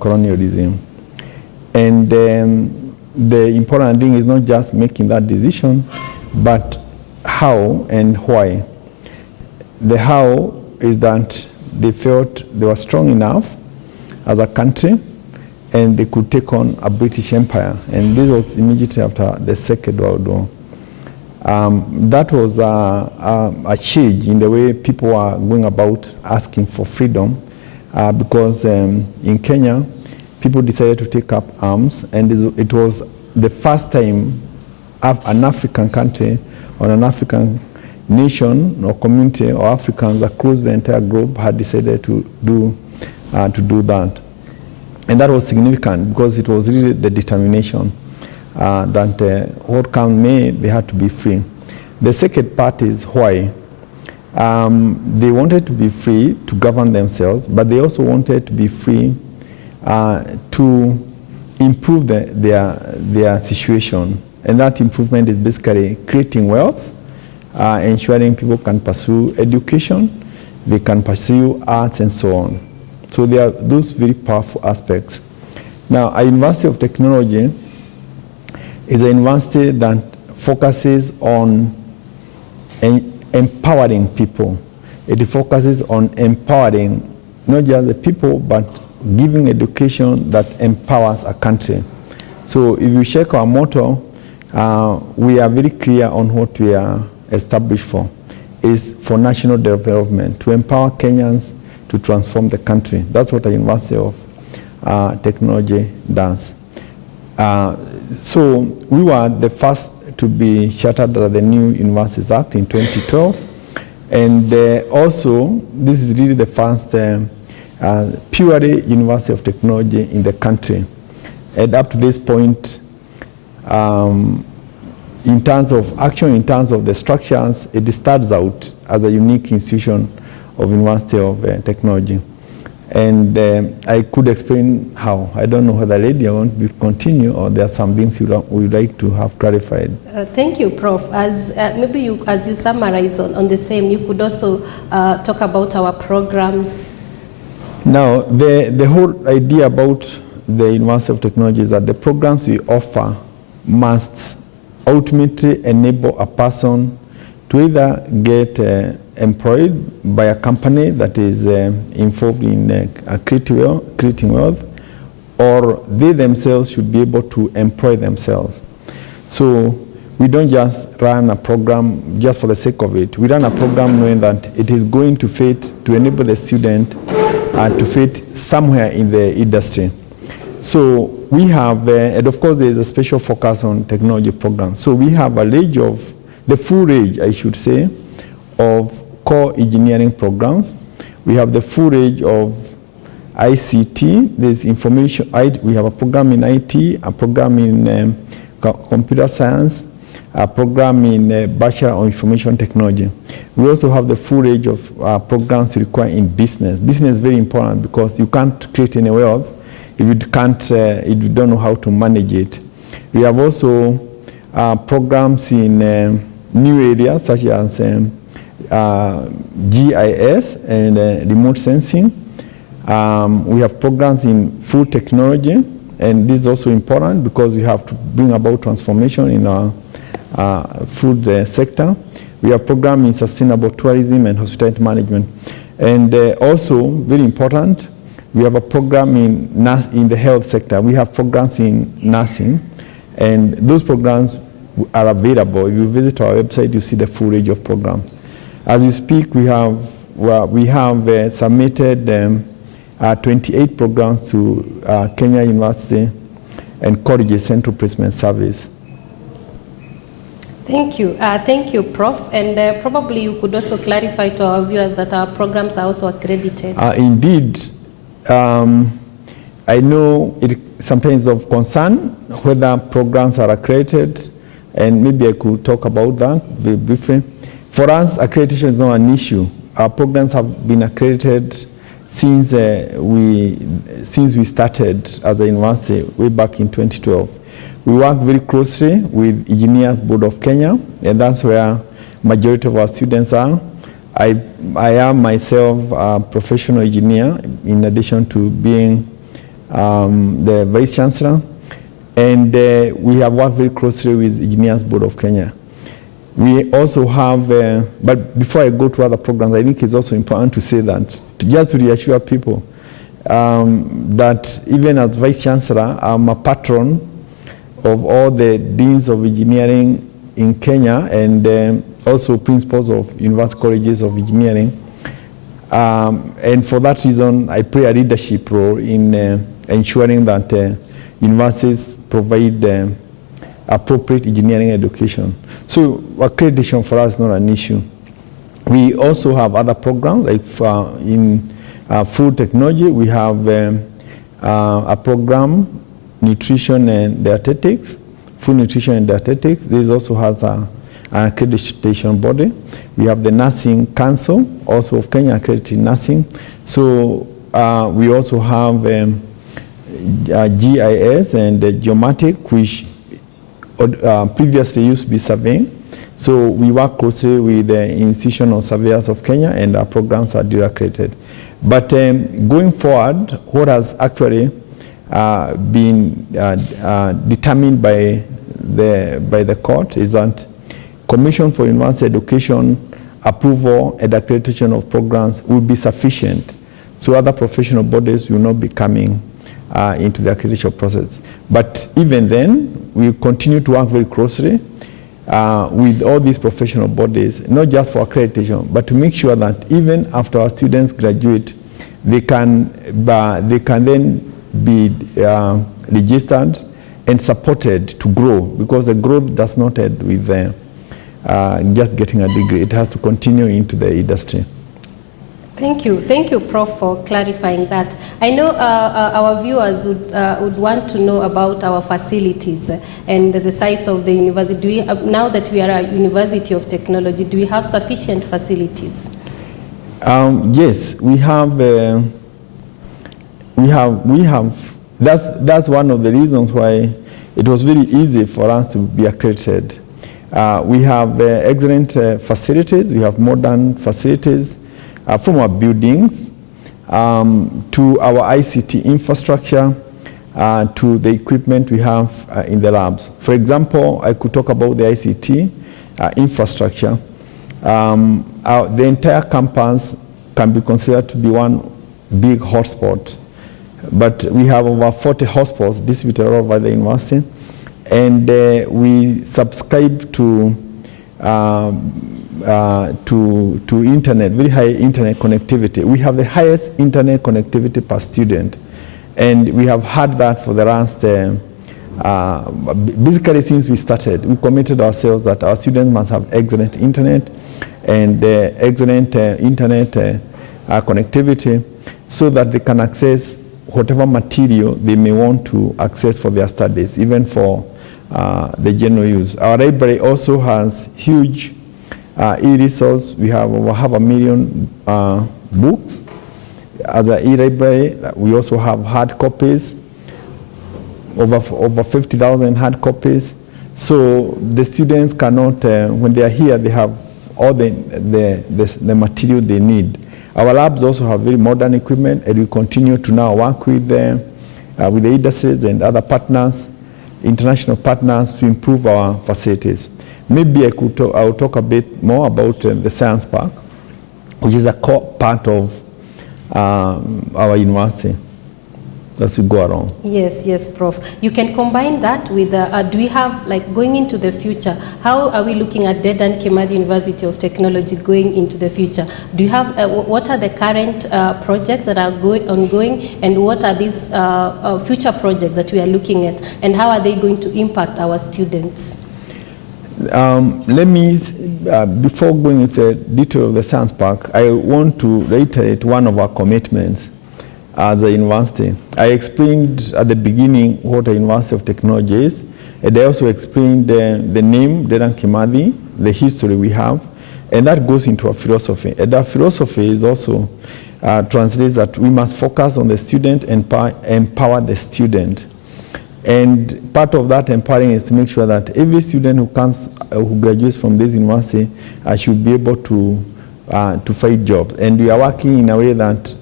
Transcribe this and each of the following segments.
colonialism. And the important thing is not just making that decision, but how and why. The how is that they felt they were strong enough as a country and they could take on a British Empire. And this was immediately after the Second World War. That was a change in the way people were going about asking for freedom, because in Kenya, people decided to take up arms, and it was the first time an African country or an African nation or community or Africans across the entire globe had decided to do that. And that was significant because it was really the determination that what come may, they had to be free. The second part is why. They wanted to be free to govern themselves, but they also wanted to be free to improve their situation. And that improvement is basically creating wealth, ensuring people can pursue education, they can pursue arts and so on. So there are those very powerful aspects. Now, a University of Technology is a university that focuses on empowering people. It focuses on empowering not just the people, but giving education that empowers a country. So if you check our motto, we are very clear on what we are established for. Is for national development, to empower Kenyans to transform the country. That's what a University of Technology does. So we were the first to be chartered under the new Universities Act in 2012. And also, this is really the first purely University of Technology in the country. And up to this point, in terms of action, in terms of the structures, it starts out as a unique institution of University of Technology. And I could explain how. I don't know whether Lady I want to continue or there are some things you would like to have clarified. Thank you, Prof. As maybe as you summarize on the same, you could also talk about our programs. Now, the whole idea about the University of Technology is that the programs we offer must ultimately enable a person to either get employed by a company that is involved in creating wealth, or they themselves should be able to employ themselves. So we don't just run a program just for the sake of it. We run a program knowing that it is going to fit to enable the student to fit somewhere in the industry. So we have, and of course there is a special focus on technology programs. So we have a range of, the full range, I should say, of core engineering programs. We have the full range of ICT, there's information, we have a program in IT, a program in computer science, a program in Bachelor of Information Technology. We also have the full range of programs required in business. Business is very important because you can't create any wealth if you don't know how to manage it. We have also programs in new areas such as GIS and remote sensing. We have programs in food technology, and this is also important because we have to bring about transformation in our food sector. We have programs in sustainable tourism and hospitality management. And also, very important, we have a program in the health sector. We have programs in nursing, and those programs are available. If you visit our website, you see the full range of programs. As we speak, we have submitted 28 programs to Kenya University and College's Central Placement Service. Thank you, Prof. And probably you could also clarify to our viewers that our programs are also accredited. Indeed. I know it sometimes of concern whether programs are accredited, and maybe I could talk about that very briefly. For us, accreditation is not an issue. Our programs have been accredited since we started as a university way back in 2012. We work very closely with Engineers Board of Kenya, and that's where majority of our students are. I am myself a professional engineer in addition to being the Vice Chancellor, and we have worked very closely with Engineers Board of Kenya. We also have, but before I go to other programs, I think it's also important to say that, just to reassure people, that even as Vice Chancellor, I'm a patron of all the Deans of Engineering in Kenya, and also principals of University Colleges of Engineering. And for that reason, I play a leadership role in ensuring that universities provide appropriate engineering education. So accreditation for us is not an issue. We also have other programs, like in food technology, we have a program, nutrition and dietetics, food nutrition and dietetics. This also has an accreditation body. We have the Nursing Council, also of Kenya, accredited nursing. So we also have GIS and Geomatic, which previously used to be surveying. So we work closely with the Institution of Surveyors of Kenya, and our programs are duly accredited. But going forward, what has actually been determined by the court is that Commission for University Education approval and accreditation of programs will be sufficient, so other professional bodies will not be coming into the accreditation process. But even then, we continue to work very closely with all these professional bodies, not just for accreditation, but to make sure that even after our students graduate, they can then be registered and supported to grow, because the growth does not end with just getting a degree. It has to continue into the industry. Thank you, Prof, for clarifying that. I know our viewers would want to know about our facilities and the size of the university. Do we, now that we are a university of technology, do we have sufficient facilities? Yes, we have. That's one of the reasons why it was very easy for us to be accredited. We have excellent facilities. We have modern facilities. From our buildings to our ICT infrastructure to the equipment we have in the labs. For example, I could talk about the ICT infrastructure. The entire campus can be considered to be one big hotspot, but we have over 40 hotspots distributed all over the university, and we subscribe to internet, very high internet connectivity. We have the highest internet connectivity per student, and we have had that for the last, basically since we started. We committed ourselves that our students must have excellent internet and excellent internet connectivity, so that they can access whatever material they may want to access for their studies, even for the general use. Our library also has huge e-resource. We have over 500,000 books as an e-library. We also have hard copies, over 50,000 hard copies. So the students cannot, when they are here, they have all the material they need. Our labs also have very modern equipment, and we continue to now work with the industries and other partners, international partners, to improve our facilities. Maybe I'll talk a bit more about the Science Park, which is a core part of our university as we go around. Yes, Prof. You can combine that with, do we have, like, going into the future, how are we looking at Dedan Kimathi University of Technology going into the future? Do you have, what are the current projects that are ongoing, and what are these future projects that we are looking at, and how are they going to impact our students? Let me, before going into the detail of the Science Park, I want to reiterate one of our commitments as a university. I explained at the beginning what a University of Technology is, and I also explained the name, Dedan Kimathi, the history we have, and that goes into our philosophy. And our philosophy is also translates that we must focus on the student and empower the student. And part of that empowering is to make sure that every student who graduates from this university should be able to find jobs. And we are working in a way that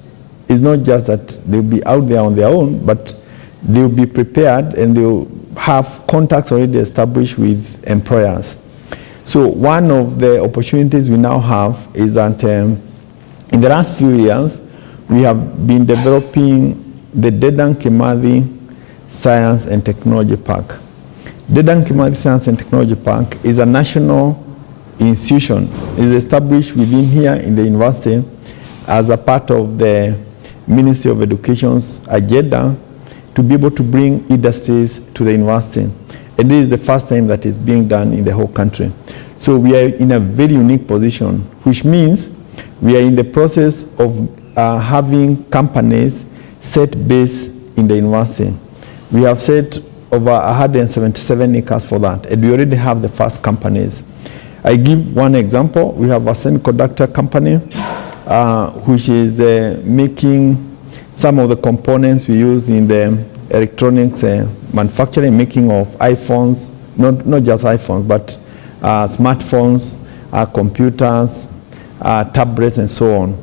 it's not just that they'll be out there on their own, but they will be prepared and they will have contacts already established with employers. So one of the opportunities we now have is that in the last few years, we have been developing the Dedan Kimathi Science and Technology Park. Dedan Kimathi Science and Technology Park is a national institution. It is established within here in the university as a part of the Ministry of Education's agenda to be able to bring industries to the university. And this is the first time that is being done in the whole country. So we are in a very unique position, which means we are in the process of having companies set base in the university. We have set over 177 acres for that, and we already have the first companies. I give one example. We have a semiconductor company, which is making some of the components we use in the electronics manufacturing, making of iPhones, not just iPhones, but smartphones, computers, tablets, and so on.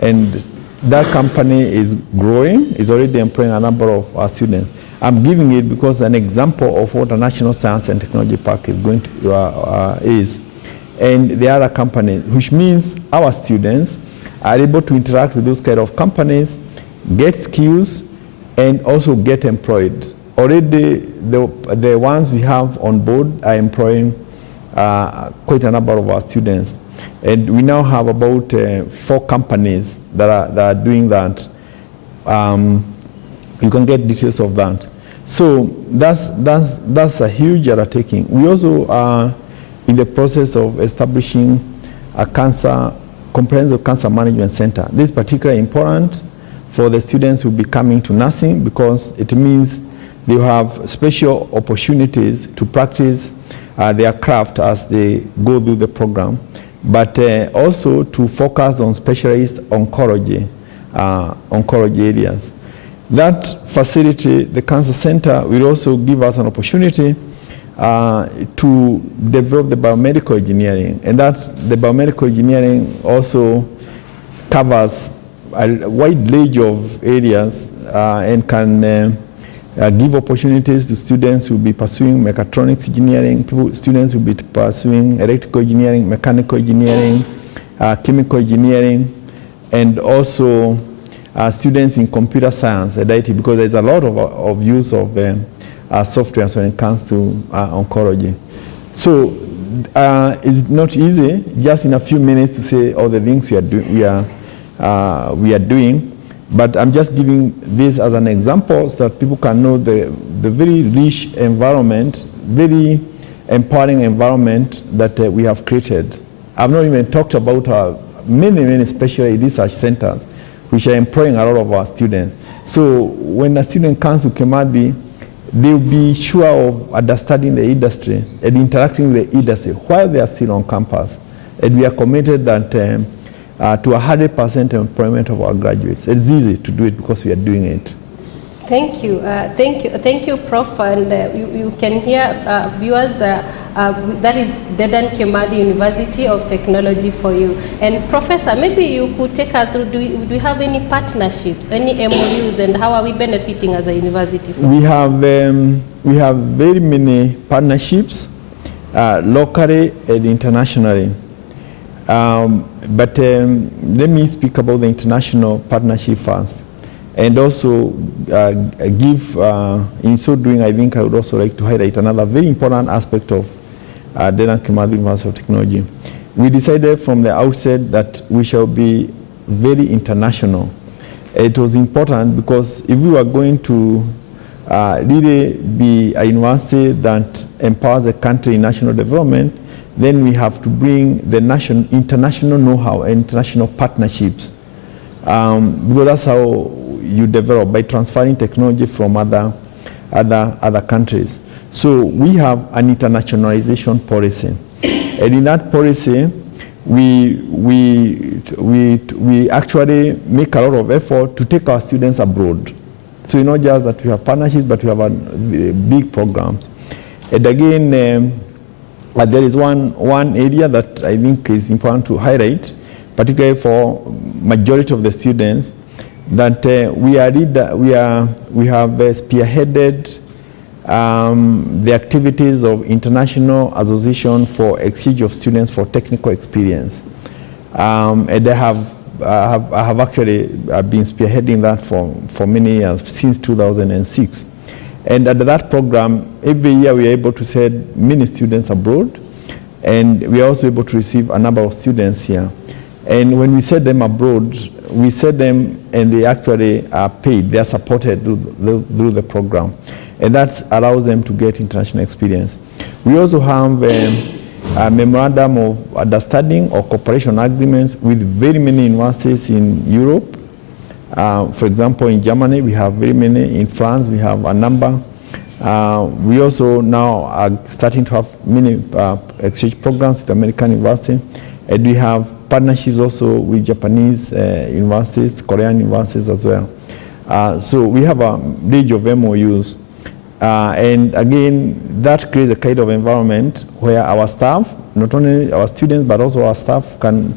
And that company is growing. It's already employing a number of students. I'm giving it because an example of what a National Science and Technology Park is going to is. And the other companies, which means our students are able to interact with those kind of companies, get skills, and also get employed. Already, the ones we have on board are employing quite a number of our students. And we now have about 4 companies that are doing that. You can get details of that. So that's a huge undertaking. We also are in the process of establishing a comprehensive cancer management center. This is particularly important for the students who will be coming to nursing because it means they have special opportunities to practice their craft as they go through the program, but also to focus on specialist oncology areas. That facility, the cancer center, will also give us an opportunity to develop the biomedical engineering, and that's the biomedical engineering also covers a wide range of areas and can give opportunities to students who will be pursuing mechatronics engineering, students who will be pursuing electrical engineering, mechanical engineering, chemical engineering, and also students in computer science and IT, because there's a lot of use of software when it comes to oncology. So it's not easy just in a few minutes to say all the things we are doing, but I'm just giving this as an example so that people can know the very rich environment, very empowering environment that we have created. I've not even talked about many specialty research centers which are employing a lot of our students. So when a student comes to Kimathi, they'll be sure of understanding the industry and interacting with the industry while they are still on campus. And we are committed that to 100% employment of our graduates. It's easy to do it because we are doing it. Thank you, Prof. And you can hear viewers. That is Dedan Kimathi University of Technology for you. And Professor, maybe you could take us through. Do we have any partnerships, any MOUs, and how are we benefiting as a university? We have very many partnerships, locally and internationally. But let me speak about the international partnership first. And also in so doing, I think I would also like to highlight another very important aspect of Dedan Kimathi University of Technology. We decided from the outset that we shall be very international. It was important because if we were going to really be a university that empowers the country in national development, then we have to bring the international know-how and international partnerships. Because that's how you develop, by transferring technology from other countries. So we have an internationalization policy, and in that policy, we actually make a lot of effort to take our students abroad. So it's not just that we have partnerships, but we have big programs. And again, there is one area that I think is important to highlight, particularly for majority of the students. that we have spearheaded the activities of International Association for Exchange of Students for Technical Experience. And I have actually been spearheading that for many years, since 2006. And at that program, every year we are able to send many students abroad, and we are also able to receive a number of students here. And when we send them abroad, we send them and they actually are paid, they are supported through the program. And that allows them to get international experience. We also have a memorandum of understanding or cooperation agreements with very many universities in Europe. For example, in Germany, we have very many. In France, we have a number. We also now are starting to have many exchange programs with American universities. And we have partnerships also with Japanese universities, Korean universities as well. So we have a range of MOUs. And again, that creates a kind of environment where our staff, not only our students, but also our staff can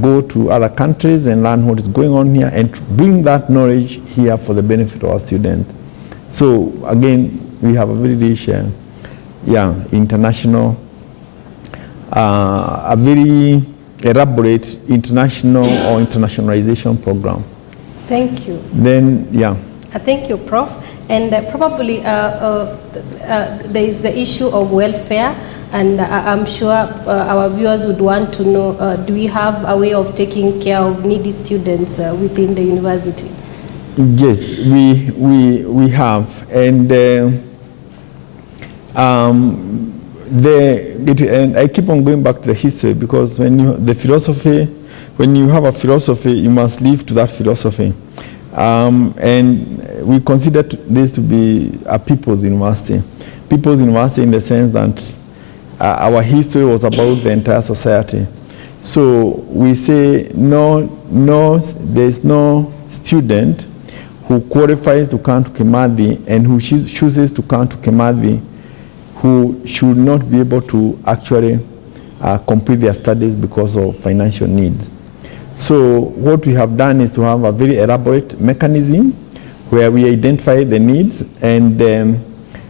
go to other countries and learn what is going on here and bring that knowledge here for the benefit of our students. So again, we have a very rich, international, a very elaborate international or internationalization program. Thank you. Then, Thank you, Prof. And probably there is the issue of welfare, and I'm sure our viewers would want to know, do we have a way of taking care of needy students within the university? Yes, we have. And and I keep on going back to the history, because when you have a philosophy, you must live to that philosophy. And we consider this to be a people's university. People's university in the sense that our history was about the entire society. So we say there's no student who qualifies to come to Kimathi and who chooses to come to Kimathi who should not be able to actually complete their studies because of financial needs. So what we have done is to have a very elaborate mechanism where we identify the needs, and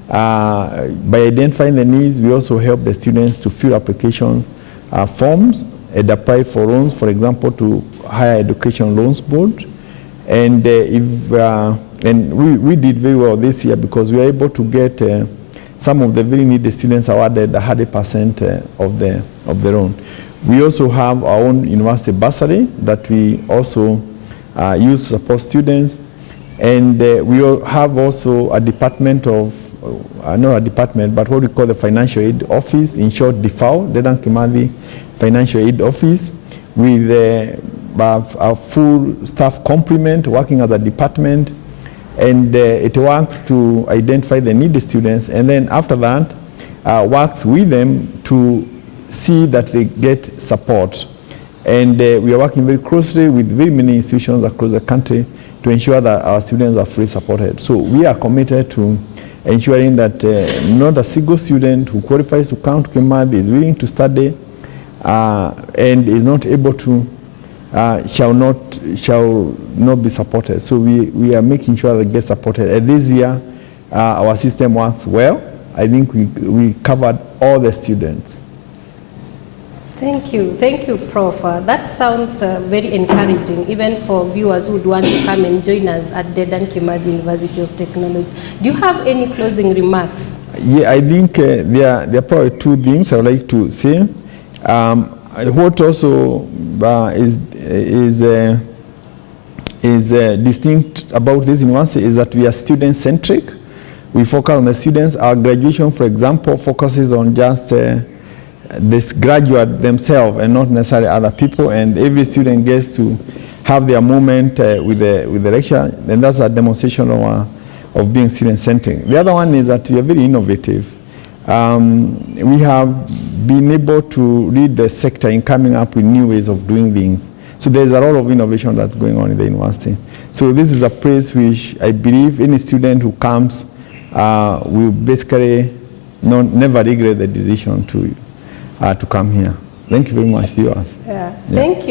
by identifying the needs, we also help the students to fill application forms and apply for loans, for example, to Higher Education Loans Board. And we did very well this year, because we were able to get some of the very needy students awarded 100% of the loan. We also have our own university bursary that we also use to support students. And we have also a department of, not a department, but what we call the Financial Aid Office, in short, DFAO, Dedan Kimathi Financial Aid Office, with a full staff complement working as a department. And it works to identify the needy students, and then after that, works with them to see that they get support. And we are working very closely with very many institutions across the country to ensure that our students are fully supported. So we are committed to ensuring that not a single student who qualifies to come to Kimathi is willing to study and is not able to, shall not be supported. So we are making sure they get supported. And this year, our system works well. I think we covered all the students. Thank you, Prof. That sounds very encouraging, even for viewers who would want to come and join us at Dedan Kimathi University of Technology. Do you have any closing remarks? Yeah, I think there are probably two things I would like to say. What also is distinct about this university is that we are student-centric. We focus on the students. Our graduation, for example, focuses on just this graduate themselves and not necessarily other people, and every student gets to have their moment with the lecture, and that's a demonstration of being student-centric. The other one is that we are very innovative. We have been able to lead the sector in coming up with new ways of doing things. So there's a lot of innovation that's going on in the university. So this is a place which I believe any student who comes will basically never regret the decision to come here. Thank you very much, viewers. Yeah. Thank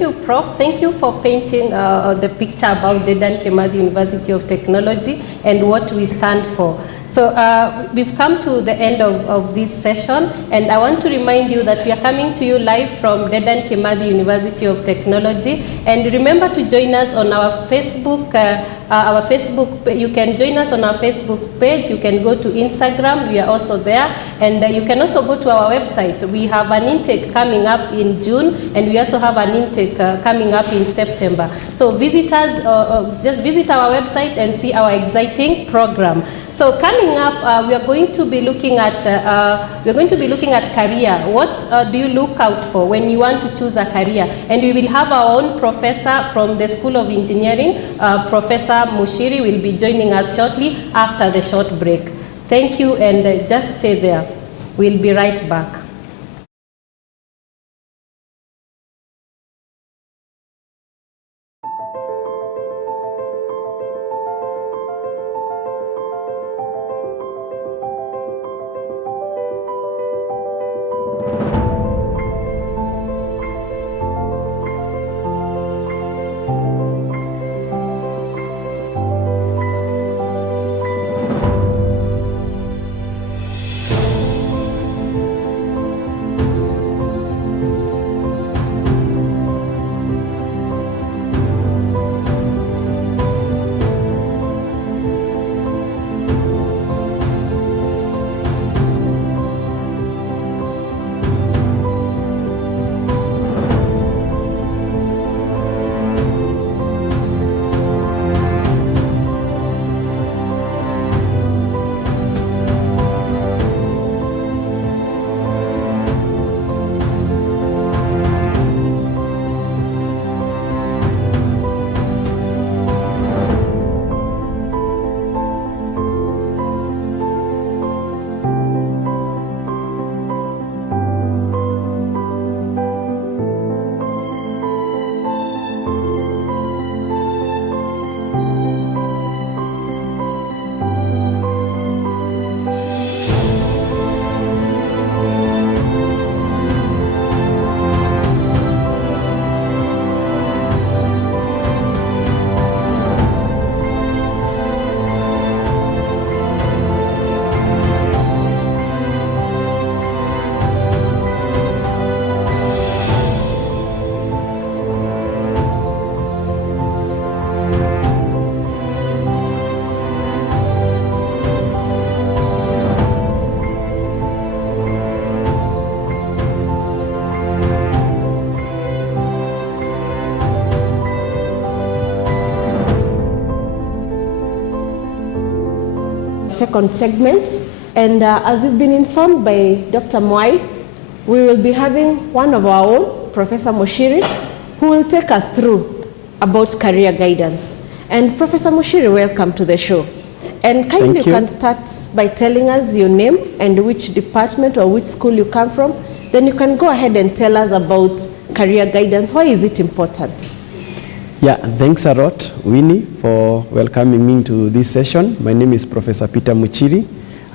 you, Prof. Thank you for painting the picture about Dedan Kimathi University of Technology and what we stand for. So we've come to the end of this session, and I want to remind you that we are coming to you live from Dedan Kimathi University of Technology. And remember to join us on our Facebook. You can join us on our Facebook page. You can go to Instagram. We are also there, and you can also go to our website. We have an intake coming up in June, and we also have an intake coming up in September. So visit us. Just visit our website and see our exciting program. So coming up, we are going to be looking at career. What do you look out for when you want to choose a career? And we will have our own professor from the School of Engineering, Professor Mushiri, will be joining us shortly after the short break. Thank you, and just stay there. We'll be right back. Second segment, and as we've been informed by Dr. Mwai, we will be having one of our own, Professor Mushiri, who will take us through about career guidance. And Professor Mushiri, welcome to the show. And kindly you can start by telling us your name and which department or which school you come from. Then you can go ahead and tell us about career guidance. Why is it important? Yeah, thanks a lot, Winnie, for welcoming me to this session. My name is Professor Peter Muchiri.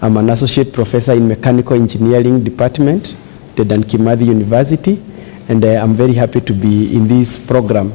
I'm an associate professor in Mechanical Engineering Department, Dedan Kimathi University, and I'm very happy to be in this program.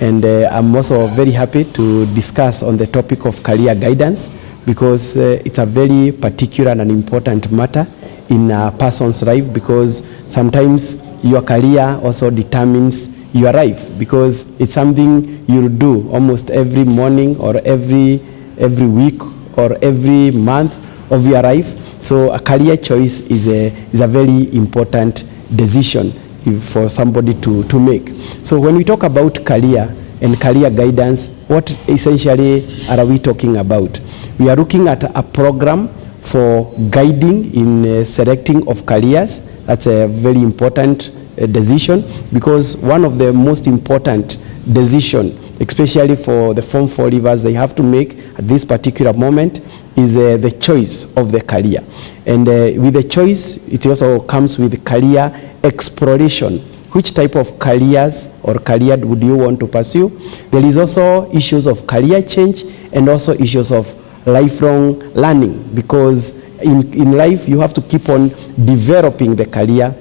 And I'm also very happy to discuss on the topic of career guidance, because it's a very particular and important matter in a person's life, because sometimes your career also determines your life, because it's something you'll do almost every morning or every week or every month of your life. So a career choice is a very important decision for somebody to make. So when we talk about career and career guidance, what essentially are we talking about? We are looking at a program for guiding in selecting of careers. That's a very important decision, because one of the most important decision, especially for the Form 4 leavers, they have to make at this particular moment is the choice of the career. And with the choice, it also comes with career exploration. Which type of careers or career would you want to pursue? There is also issues of career change and also issues of lifelong learning, because in life you have to keep on developing the career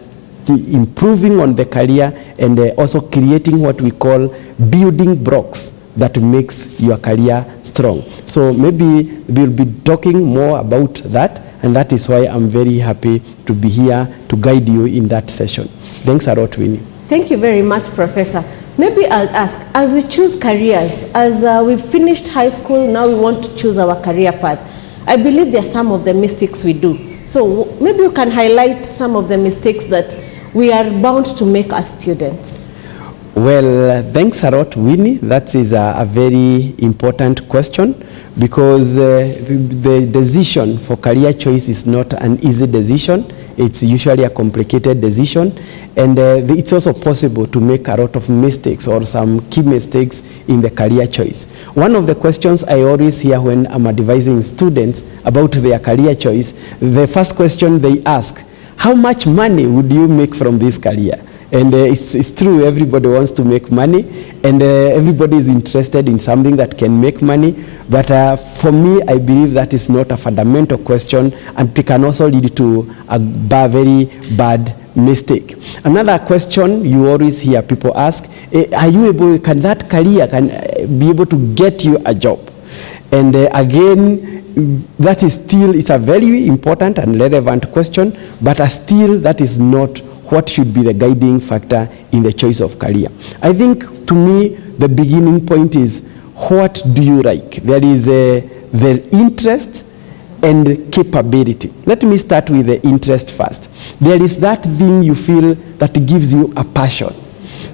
improving on the career, and also creating what we call building blocks that makes your career strong. So maybe we'll be talking more about that, and that is why I'm very happy to be here to guide you in that session. Thanks a lot, Winnie. Thank you very much, Professor. Maybe I'll ask, as we choose careers, as we've finished high school, now we want to choose our career path. I believe there are some of the mistakes we do. So maybe you can highlight some of the mistakes that we are bound to make as students. Well, thanks a lot, Winnie. That is a very important question, because the decision for career choice is not an easy decision. It's usually a complicated decision, and it's also possible to make a lot of mistakes or some key mistakes in the career choice. One of the questions I always hear when I'm advising students about their career choice, the first question they ask, how much money would you make from this career? And it's true, everybody wants to make money, and everybody is interested in something that can make money. But for me, I believe that is not a fundamental question, and it can also lead to a very bad mistake. Another question you always hear people ask, can that career be able to get you a job? And again, that is still, it's a very important and relevant question, but still that is not what should be the guiding factor in the choice of career. I think, to me, the beginning point is, what do you like? There is the interest and capability. Let me start with the interest first. There is that thing you feel that gives you a passion,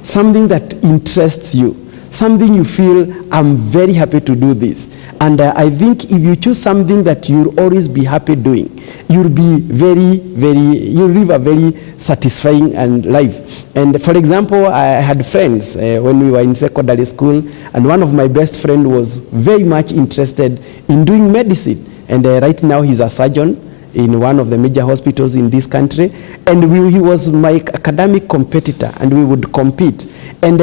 something that interests you, something you feel, I'm very happy to do this. And I think if you choose something that you'll always be happy doing, you'll be you'll live a very satisfying life. And for example, I had friends when we were in secondary school, and one of my best friends was very much interested in doing medicine. And right now he's a surgeon in one of the major hospitals in this country. And he was my academic competitor, and we would compete. And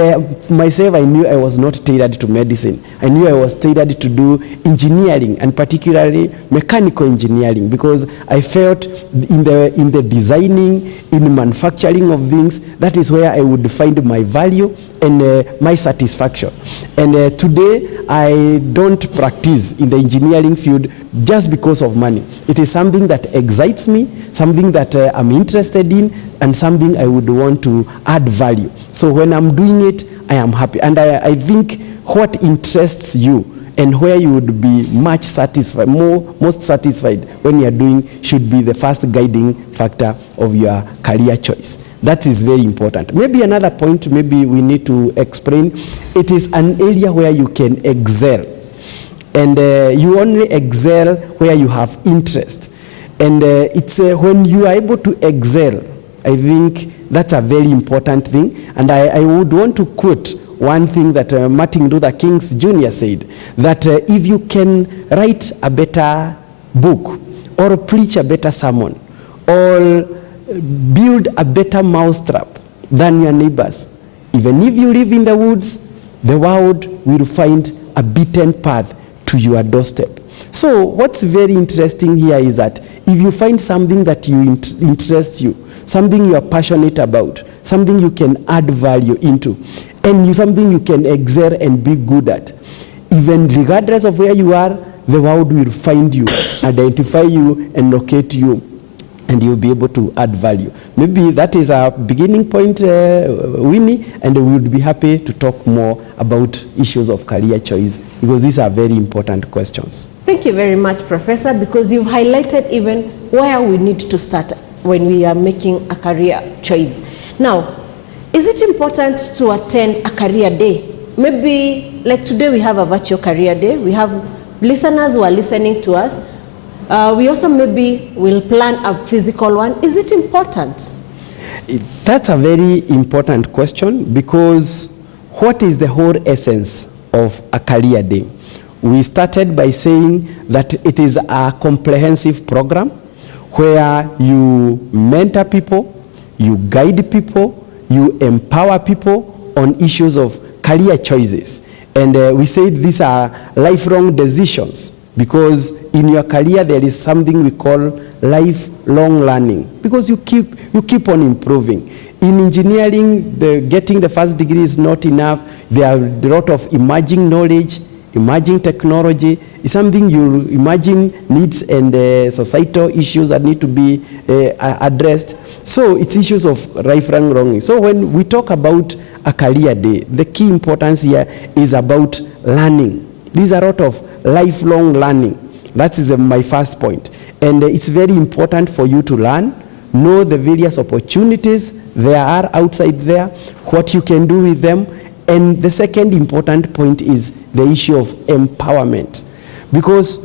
myself, I knew I was not tailored to medicine. I knew I was tailored to do engineering, and particularly mechanical engineering, because I felt in the designing, in manufacturing of things, that is where I would find my value and my satisfaction. And today, I don't practice in the engineering field just because of money. It is something that excites me, something that I'm interested in, and something I would want to add value. So when I'm doing it, I am happy. And I think what interests you and where you would be much satisfied, most satisfied when you're doing, should be the first guiding factor of your career choice. That is very important. Maybe another point maybe we need to explain, it is an area where you can excel. And you only excel where you have interest. And it's when you are able to excel, I think that's a very important thing. And I would want to quote one thing that Martin Luther King Jr. said, that if you can write a better book, or preach a better sermon, or build a better mousetrap than your neighbors, even if you live in the woods, the world will find a beaten path to your doorstep. So what's very interesting here is that if you find something that interests you, something you are passionate about, something you can add value into, and something you can excel and be good at, even regardless of where you are, the world will find you, identify you, and locate you, and you'll be able to add value. Maybe that is our beginning point, Winnie, and we would be happy to talk more about issues of career choice, because these are very important questions. Thank you very much, Professor, because you've highlighted even where we need to start when we are making a career choice. Now, is it important to attend a career day? Maybe, like today we have a virtual career day. We have listeners who are listening to us. We also maybe will plan a physical one. Is it important? That's a very important question, because what is the whole essence of a career day? We started by saying that it is a comprehensive program where you mentor people, you guide people, you empower people on issues of career choices. And we say these are lifelong decisions because in your career there is something we call lifelong learning, because you keep on improving. In engineering, getting the first degree is not enough. There are a lot of emerging knowledge, emerging technology. It's something you imagine needs and societal issues that need to be addressed. So it's issues of lifelong learning. So when we talk about a career day, the key importance here is about learning. These are a lot of lifelong learning. That is my first point. And it's very important for you to learn, know the various opportunities there are outside there, what you can do with them. And the second important point is the issue of empowerment. Because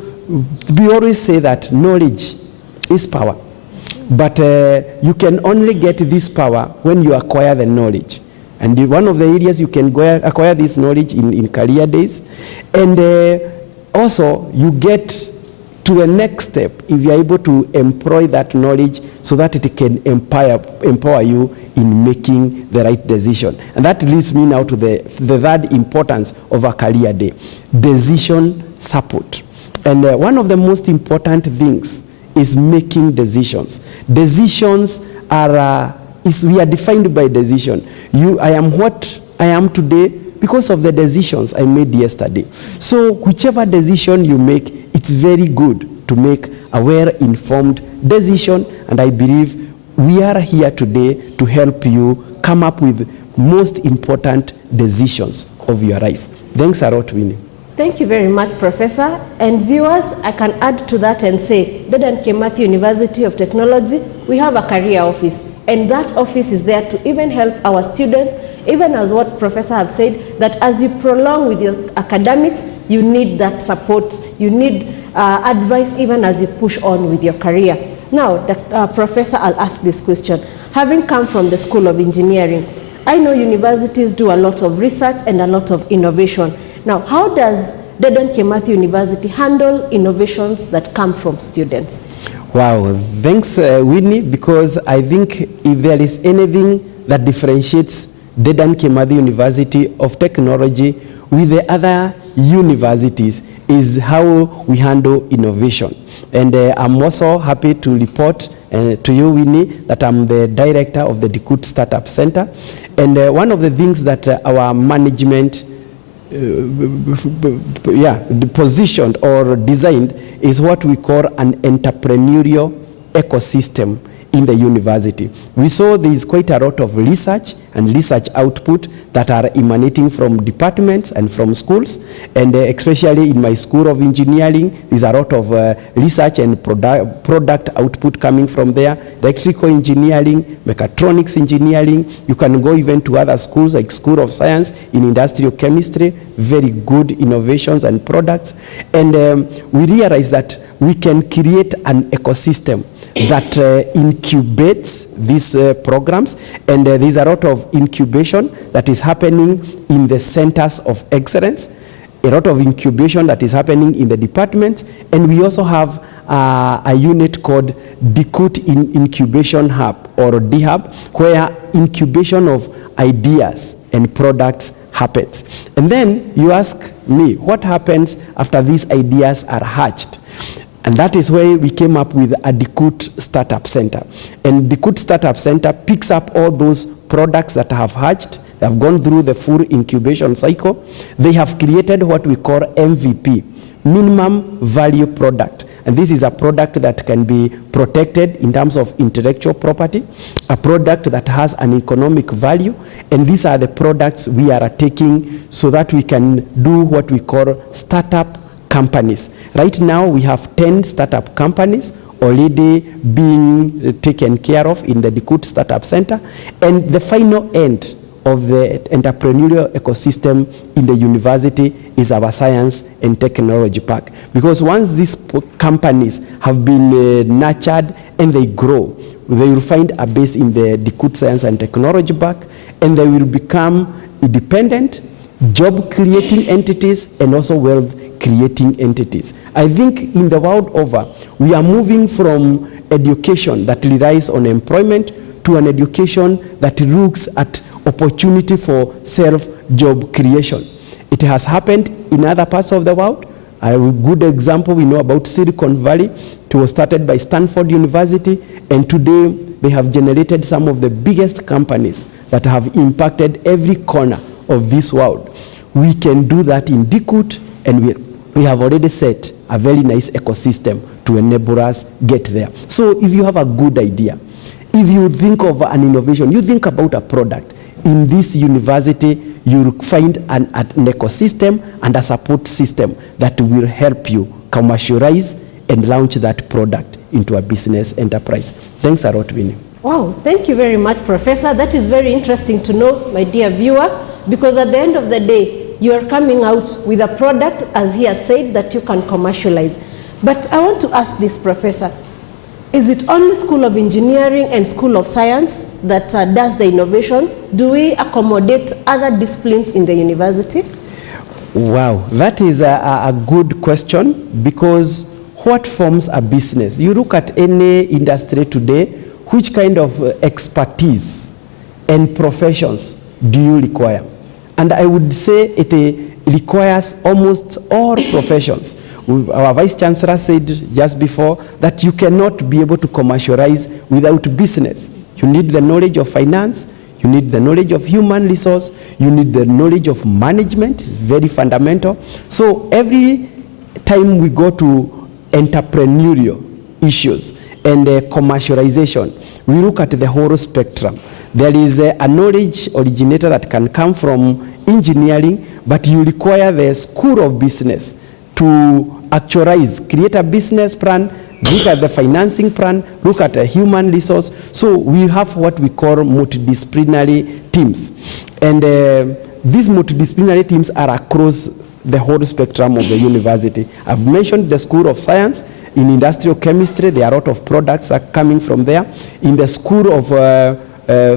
we always say that knowledge is power. But you can only get this power when you acquire the knowledge. And one of the areas you can acquire this knowledge in career days. And also you get to the next step if you are able to employ that knowledge so that it can empower you in making the right decision. And that leads me now to the third importance of a career day, decision support. And one of the most important things is making decisions. Decisions are, we are defined by decision. I am what I am today because of the decisions I made yesterday. So whichever decision you make, it's very good to make a well-informed decision, and I believe we are here today to help you come up with most important decisions of your life. Thanks a lot, Winnie. Thank you very much, Professor. And viewers, I can add to that and say, Dedan Kimathi University of Technology, we have a career office, and that office is there to even help our students, even as what Professor have said, that as you prolong with your academics, you need that support, you need advice even as you push on with your career. Now, Professor, I'll ask this question. Having come from the School of Engineering, I know universities do a lot of research and a lot of innovation. Now, how does Dedan Kimathi University handle innovations that come from students? Wow, thanks, Winnie, because I think if there is anything that differentiates Dedan Kimathi University of Technology with the other universities is how we handle innovation. And I'm also happy to report to you, Winnie, that I'm the director of the DeKUT Startup Center. And one of the things that our management positioned or designed is what we call an entrepreneurial ecosystem in the university. We saw there is quite a lot of research and research output that are emanating from departments and from schools, and especially in my School of Engineering, there's a lot of research and product output coming from there. Electrical engineering, mechatronics engineering, you can go even to other schools like School of Science in industrial chemistry, very good innovations and products. And we realize that we can create an ecosystem that incubates these programs, and there's a lot of incubation that is happening in the centers of excellence, a lot of incubation that is happening in the departments, and we also have a unit called DeKUT Incubation Hub, or D-Hub, where incubation of ideas and products happens. And then you ask me, what happens after these ideas are hatched? And that is where we came up with a DeKUT Startup Center. And DeKUT Startup Center picks up all those products that have hatched, they have gone through the full incubation cycle. They have created what we call MVP, minimum value product. And this is a product that can be protected in terms of intellectual property, a product that has an economic value, and these are the products we are taking so that we can do what we call startup companies. Right now we have 10 startup companies already being taken care of in the DeKUT Startup Center, and the final end of the entrepreneurial ecosystem in the university is our Science and Technology Park. Because once these companies have been nurtured and they grow, they will find a base in the DeKUT Science and Technology Park, and they will become independent, job-creating entities and also wealth-creating entities. I think in the world over, we are moving from education that relies on employment to an education that looks at opportunity for self-job creation. It has happened in other parts of the world. A good example, we know about Silicon Valley. It was started by Stanford University, and today they have generated some of the biggest companies that have impacted every corner of this world. We can do that in DeKUT, and we have already set a very nice ecosystem to enable us get there. So if you have a good idea, if you think of an innovation, you think about a product, in this university, you'll find an ecosystem and a support system that will help you commercialize and launch that product into a business enterprise. Thanks a lot, Winnie. Wow, thank you very much, Professor. That is very interesting to know, my dear viewer, because at the end of the day, you are coming out with a product, as he has said, that you can commercialize. But I want to ask this, Professor. Is it only School of Engineering and School of Science that does the innovation? Do we accommodate other disciplines in the university? Wow, that is a good question, because what forms a business? You look at any industry today, which kind of expertise and professions do you require? And I would say it requires almost all professions. Our Vice Chancellor said just before that you cannot be able to commercialize without business. You need the knowledge of finance, you need the knowledge of human resource, you need the knowledge of management, very fundamental. So every time we go to entrepreneurial issues and commercialization, we look at the whole spectrum. There is a knowledge originator that can come from engineering, but you require the school of business to actualize, create a business plan, look at the financing plan, look at a human resource. So we have what we call multidisciplinary teams. And these multidisciplinary teams are across the whole spectrum of the university. I've mentioned the School of Science. In industrial chemistry, there are a lot of products are coming from there. In the School of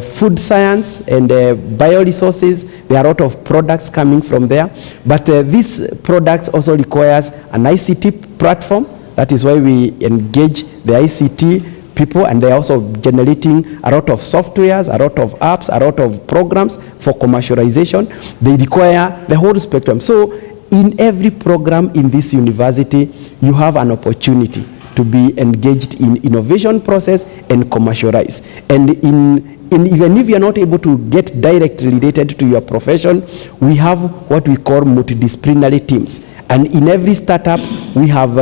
food science and bioresources, there are a lot of products coming from there. But these products also requires an ICT platform. That is why we engage the ICT people, and they're also generating a lot of softwares, a lot of apps, a lot of programs for commercialization. They require the whole spectrum. So in every program in this university, you have an opportunity to be engaged in innovation process and commercialize. And even if you're not able to get directly related to your profession, we have what we call multidisciplinary teams. And in every startup, we have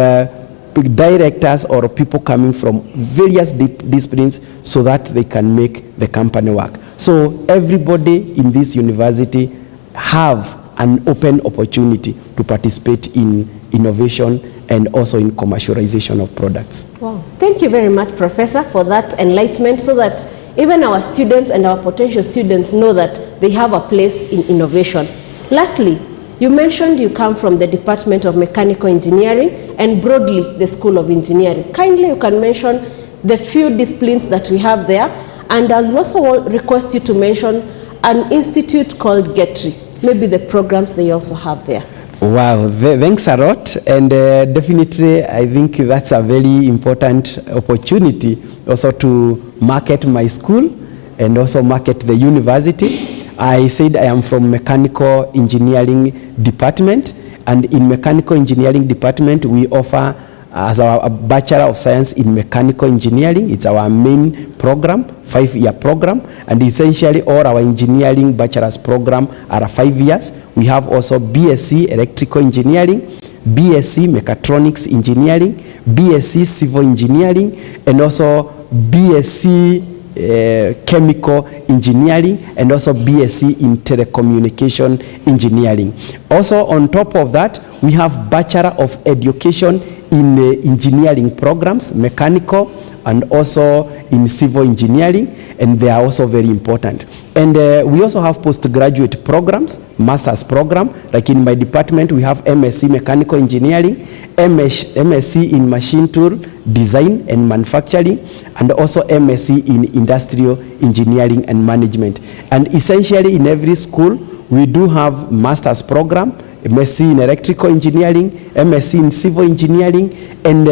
directors or people coming from various disciplines so that they can make the company work. So everybody in this university have an open opportunity to participate in innovation and also in commercialization of products. Wow. Thank you very much, Professor, for that enlightenment, so that even our students and our potential students know that they have a place in innovation. Lastly, you mentioned you come from the Department of Mechanical Engineering and broadly the School of Engineering. Kindly, you can mention the few disciplines that we have there, and I'll also request you to mention an institute called GETRI, maybe the programs they also have there. Wow, thanks a lot, and definitely I think that's a very important opportunity also to market my school and also market the university. I said I am from Mechanical Engineering Department, and in Mechanical Engineering Department we offer as our Bachelor of Science in Mechanical Engineering. It's our main program, 5-year program, and essentially all our engineering bachelor's program are 5 years. We have also BSc Electrical Engineering, BSc Mechatronics Engineering, BSc Civil Engineering, and also BSc Chemical Engineering, and also BSc in Telecommunication Engineering. Also on top of that, we have Bachelor of Education in engineering programs, mechanical, and also in civil engineering, and they are also very important. And we also have postgraduate programs, master's program. Like in my department, we have MSc Mechanical Engineering, MSc in Machine Tool Design and Manufacturing, and also MSc in Industrial Engineering and Management. And essentially in every school, we do have master's program, MSc in Electrical Engineering, MSc in Civil Engineering, and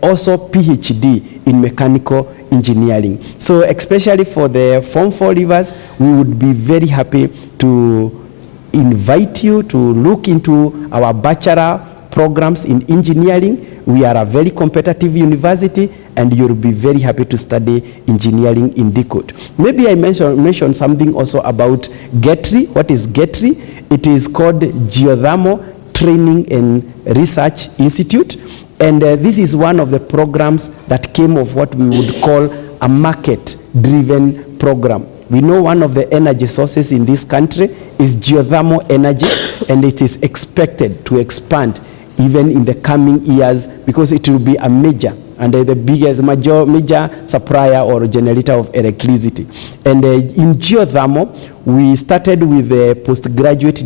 also PhD in Mechanical Engineering. So especially for the Form 4 leavers, we would be very happy to invite you to look into our bachelor programs in engineering. We are a very competitive university, and you'll be very happy to study engineering in DeKUT. Maybe I mention something also about GETRI. What is GETRI? It is called Geothermal Training and Research Institute. And this is one of the programs that came of what we would call a market-driven program. We know one of the energy sources in this country is geothermal energy, and it is expected to expand even in the coming years because it will be a major and the biggest major supplier or generator of electricity. And in geothermal, we started with a postgraduate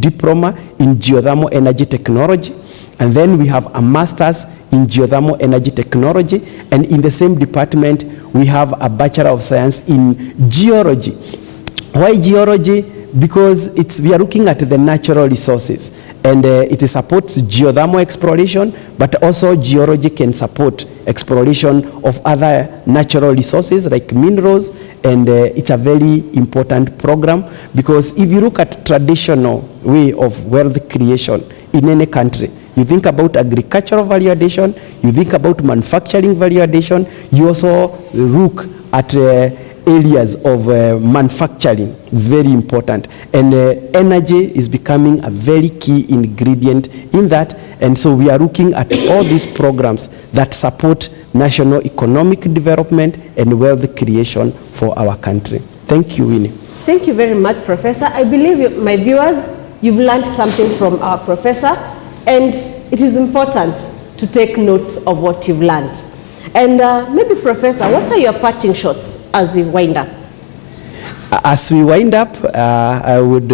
diploma in geothermal energy technology. And then we have a master's in geothermal energy technology. And in the same department, we have a Bachelor of Science in geology. Why geology? Because we are looking at the natural resources. And it supports geothermal exploration, but also geology can support exploration of other natural resources like minerals. And it's a very important program because if you look at traditional way of wealth creation in any country, you think about agricultural value addition, you think about manufacturing value addition, you also look at areas of manufacturing. It's very important. And energy is becoming a very key ingredient in that. And so we are looking at all these programs that support national economic development and wealth creation for our country. Thank you, Winnie. Thank you very much, Professor. I believe, my viewers, you've learned something from our professor. And it is important to take note of what you've learned. And maybe, Professor, what are your parting shots as we wind up? As we wind up, I would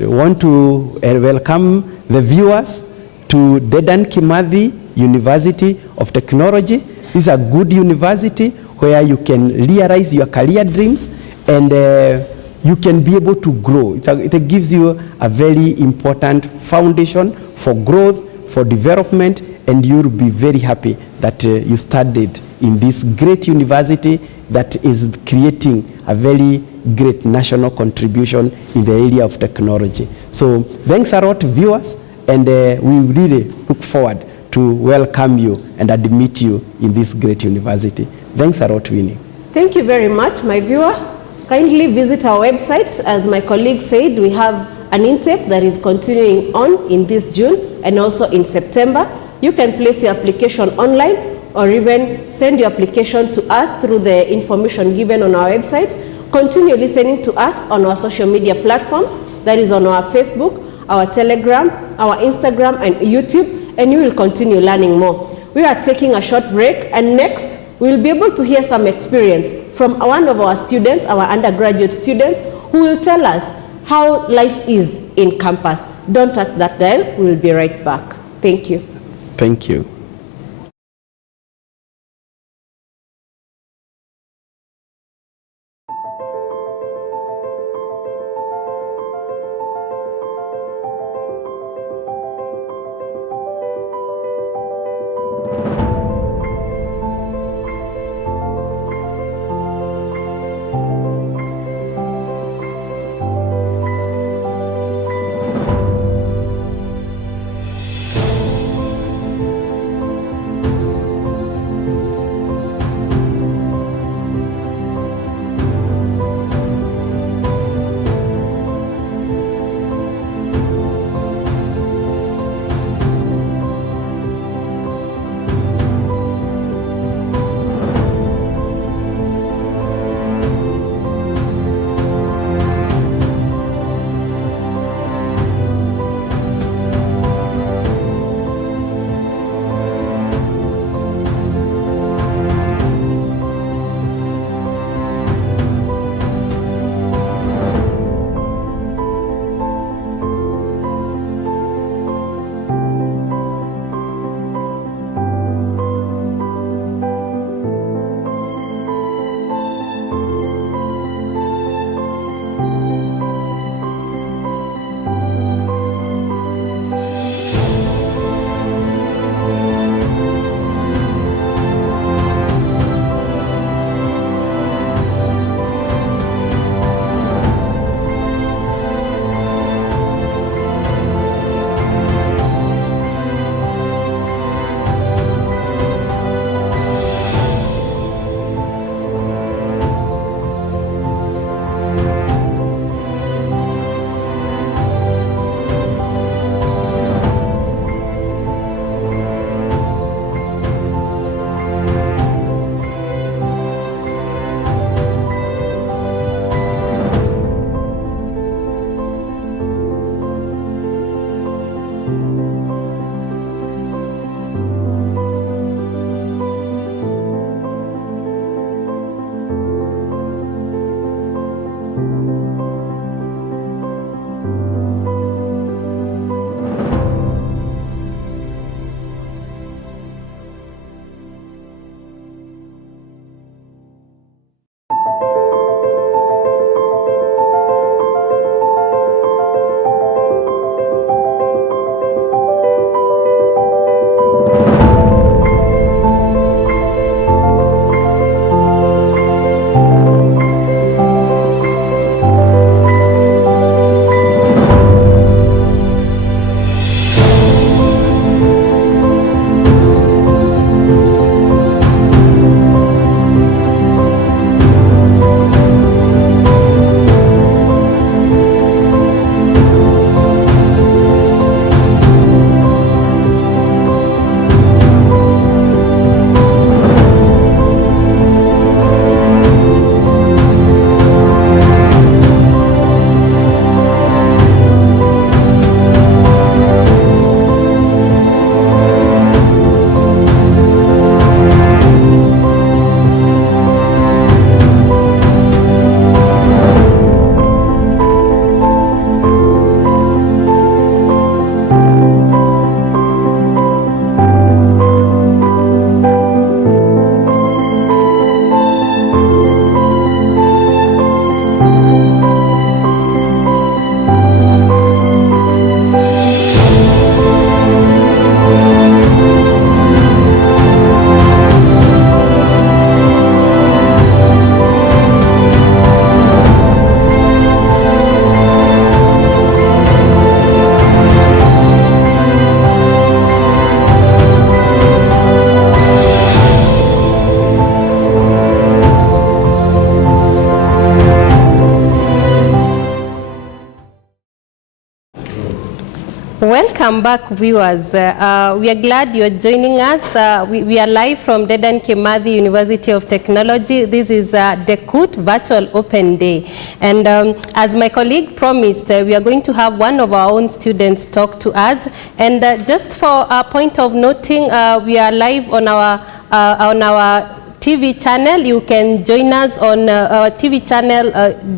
want to welcome the viewers to Dedan Kimathi University of Technology. This is a good university where you can realize your career dreams and you can be able to grow. It gives you a very important foundation for growth, for development, and you'll be very happy that you studied in this great university that is creating a very great national contribution in the area of technology. So thanks a lot, viewers, and we really look forward to welcome you and admit you in this great university. Thanks a lot, Winnie. Thank you very much, my viewer. Kindly visit our website. As my colleague said, we have an intake that is continuing on in this June and also in September. You can place your application online or even send your application to us through the information given on our website. Continue listening to us on our social media platforms, that is on our Facebook, our Telegram, our Instagram and YouTube, and you will continue learning more. We are taking a short break, and next we'll be able to hear some experience from one of our students, our undergraduate students, who will tell us how life is in campus. Don't touch that dial. We'll be right back. Thank you. Thank you. Welcome back, viewers. We are glad you're joining us. We are live from Dedan Kimathi University of Technology. This is DeKUT Virtual Open Day. And as my colleague promised, we are going to have one of our own students talk to us. And just for a point of noting, we are live on our TV channel. You can join us on our TV channel,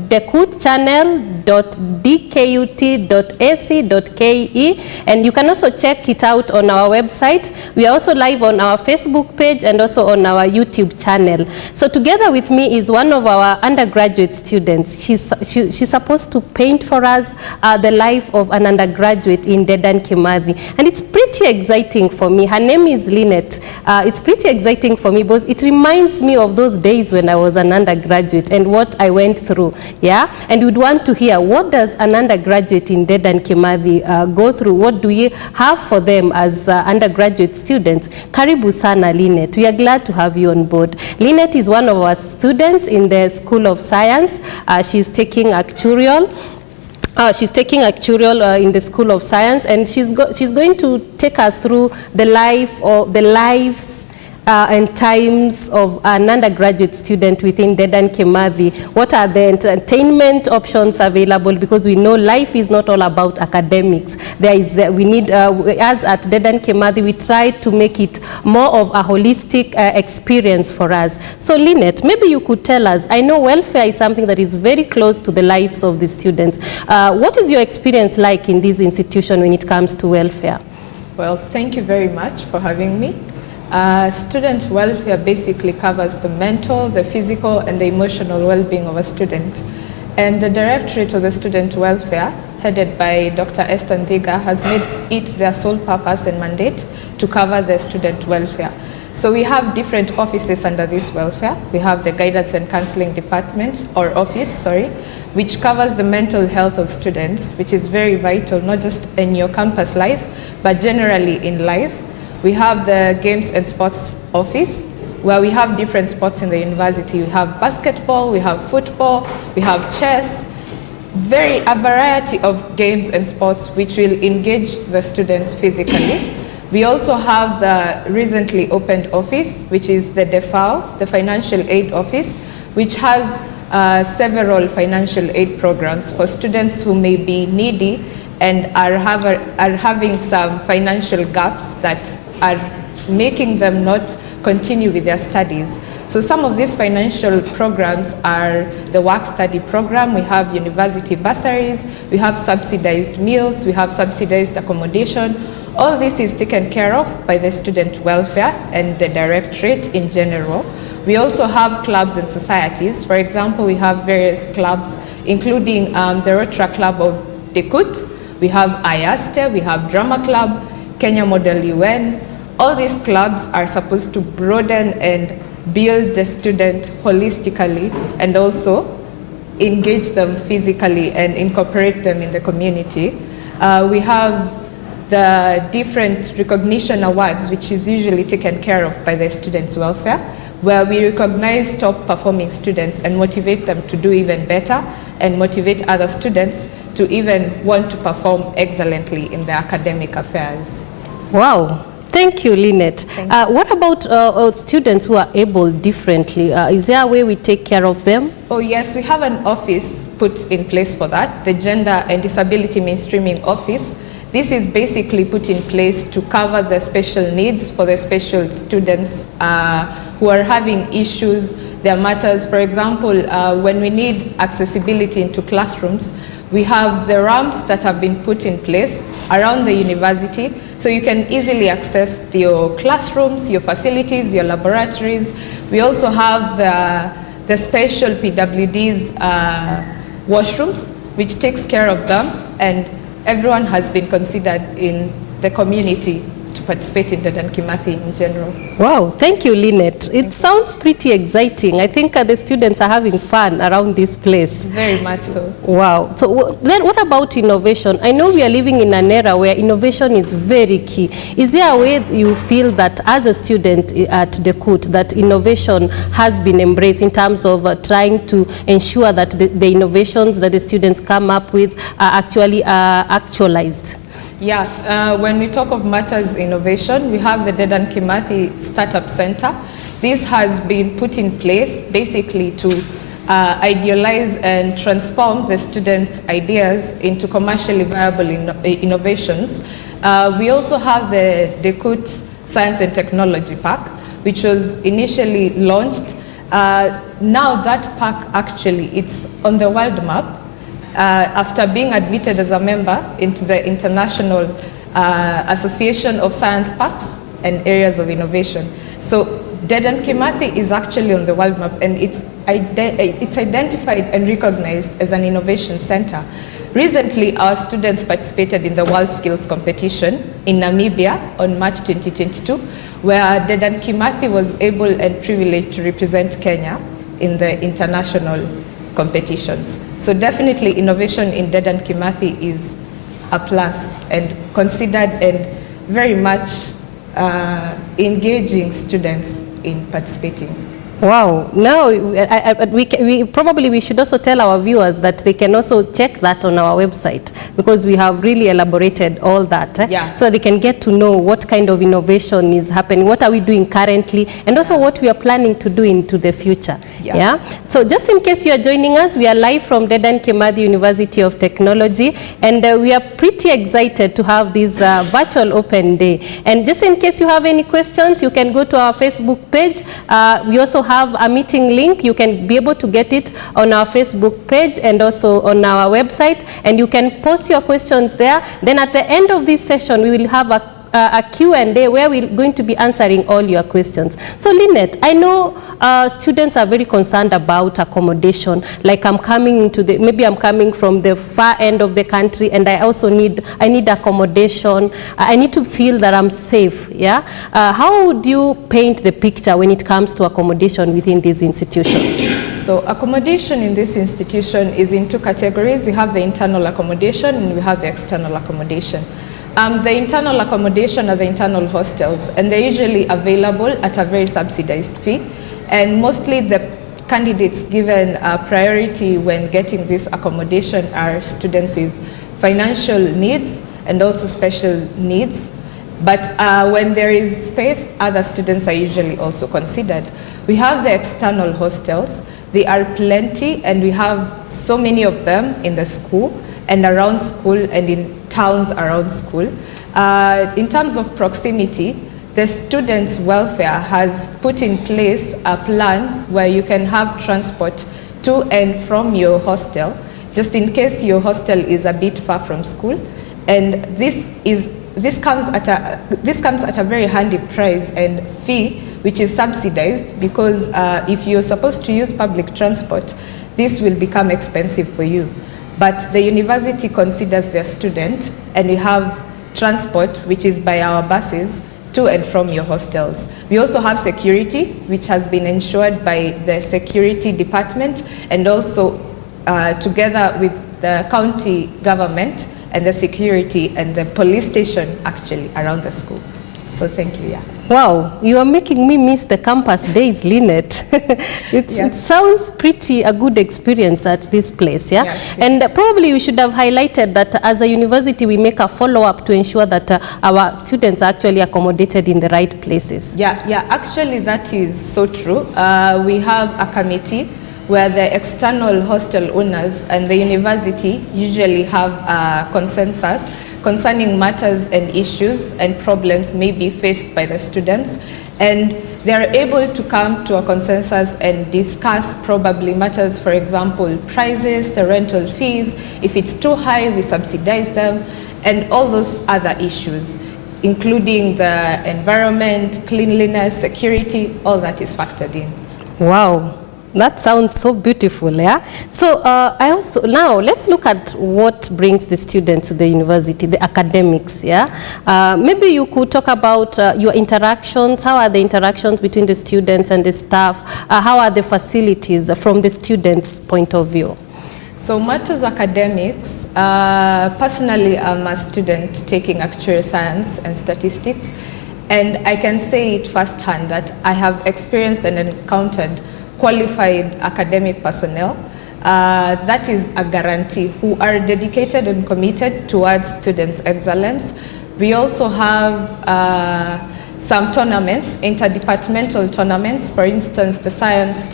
dekutchannel.dkut.ac.ke, and you can also check it out on our website. We are also live on our Facebook page and also on our YouTube channel. So together with me is one of our undergraduate students. She's supposed to paint for us the life of an undergraduate in Dedan Kimathi, and it's pretty exciting for me. Her name is Lynette. It's pretty exciting for me because it reminds me of those days when I was an undergraduate and what I went through, yeah? And we'd want to hear, what does an undergraduate in Dedan Kimathi go through? What do we have for them as undergraduate students? Karibu sana, Lynette. We are glad to have you on board. Lynette is one of our students in the School of Science. She's taking actuarial. In the School of Science, and she's going to take us through the lives and times of an undergraduate student within Dedan Kimathi. What are the entertainment options available? Because we know life is not all about academics. As at Dedan Kimathi, we try to make it more of a holistic experience for us. So Lynette, maybe you could tell us, I know welfare is something that is very close to the lives of the students. What is your experience like in this institution when it comes to welfare? Well, thank you very much for having me. Student welfare basically covers the mental, the physical, and the emotional well-being of a student. And the Directorate of the Student Welfare, headed by Dr. Esther Ndiga, has made it their sole purpose and mandate to cover the student welfare. So we have different offices under this welfare. We have the Guidance and Counseling Department, or office, which covers the mental health of students, which is very vital, not just in your campus life, but generally in life. We have the Games and Sports Office, where we have different sports in the university. We have basketball, we have football, we have chess, a variety of games and sports which will engage the students physically. We also have the recently opened office, which is the DeFAO, the Financial Aid Office, which has several financial aid programs for students who may be needy and are having some financial gaps that are making them not continue with their studies. So some of these financial programs are the work study program, we have university bursaries, we have subsidized meals, we have subsidized accommodation. All this is taken care of by the student welfare and the directorate in general. We also have clubs and societies. For example, we have various clubs, including the Rotary Club of DeKUT, we have IASTE, we have Drama Club, Kenya Model UN. All these clubs are supposed to broaden and build the student holistically and also engage them physically and incorporate them in the community. We have the different recognition awards, which is usually taken care of by the students' welfare, where we recognize top performing students and motivate them to do even better and motivate other students to even want to perform excellently in their academic affairs. Wow. Thank you, Lynette. What about students who are able differently? Is there a way we take care of them? Oh yes, we have an office put in place for that, the Gender and Disability Mainstreaming Office. This is basically put in place to cover the special needs for the special students who are having issues, their matters. For example, when we need accessibility into classrooms, we have the ramps that have been put in place around the university, so you can easily access your classrooms, your facilities, your laboratories. We also have the special PWD's washrooms, which takes care of them, and everyone has been considered in the community to participate in Dedan Kimathi in general. Wow, thank you, Lynette. It sounds pretty exciting. I think the students are having fun around this place. Very much so. Wow. So then what about innovation? I know we are living in an era where innovation is very key. Is there a way you feel that as a student at DeKUT that innovation has been embraced in terms of trying to ensure that the innovations that the students come up with are actually actualized? Yeah, when we talk of matters innovation, we have the Dedan Kimathi Startup Center. This has been put in place basically to idealize and transform the students' ideas into commercially viable innovations. We also have the DeKUT Science and Technology Park, which was initially launched. Now that park actually, it's on the world map after being admitted as a member into the International Association of Science Parks and Areas of Innovation. So Dedan Kimathi is actually on the world map, and it's identified and recognized as an innovation center. Recently, our students participated in the World Skills Competition in Namibia on March 2022, where Dedan Kimathi was able and privileged to represent Kenya in the international competitions. So definitely innovation in Dedan Kimathi is a plus and considered and very much engaging students in participating. Wow. Now, we should also tell our viewers that they can also check that on our website, because we have really elaborated all that. Yeah. So they can get to know what kind of innovation is happening, what are we doing currently, and also what we are planning to do into the future. Yeah. So just in case you are joining us, we are live from Dedan Kimathi University of Technology, and we are pretty excited to have this virtual open day. And just in case you have any questions, you can go to our Facebook page. We also have a meeting link. You can be able to get it on our Facebook page and also on our website, and you can post your questions there. Then at the end of this session, we will have a Q&A where we're going to be answering all your questions. So Lynette, I know students are very concerned about accommodation. Like I'm coming from the far end of the country, and I also need accommodation. I need to feel that I'm safe. Yeah. How would you paint the picture when it comes to accommodation within this institution? So accommodation in this institution is in two categories. We have the internal accommodation and we have the external accommodation. The internal accommodation are the internal hostels, and they're usually available at a very subsidized fee. And mostly the candidates given priority when getting this accommodation are students with financial needs and also special needs. But when there is space, other students are usually also considered. We have the external hostels. They are plenty, and we have so many of them in the school and around school and in towns around school. In terms of proximity, the students' welfare has put in place a plan where you can have transport to and from your hostel, just in case your hostel is a bit far from school. And this comes at a very handy price and fee, which is subsidized, because if you're supposed to use public transport, this will become expensive for you. But the university considers their student, and we have transport, which is by our buses, to and from your hostels. We also have security, which has been ensured by the security department, and also together with the county government and the security and the police station actually around the school. So thank you, yeah. Wow, you are making me miss the campus days, Lynette. It sounds pretty a good experience at this place, yeah? Yes. And probably we should have highlighted that as a university, we make a follow-up to ensure that our students are actually accommodated in the right places. Yeah, actually that is so true. We have a committee where the external hostel owners and the university usually have a consensus concerning matters and issues and problems may be faced by the students, and they are able to come to a consensus and discuss probably matters, for example, prices, the rental fees. If it's too high, we subsidize them, and all those other issues, including the environment, cleanliness, security, all that is factored in. Wow. That sounds so beautiful, yeah? So now let's look at what brings the students to the university, the academics, yeah? Maybe you could talk about your interactions. How are the interactions between the students and the staff? How are the facilities from the students' point of view? So matters academics, personally I'm a student taking actuarial science and statistics, and I can say it firsthand that I have experienced and encountered qualified academic personnel That is a guarantee, who are dedicated and committed towards students' excellence. We also have some tournaments, interdepartmental tournaments. For instance, the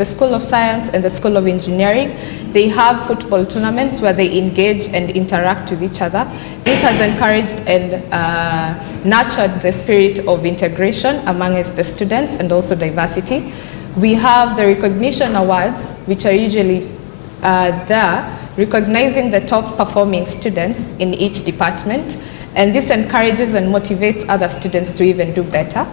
School of Science and the School of Engineering, they have football tournaments where they engage and interact with each other. This has encouraged and nurtured the spirit of integration amongst the students and also diversity. We have the recognition awards, which are usually there, recognizing the top performing students in each department. And this encourages and motivates other students to even do better.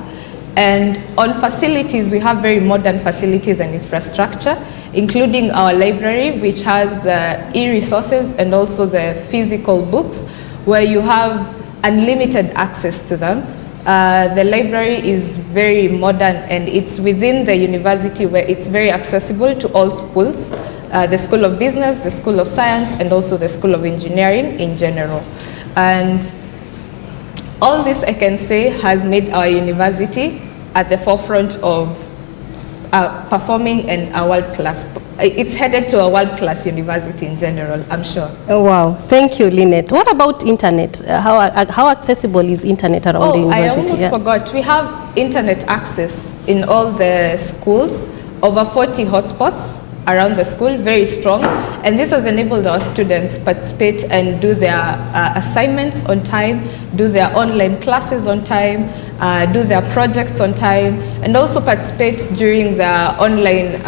And on facilities, we have very modern facilities and infrastructure, including our library, which has the e-resources and also the physical books, where you have unlimited access to them. The library is very modern, and it's within the university, where it's very accessible to all schools, the School of Business, the School of Science, and also the School of Engineering in general. And all this, I can say, has made our university at the forefront of performing in a world-class. It's headed to a world-class university in general, I'm sure. Oh, wow. Thank you, Lynette. What about internet? How accessible is internet around the university? I almost forgot. We have internet access in all the schools, over 40 hotspots around the school, very strong. And this has enabled our students participate and do their assignments on time, do their online classes on time, do their projects on time, and also participate during the online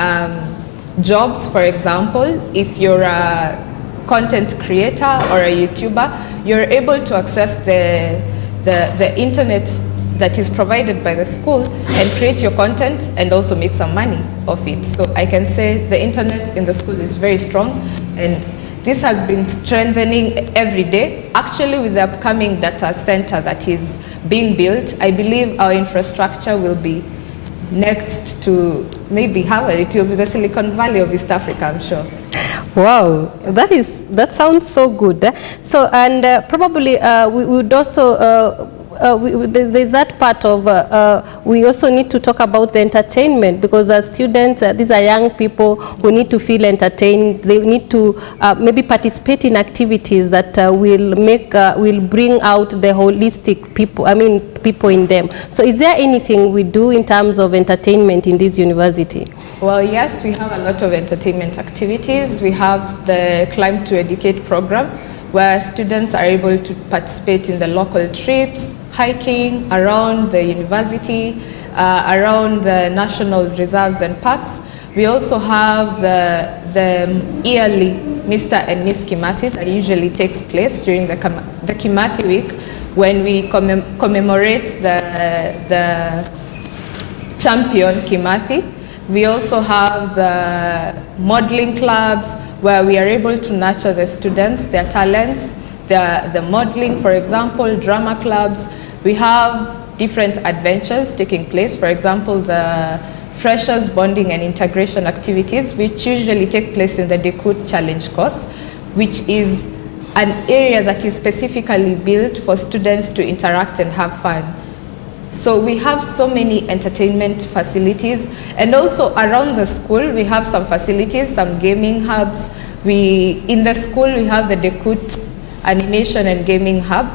jobs. For example, if you're a content creator or a YouTuber, you're able to access the internet that is provided by the school and create your content and also make some money off it. So I can say the internet in the school is very strong, and this has been strengthening every day. Actually, with the upcoming data center that is being built, I believe our infrastructure will be next to maybe Harvard. It will be the Silicon Valley of East Africa, I'm sure. Wow, that sounds so good. So, and probably we would also there's that part of we also need to talk about the entertainment, because as students, these are young people who need to feel entertained. They need to maybe participate in activities that will bring out the holistic people in them. So is there anything we do in terms of entertainment in this university? Well, yes, we have a lot of entertainment activities. We have the Climb to Educate program, where students are able to participate in the local trips, hiking around the university, around the national reserves and parks. We also have the yearly Mr. and Miss Kimathi that usually takes place during the Kimathi week, when we commemorate the champion Kimathi. We also have the modeling clubs, where we are able to nurture the students, their talents, the modeling, for example, drama clubs. We have different adventures taking place. For example, the freshers bonding and integration activities, which usually take place in the DeKUT challenge course, which is an area that is specifically built for students to interact and have fun. So we have so many entertainment facilities, and also around the school we have some facilities, some gaming hubs. In the school we have the DeKUT Animation and Gaming Hub,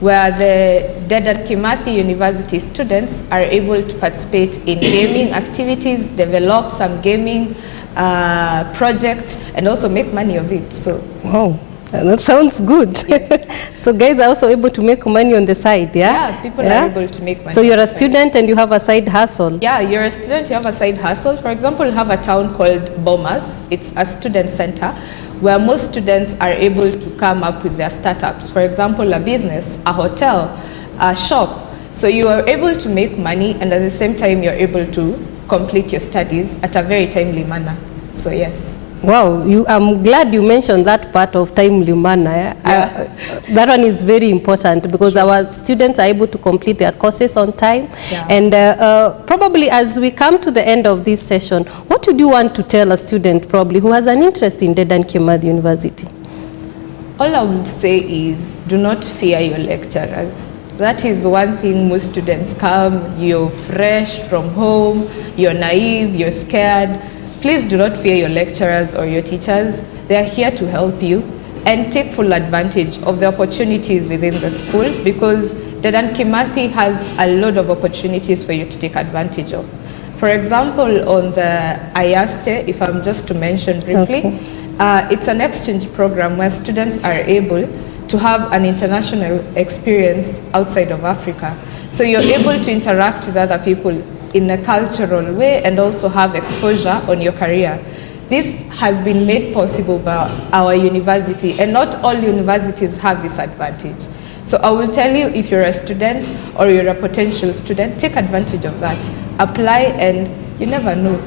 where the Dedan Kimathi University students are able to participate in gaming activities, develop some gaming projects, and also make money of it. So, wow, that sounds good. Yes. So guys are also able to make money on the side, yeah? Yeah, people are able to make money. So you're a student and you have a side hustle. Yeah, you're a student, you have a side hustle. For example, you have a town called Bomas. It's a student center, where most students are able to come up with their startups. For example, a business, a hotel, a shop. So you are able to make money, and at the same time you're able to complete your studies at a very timely manner. So yes. Wow, I'm glad you mentioned that part of timely manner. Yeah. That one is very important, because our students are able to complete their courses on time. Yeah. And probably as we come to the end of this session, what would you want to tell a student probably who has an interest in Dedan Kimathi University? All I would say is, do not fear your lecturers. That is one thing. Most students come, you're fresh from home, you're naive, you're scared. Please do not fear your lecturers or your teachers. They are here to help you, and take full advantage of the opportunities within the school, because Dedan Kimathi has a lot of opportunities for you to take advantage of. For example, on the IASTE, if I'm just to mention briefly, it's an exchange program where students are able to have an international experience outside of Africa. So you're able to interact with other people in a cultural way and also have exposure on your career. This has been made possible by our university, and not all universities have this advantage. So I will tell you, if you're a student or you're a potential student, take advantage of that. Apply, and you never know.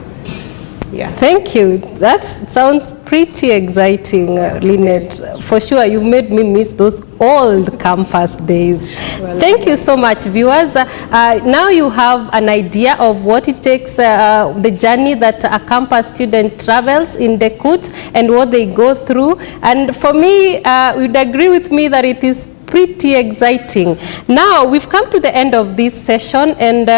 Yeah. Thank you. That sounds pretty exciting, Lynette. For sure, you've made me miss those old campus days. Well, thank you so much, viewers. Now you have an idea of what it takes, the journey that a campus student travels in DeKUT and what they go through. And for me, you'd agree with me that it is pretty exciting. Now we've come to the end of this session, and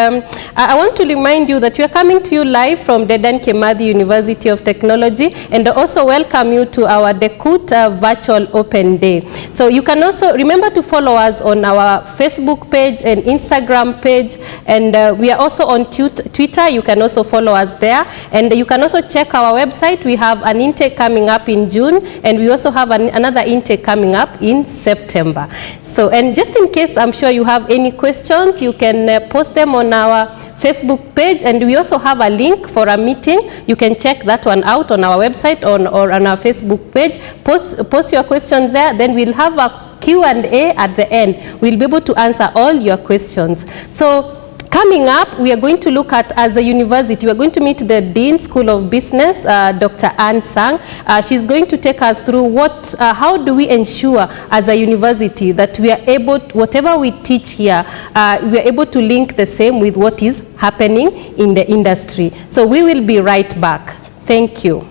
I want to remind you that we are coming to you live from Dedan Kimathi University of Technology, and also welcome you to our DeKUT virtual open day. So you can also remember to follow us on our Facebook page and Instagram page, and we are also on Twitter. You can also follow us there, and you can also check our website. We have an intake coming up in June, and we also have another intake coming up in September. So, and just in case, I'm sure you have any questions, you can post them on our Facebook page, and we also have a link for a meeting. You can check that one out on our website or on our Facebook page. Post your questions there, then we'll have a Q&A at the end. We'll be able to answer all your questions. So, coming up, we are going to look at, as a university, we are going to meet the Dean School of Business, Dr. Ann Sang. She's going to take us through how do we ensure as a university that we are able, whatever we teach here, we are able to link the same with what is happening in the industry. So we will be right back. Thank you.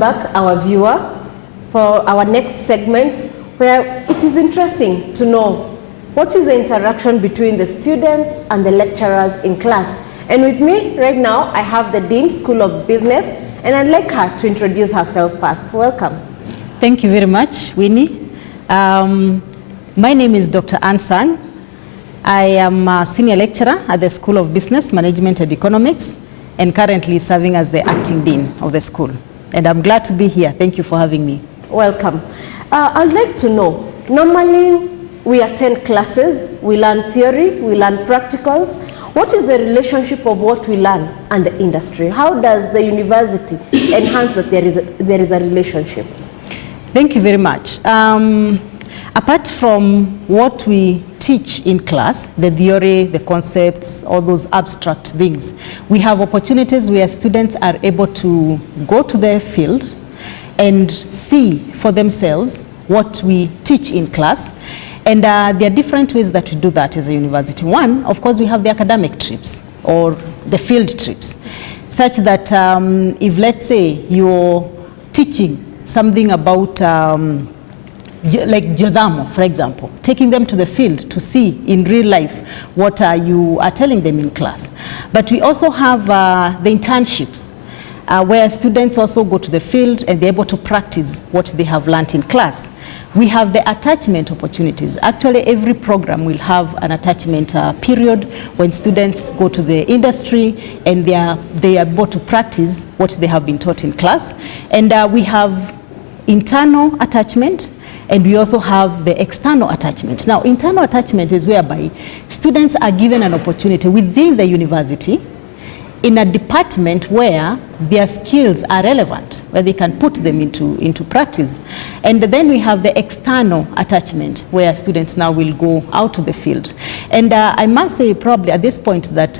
back our viewer for our next segment, where it is interesting to know what is the interaction between the students and the lecturers in class. And with me right now, I have the Dean, School of Business, and I'd like her to introduce herself first. Welcome. Thank you very much, Winnie. My name is Dr. Ansang. I am a senior lecturer at the School of Business, Management and Economics, and currently serving as the acting dean of the school. And I'm glad to be here. Thank you for having me. Welcome. I'd like to know, normally we attend classes, we learn theory, we learn practicals. What is the relationship of what we learn and the industry? How does the university enhance that there is a relationship? Thank you very much. Apart from what we teach in class, the theory, the concepts, all those abstract things, we have opportunities where students are able to go to the field and see for themselves what we teach in class. And there are different ways that we do that as a university. One, of course, we have the academic trips or the field trips, such that if, let's say, you're teaching something about like Geodramo, for example, taking them to the field to see in real life what you are telling them in class. But we also have the internships, where students also go to the field and they're able to practice what they have learned in class. We have the attachment opportunities. Actually, every program will have an attachment period when students go to the industry and they are able to practice what they have been taught in class. And we have internal attachment, and we also have the external attachment. Now, internal attachment is whereby students are given an opportunity within the university in a department where their skills are relevant, where they can put them into practice. And then we have the external attachment, where students now will go out to the field. And I must say probably at this point that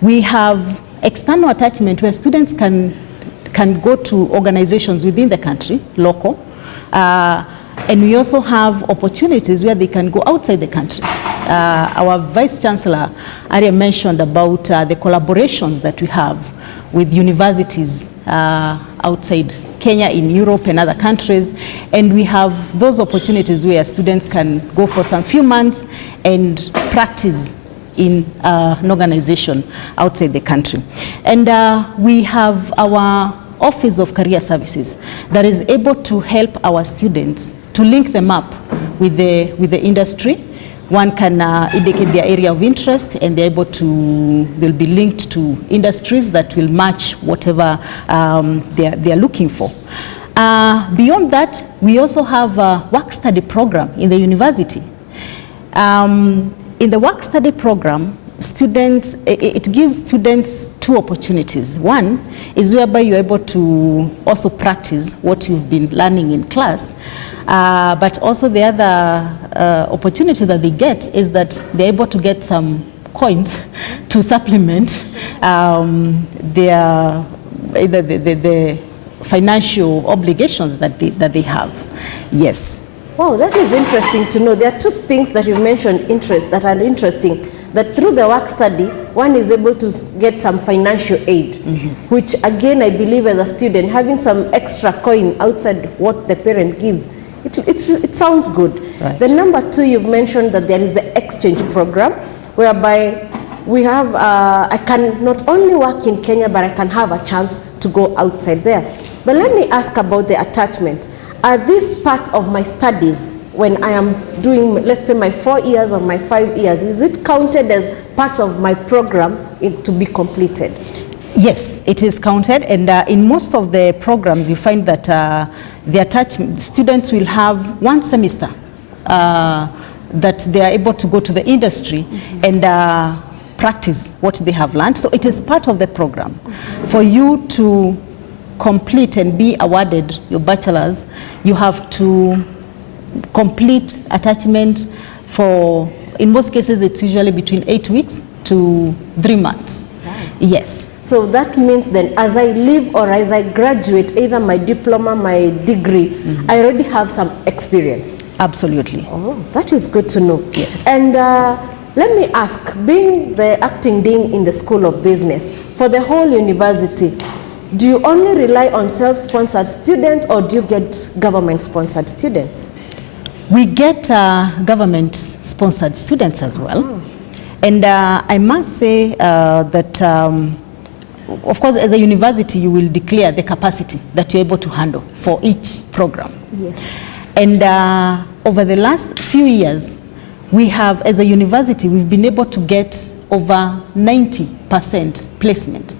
we have external attachment where students can go to organizations within the country, local, and we also have opportunities where they can go outside the country. Our Vice Chancellor Arya mentioned about the collaborations that we have with universities outside Kenya, in Europe and other countries. And we have those opportunities where students can go for some few months and practice in an organization outside the country. And we have our Office of Career Services that is able to help our students to link them up with the industry. One can indicate their area of interest, and they'll be linked to industries that will match whatever they're looking for. Beyond that, we also have a work-study program in the university. In the work-study program, it gives students two opportunities. One is whereby you're able to also practice what you've been learning in class. But also the other opportunity that they get is that they're able to get some coins to supplement the financial obligations that they have. Yes. Wow, that is interesting to know. There are two things that you mentioned that are interesting. That through the work study, one is able to get some financial aid, which again, I believe as a student, having some extra coin outside what the parent gives, it sounds good. Right. The number two, you've mentioned that there is the exchange program, whereby we have, I can not only work in Kenya, but I can have a chance to go outside there. But let me ask about the attachment. Are these part of my studies when I am doing, let's say, my 4 years or my 5 years? Is it counted as part of my program to be completed? Yes, it is counted, and in most of the programs you find that the attachment students will have 1 semester that they are able to go to the industry and practice what they have learned. So it is part of the program. For you to complete and be awarded your bachelor's, you have to complete attachment for, in most cases, it's usually between 8 weeks to 3 months. Wow. Yes. So that means then as I leave or as I graduate, either my diploma, my degree, I already have some experience. Absolutely. Oh, that is good to know. Yes. And let me ask, being the acting dean in the School of Business, for the whole university, do you only rely on self-sponsored students, or do you get government-sponsored students? We get government-sponsored students as well. Oh. And I must say that, of course, as a university, you will declare the capacity that you're able to handle for each program. Yes. And over the last few years, we have, as a university, we've been able to get over 90% placement.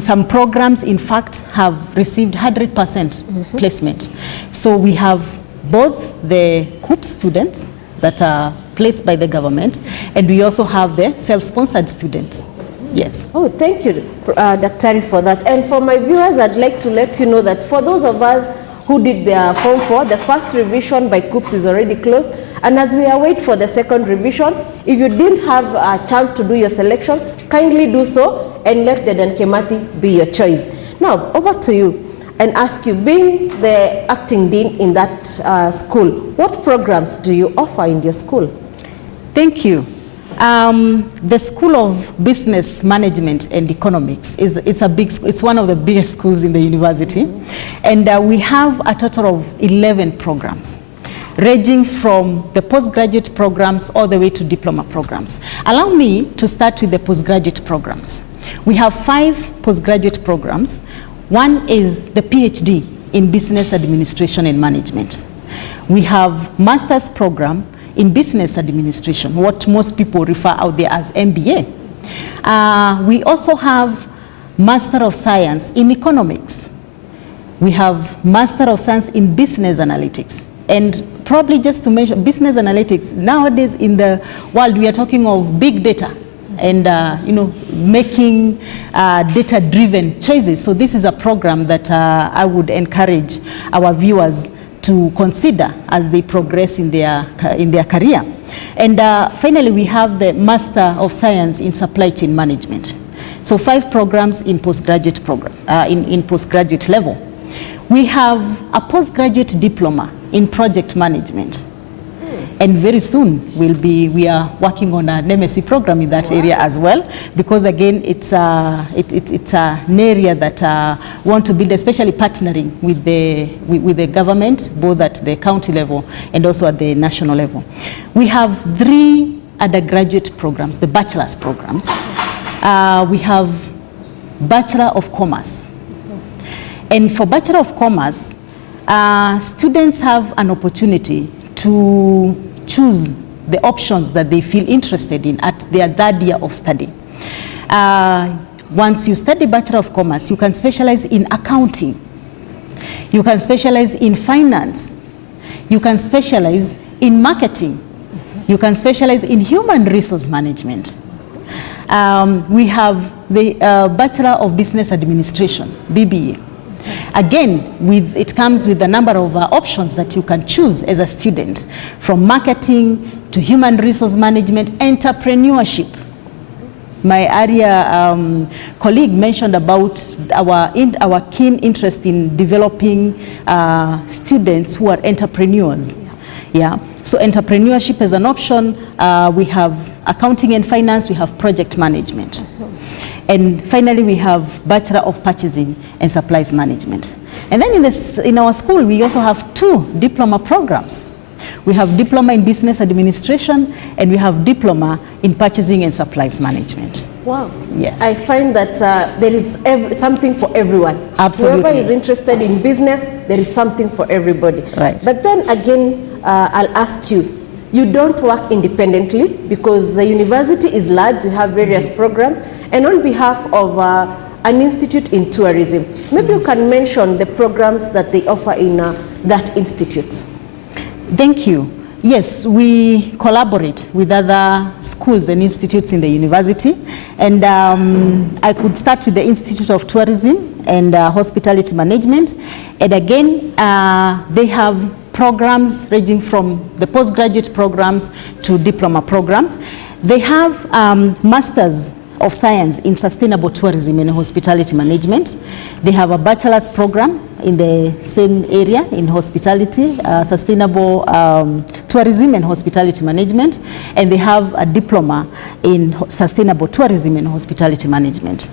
Some programs, in fact, have received 100% placement. So we have both the COOP students that are placed by the government, and we also have the self-sponsored students. Yes. Oh, thank you, Dr. for that. And for my viewers, I'd like to let you know that for those of us who did their Form 4, the first revision by COOPS is already closed. And as we await for the second revision, if you didn't have a chance to do your selection, kindly do so and let the Kimathi be your choice. Now, over to you and ask you, being the acting dean in that school, what programs do you offer in your school? Thank you. The School of Business Management and Economics it's one of the biggest schools in the university, and we have a total of 11 programs, ranging from the postgraduate programs all the way to diploma programs. Allow me to start with the postgraduate programs. We have 5 postgraduate programs. One is the PhD in Business Administration and Management. We have master's program in Business Administration, what most people refer out there as MBA. We also have Master of Science in Economics. We have Master of Science in Business Analytics. And probably just to mention, business analytics, nowadays in the world, we are talking of big data and making data-driven choices. So this is a program that I would encourage our viewers to consider as they progress in their career. And finally, we have the Master of Science in Supply Chain Management. So 5 programs in postgraduate program, in postgraduate level. We have a postgraduate diploma in project management. And very soon we are working on an MSc program in that area as well, because again it's an area that want to build, especially partnering with the government, both at the county level and also at the national level. We have 3 undergraduate programs, the bachelor's programs. We have Bachelor of Commerce. And for Bachelor of Commerce, students have an opportunity to choose the options that they feel interested in at their 3rd year of study. Once you study Bachelor of Commerce, you can specialize in accounting. You can specialize in finance. You can specialize in marketing. You can specialize in human resource management. We have the Bachelor of Business Administration, BBA. Again, it comes with a number of options that you can choose as a student, from marketing to human resource management, entrepreneurship. My earlier colleague mentioned about our keen interest in developing students who are entrepreneurs. Yeah. So entrepreneurship is an option. We have accounting and finance. We have project management. And finally, we have Bachelor of Purchasing and Supplies Management. And then in our school, we also have 2 diploma programs. We have Diploma in Business Administration, and we have Diploma in Purchasing and Supplies Management. Wow. Yes. I find that there is something for everyone. Absolutely. Whoever is interested in business, there is something for everybody. Right. But then again, I'll ask you, you don't work independently because the university is large, you have various programs, and on behalf of an institute in tourism, maybe you can mention the programs that they offer in that institute. Thank you. Yes, we collaborate with other schools and institutes in the university. And I could start with the Institute of Tourism and Hospitality Management. And again, they have programs ranging from the postgraduate programs to diploma programs. They have Masters of Science in Sustainable Tourism and Hospitality Management. They have a bachelor's program in the same area in hospitality, sustainable tourism and hospitality management, and they have a diploma in sustainable tourism and hospitality management.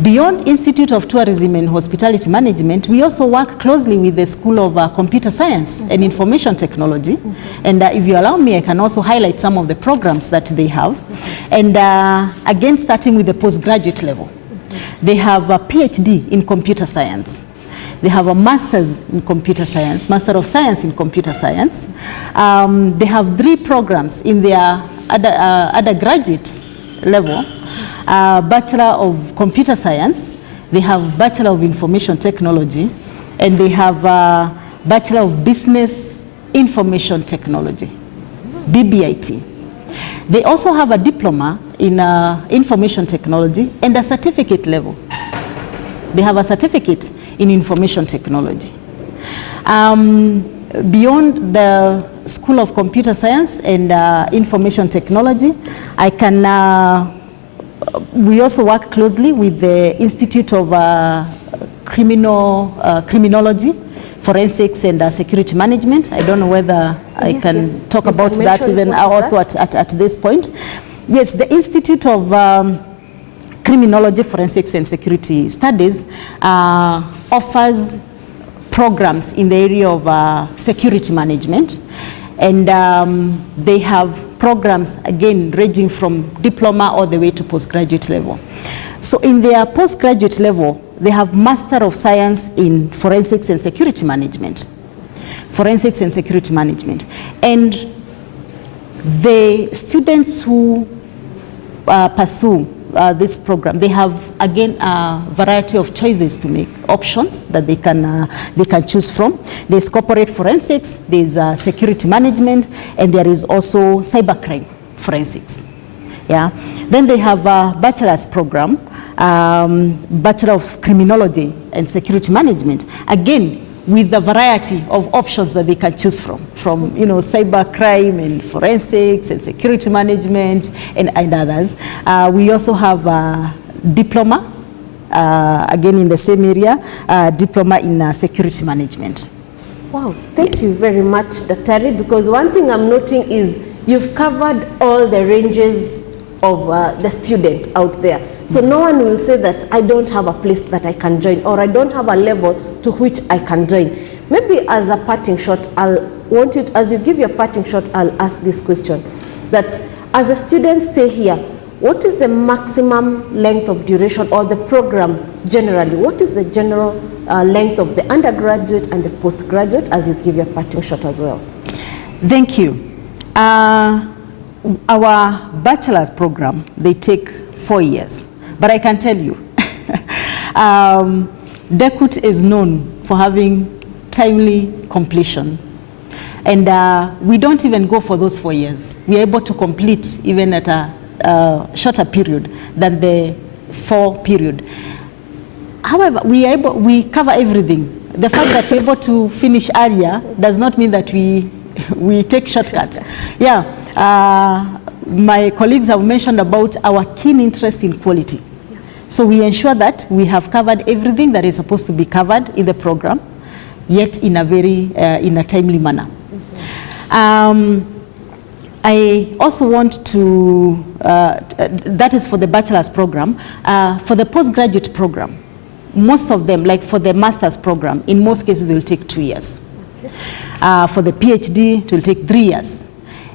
Beyond Institute of Tourism and Hospitality Management, we also work closely with the School of Computer Science and Information Technology. And if you allow me, I can also highlight some of the programs that they have. And again, starting with the postgraduate level. They have a PhD in computer science. They have a master's in computer science, Master of Science in computer science. They have 3 programs in their undergraduate level. Bachelor of Computer Science, they have Bachelor of Information Technology, and they have Bachelor of Business Information Technology, BBIT. They also have a diploma in information technology and a certificate level. They have a certificate in information technology. Beyond the School of Computer Science and Information Technology, we also work closely with the Institute of Criminology, Forensics and Security Management. I don't know whether I can talk about that even also at this point. Yes, the Institute of Criminology, Forensics and Security Studies offers programs in the area of security management. And they have programs, again, ranging from diploma all the way to postgraduate level. So in their postgraduate level, they have Master of Science in Forensics and Security Management. Forensics and Security Management. And the students who pursue this program, they have, again, a variety of choices to make, options that they can choose from. There's corporate forensics, there's security management, and there is also cybercrime forensics. Yeah. Then they have a bachelor's program, Bachelor of Criminology and Security Management, again, with a variety of options that they can choose from cybercrime and forensics and security management and others. We also have a diploma, again in the same area, diploma in security management. Wow, thank you very much, Dr. Because one thing I'm noting is you've covered all the ranges of the student out there. So no one will say that I don't have a place that I can join, or I don't have a level to which I can join. Maybe as a parting shot, as you give your parting shot, I'll ask this question. That as a student stay here, what is the maximum length of duration, or the program generally? What is the general length of the undergraduate and the postgraduate, as you give your parting shot as well? Thank you. Our bachelor's program, they take 4 years. But I can tell you, DeKUT is known for having timely completion. And we don't even go for those 4 years. We are able to complete even at a shorter period than the 4 period. However, we cover everything. The fact that we're able to finish earlier does not mean that we take shortcuts. Yeah. My colleagues have mentioned about our keen interest in quality. So we ensure that we have covered everything that is supposed to be covered in the program, yet in a very in a timely manner. I also want to, that is for the bachelor's program. For the postgraduate program, most of them, like for the master's program, in most cases they will take 2 years. For the PhD, it will take 3 years.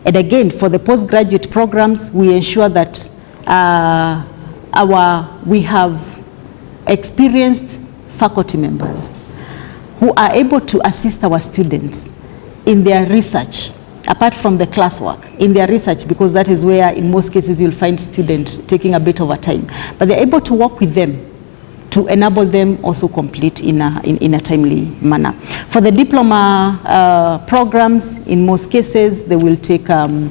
And again, for the postgraduate programs, we ensure that we have experienced faculty members who are able to assist our students in their research, apart from the classwork, in their research, because that is where, in most cases, you'll find students taking a bit of a time. But they're able to work with them to enable them also complete in a timely manner. For the diploma programs, in most cases, they will take 1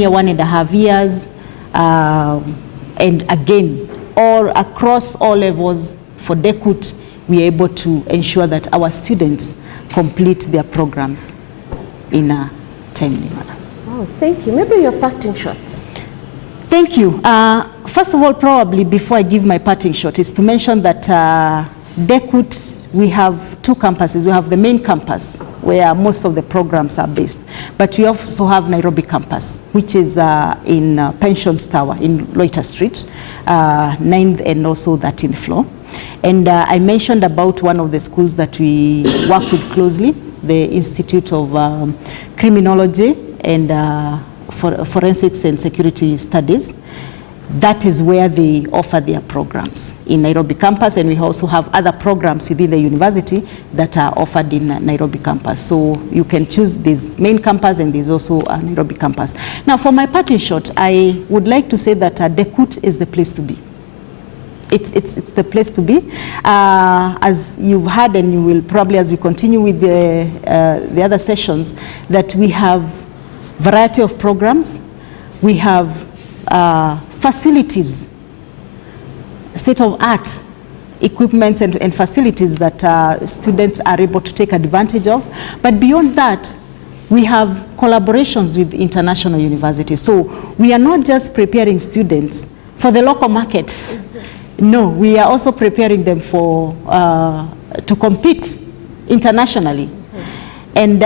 year, 1.5 years. And again, all across all levels for DeKUT, we are able to ensure that our students complete their programs in a timely manner. Oh, thank you. Maybe your parting shots. Thank you. First of all, probably before I give my parting shot, is to mention that DeKUT, we have two campuses. We have the main campus, where most of the programs are based. But we also have Nairobi campus, which is in Pensions Tower in Loiter Street, 9th and also 13th floor. And I mentioned about one of the schools that we work with closely, the Institute of Criminology and Forensics and Security Studies. That is where they offer their programs in Nairobi campus, and we also have other programs within the university that are offered in Nairobi campus. So you can choose this main campus, and there's also a Nairobi campus. Now, for my part in short, I would like to say that DeKUT is the place to be. It's the place to be. As you've heard, and you will probably, as we continue with the other sessions, that we have variety of programs. We have facilities, state-of-art equipments and facilities that students are able to take advantage of. But beyond that, we have collaborations with international universities. So we are not just preparing students for the local market. No, we are also preparing them for to compete internationally. And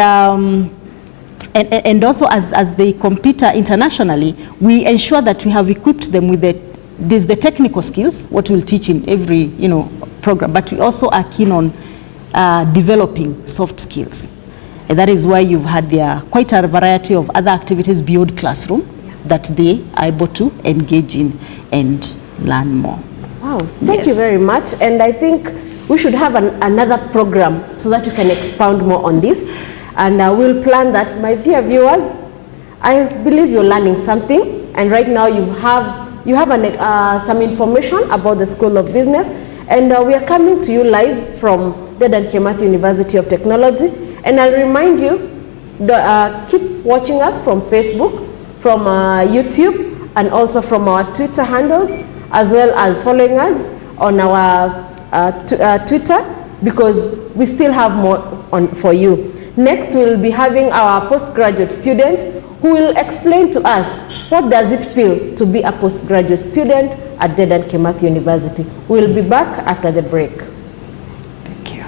also as they compete internationally, we ensure that we have equipped them with the technical skills, what we'll teach in every program, but we also are keen on developing soft skills. And that is why you've had there quite a variety of other activities beyond classroom that they are able to engage in and learn more. Wow, thank you very much. And I think we should have another program so that we can expound more on this. And we'll plan that. My dear viewers, I believe you're learning something. And right now you have some information about the School of Business. And we are coming to you live from Dedan Kimathi University of Technology. And I'll remind you, keep watching us from Facebook, from YouTube, and also from our Twitter handles, as well as following us on our Twitter, because we still have more for you. Next, we'll be having our postgraduate students who will explain to us what does it feel to be a postgraduate student at Dedan Kimathi University. We'll be back after the break. Thank you.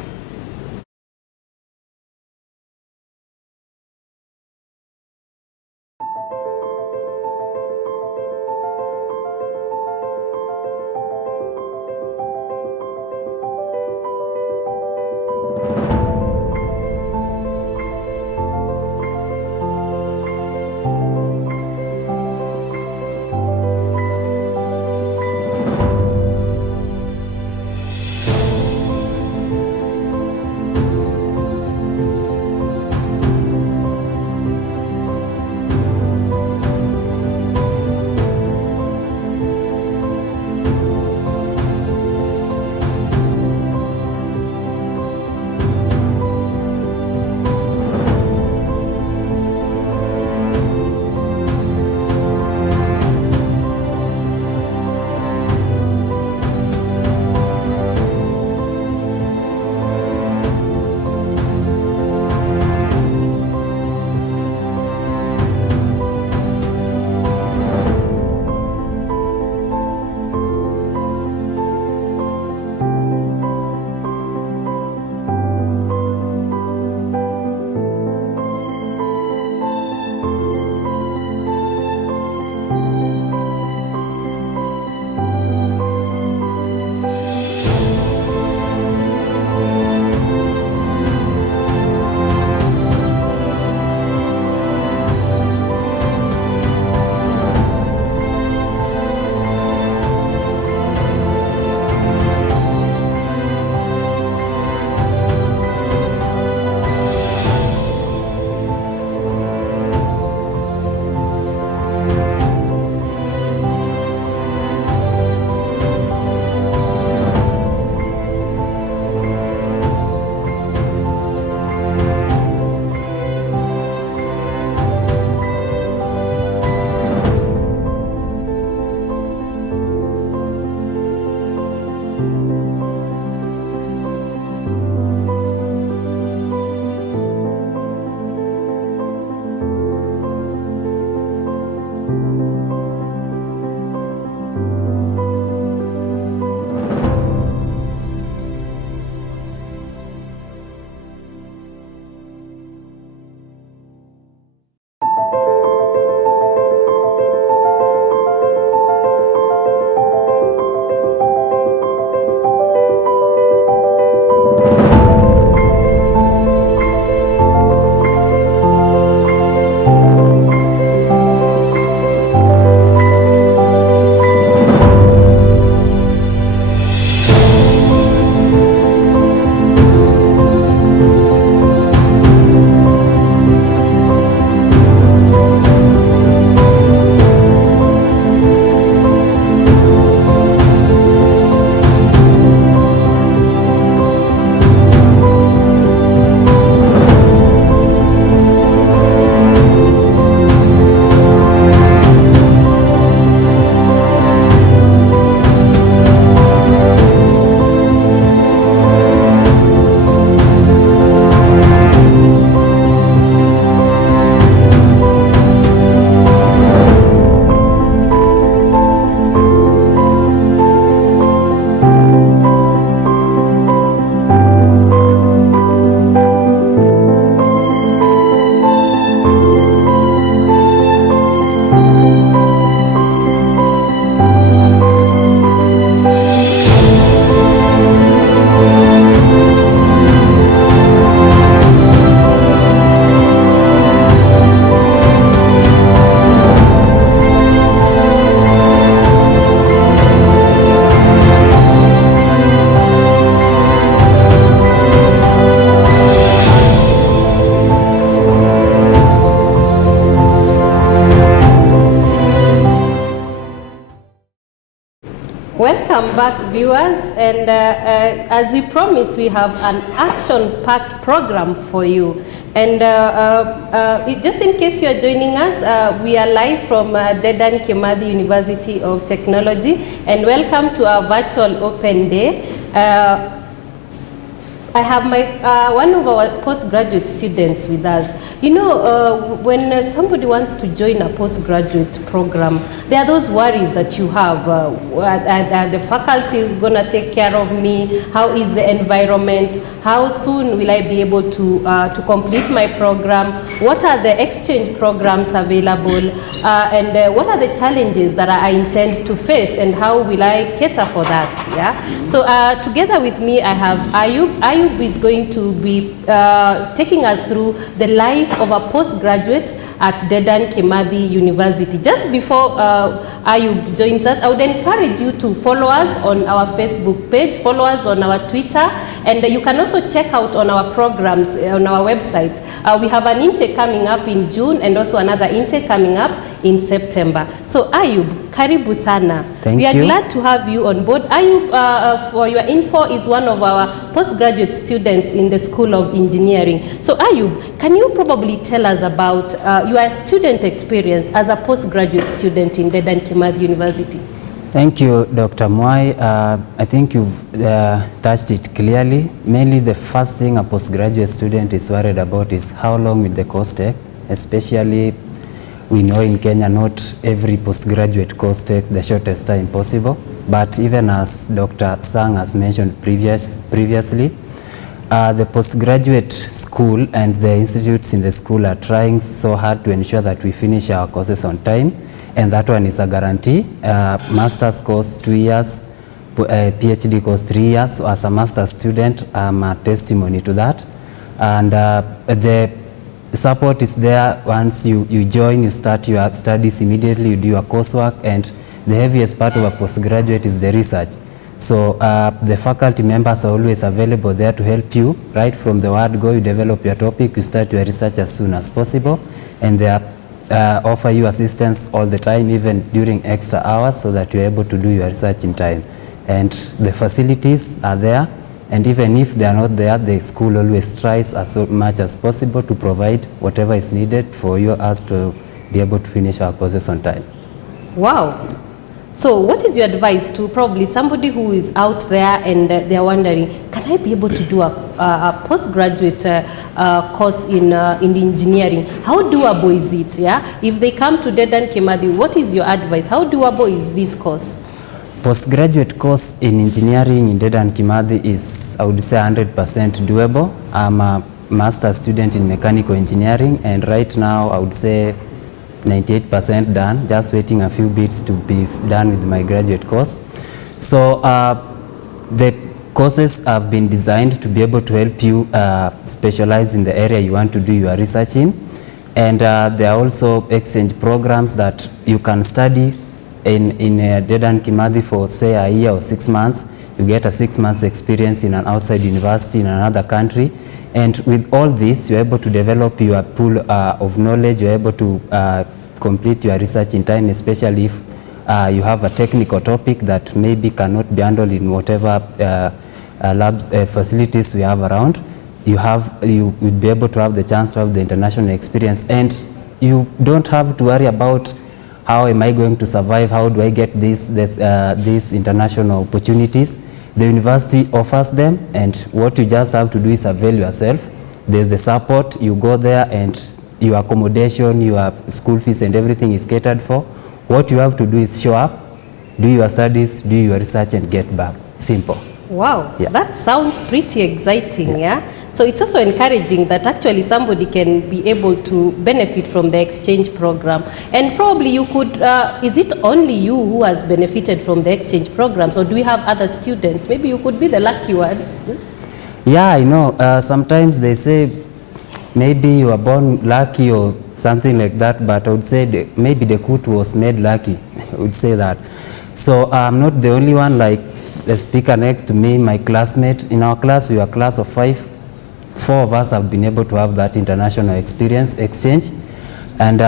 viewers, and as we promised, we have an action-packed program for you. And just in case you are joining us, we are live from Dedan Kimathi University of Technology, and welcome to our virtual open day. I have one of our postgraduate students with us. You know, when somebody wants to join a postgraduate program, there are those worries that you have. The faculty is going to take care of me? How is the environment? How soon will I be able to complete my program? What are the exchange programs available? And what are the challenges that I intend to face? And how will I cater for that? Yeah. So together with me, I have Ayub. Ayub is going to be taking us through the life of a postgraduate at Dedan Kimathi University. Just before Ayub joins us, I would encourage you to follow us on our Facebook page, follow us on our Twitter, and you can also check out on our programs on our website. We have an intake coming up in June and also another intake coming up in September. So Ayub, karibu sana. We are glad to have you on board. Ayub, for your info, is one of our postgraduate students in the School of Engineering. So Ayub, can you probably tell us about your student experience as a postgraduate student in Dedan Kimathi University? Thank you, Dr. Mwai. I think you've touched it clearly. Mainly the first thing a postgraduate student is worried about is how long will the course take, especially we know in Kenya not every postgraduate course takes the shortest time possible, but even as Dr. Sang has mentioned previously, the postgraduate school and the institutes in the school are trying so hard to ensure that we finish our courses on time, and that one is a guarantee. Master's course 2 years, PhD course 3 years. So as a master's student, I'm a testimony to that. And the support is there. Once you join, you start your studies immediately, you do your coursework, and the heaviest part of a postgraduate is the research. So the faculty members are always available there to help you. Right from the word go, you develop your topic, you start your research as soon as possible, and they offer you assistance all the time, even during extra hours, so that you're able to do your research in time. And the facilities are there, and even if they are not there, the school always tries as much as possible to provide whatever is needed for you as to be able to finish our courses on time. Wow. So what is your advice to probably somebody who is out there and they're wondering, can I be able to do a postgraduate course in engineering? How doable is it? Yeah? If they come to Dedan Kimathi, what is your advice? How doable is this course? Postgraduate course in engineering in Dedan Kimathi is, I would say, 100% doable. I'm a master's student in mechanical engineering, and right now I would say 98% done, just waiting a few bits to be done with my graduate course. So the courses have been designed to be able to help you specialize in the area you want to do your research in. And there are also exchange programs that you can study in Dedan Kimathi for say a year or 6 months. You get a 6 months experience in an outside university in another country. And with all this, you're able to develop your pool of knowledge. You're able to complete your research in time, especially if you have a technical topic that maybe cannot be handled in whatever labs facilities we have around. You would be able to have the chance to have the international experience, and you don't have to worry about how am I going to survive, how do I get these international opportunities. The university offers them, and what you just have to do is avail yourself. There's the support, you go there and your accommodation, your school fees and everything is catered for. What you have to do is show up, do your studies, do your research and get back. Simple. Wow, yeah. That sounds pretty exciting, yeah? So it's also encouraging that actually somebody can be able to benefit from the exchange program. And probably you could, is it only you who has benefited from the exchange programs, or do we have other students? Maybe you could be the lucky one. Yeah, I know. Sometimes they say maybe you were born lucky or something like that, but I would say maybe DeKUT was made lucky. I would say that. So I'm not the only one. Like the speaker next to me, my classmate. In our class, we are a class of 5. 4 of us have been able to have that international experience exchange. And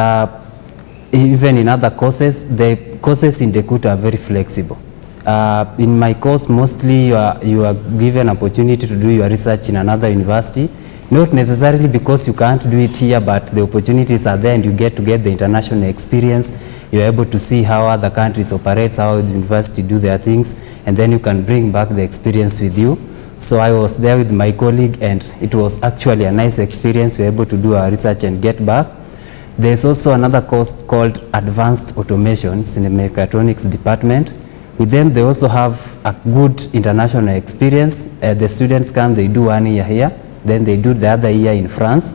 even in other courses, the courses in DeKUT are very flexible. In my course, mostly you are given opportunity to do your research in another university, not necessarily because you can't do it here, but the opportunities are there and you get to get the international experience. You're able to see how other countries operate, how the university do their things, and then you can bring back the experience with you. So I was there with my colleague, and it was actually a nice experience. We were able to do our research and get back. There's also another course called Advanced Automations in the Mechatronics department. With them, they also have a good international experience. The students come, they do 1 year here, then they do the other year in France.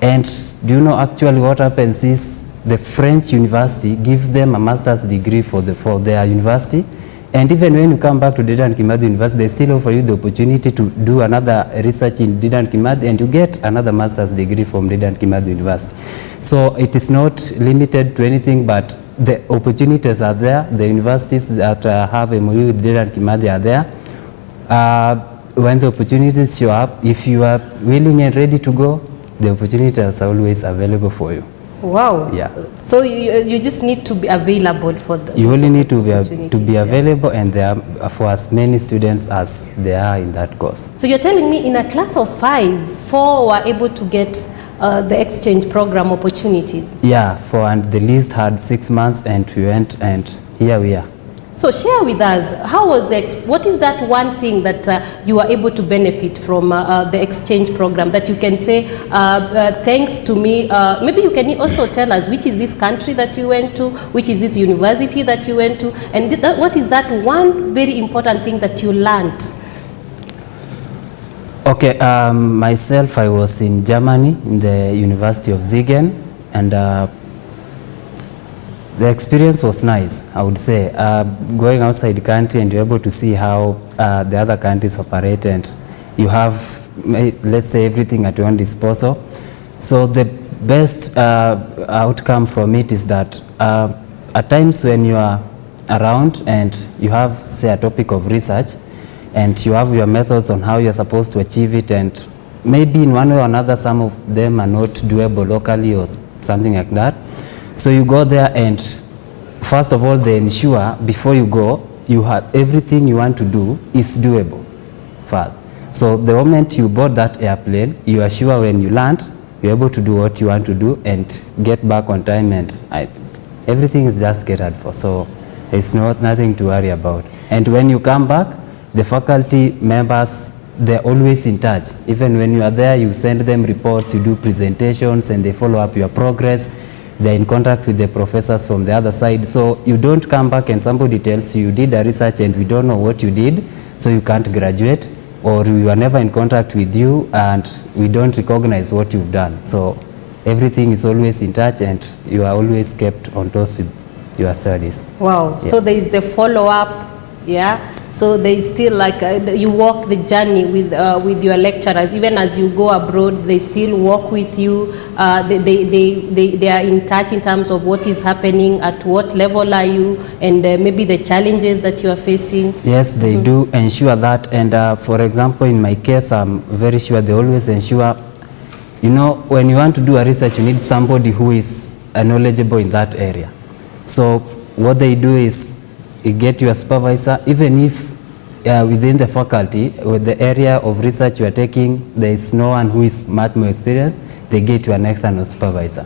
And do you know actually what happens is the French university gives them a master's degree for their university. And even when you come back to Dedan Kimathi University, they still offer you the opportunity to do another research in Dedan Kimathi, and you get another master's degree from Dedan Kimathi University. So it is not limited to anything, but the opportunities are there. The universities that have MOU with Dedan Kimathi are there. When the opportunities show up, if you are willing and ready to go, the opportunities are always available for you. Wow. Yeah. So you just need to be available for the. You only need to be available, and there are for as many students as there are in that course. So you're telling me in a class of 5, 4 were able to get the exchange program opportunities? Yeah, and the list had 6 months, and we went, and here we are. So share with us, how was what is that one thing that you were able to benefit from the exchange program that you can say, thanks to me, maybe you can also tell us which is this country that you went to, which is this university that you went to, and what is that one very important thing that you learned? Okay, myself, I was in Germany, in the University of Siegen, and the experience was nice, I would say. Going outside the country and you're able to see how the other countries operate, and you have, let's say, everything at your own disposal. So the best outcome from it is that at times when you are around and you have, say, a topic of research, and you have your methods on how you're supposed to achieve it, and maybe in one way or another some of them are not doable locally or something like that. So you go there, and first of all, they ensure before you go, you have everything you want to do is doable first. So the moment you board that airplane, you are sure when you land, you're able to do what you want to do and get back on time, and everything is just catered for. So it's nothing to worry about. And when you come back, the faculty members, they're always in touch. Even when you are there, you send them reports, you do presentations, and they follow up your progress. They're in contact with the professors from the other side. So you don't come back and somebody tells you did a research and we don't know what you did, so you can't graduate, or we were never in contact with you and we don't recognize what you've done. So everything is always in touch, and you are always kept on toast with your studies. Wow. Yeah. So there is the follow-up, yeah? So there is still like, you walk the journey with your lecturers. Even as you go abroad, they still walk with you. They are in touch in terms of what is happening, at what level are you, and maybe the challenges that you are facing. Yes, they do ensure that. And for example, in my case, I'm very sure they always ensure, you know, when you want to do a research, you need somebody who is knowledgeable in that area. So what they do is, you get your supervisor, even if within the faculty, with the area of research you are taking, there is no one who is much more experienced, they get you an external supervisor,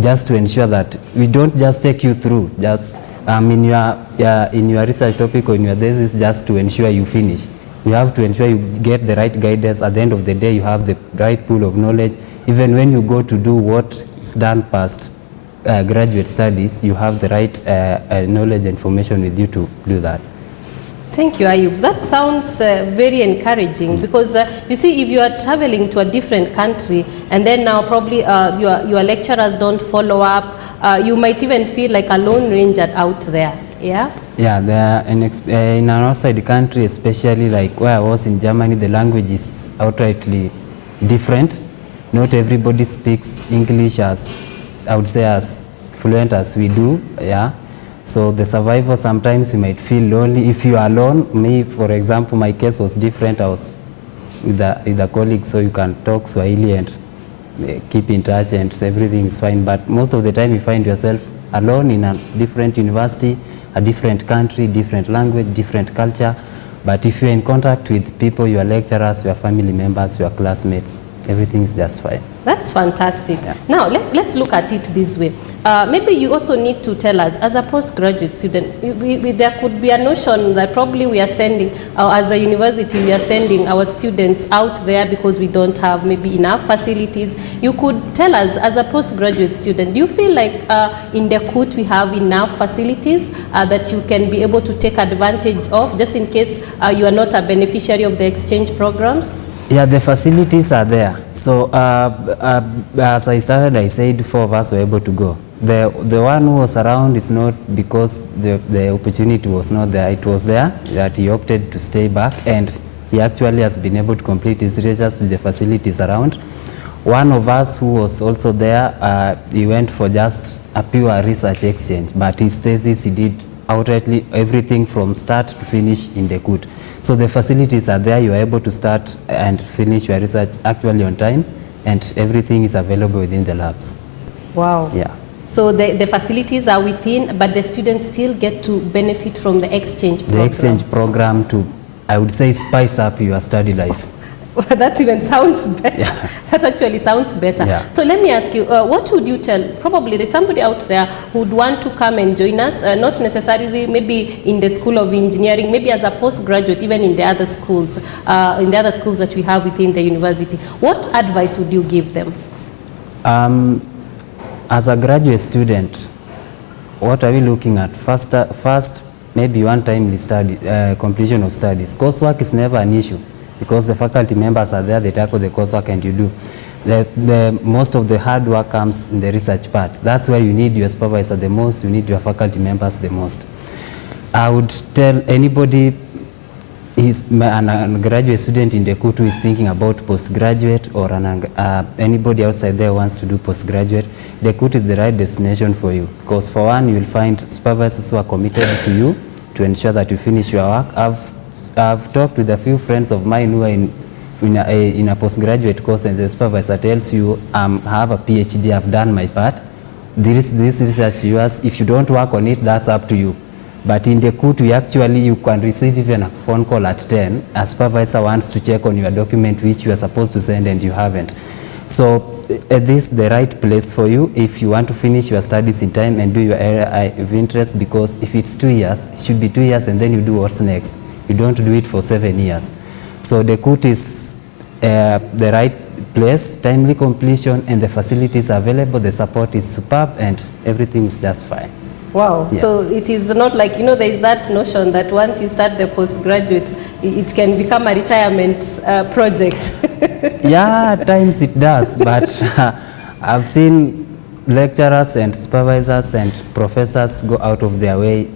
just to ensure that we don't just take you through, just in your research topic or in your thesis, just to ensure you finish. You have to ensure you get the right guidance. At the end of the day, you have the right pool of knowledge. Even when you go to do what is done past graduate studies, you have the right knowledge and information with you to do that. Thank you, Ayub. That sounds very encouraging, because you see, if you are traveling to a different country and then now probably your lecturers don't follow up, you might even feel like a lone ranger out there, yeah? Yeah, in an outside country, especially like where I was in Germany, the language is outrightly different. Not everybody speaks English as, I would say, as fluent as we do, yeah. So the survivor, sometimes you might feel lonely. If you are alone, me, for example, my case was different. I was with a colleague, so you can talk Swahili and keep in touch, and everything is fine. But most of the time you find yourself alone in a different university, a different country, different language, different culture. But if you're in contact with people, your lecturers, your family members, your classmates, everything is just fine. That's fantastic. Yeah. Now, let's look at it this way. Maybe you also need to tell us, as a postgraduate student, there could be a notion that probably we are sending, as a university, we are sending our students out there because we don't have maybe enough facilities. You could tell us, as a postgraduate student, do you feel like in DeKUT we have enough facilities that you can be able to take advantage of, just in case you are not a beneficiary of the exchange programs? Yeah, the facilities are there. So as I started, I said 4 of us were able to go. The one who was around is not because the opportunity was not there. It was there that he opted to stay back, and he actually has been able to complete his research with the facilities around. One of us who was also there, he went for just a pure research exchange, but his thesis he did outrightly everything from start to finish in DeKUT. So the facilities are there. You are able to start and finish your research actually on time, and everything is available within the labs. Wow. Yeah. So the facilities are within, but the students still get to benefit from the exchange program. The exchange program to, I would say, spice up your study life. That even sounds better. Yeah. That actually sounds better. Yeah. So let me ask you, what would you tell, probably there's somebody out there who would want to come and join us, not necessarily maybe in the School of Engineering, maybe as a postgraduate, even in the other schools, that we have within the university. What advice would you give them? As a graduate student, what are we looking at? First, maybe one-time completion of studies. Coursework is never an issue, because the faculty members are there, they tackle the coursework and you do. Most of the hard work comes in the research part. That's where you need your supervisor the most, you need your faculty members the most. I would tell anybody, an graduate student in DeKUT who is thinking about postgraduate, or anybody outside there wants to do postgraduate, DeKUT is the right destination for you. Because for one, you will find supervisors who are committed to you to ensure that you finish your work. I've talked with a few friends of mine who are in a postgraduate course, and the supervisor tells you, I have a PhD, I've done my part. This research yours, if you don't work on it, that's up to you. But in DeKUT, you can receive even a phone call at 10. A supervisor wants to check on your document which you are supposed to send and you haven't. So this is the right place for you if you want to finish your studies in time and do your area of interest, because if it's 2 years, it should be 2 years and then you do what's next. You don't do it for 7 years. So DeKUT is the right place, timely completion, and the facilities available, the support is superb, and everything is just fine. Wow. Yeah. So it is not like, there is that notion that once you start the postgraduate, it can become a retirement project. Yeah, at times it does, but I've seen lecturers and supervisors and professors go out of their way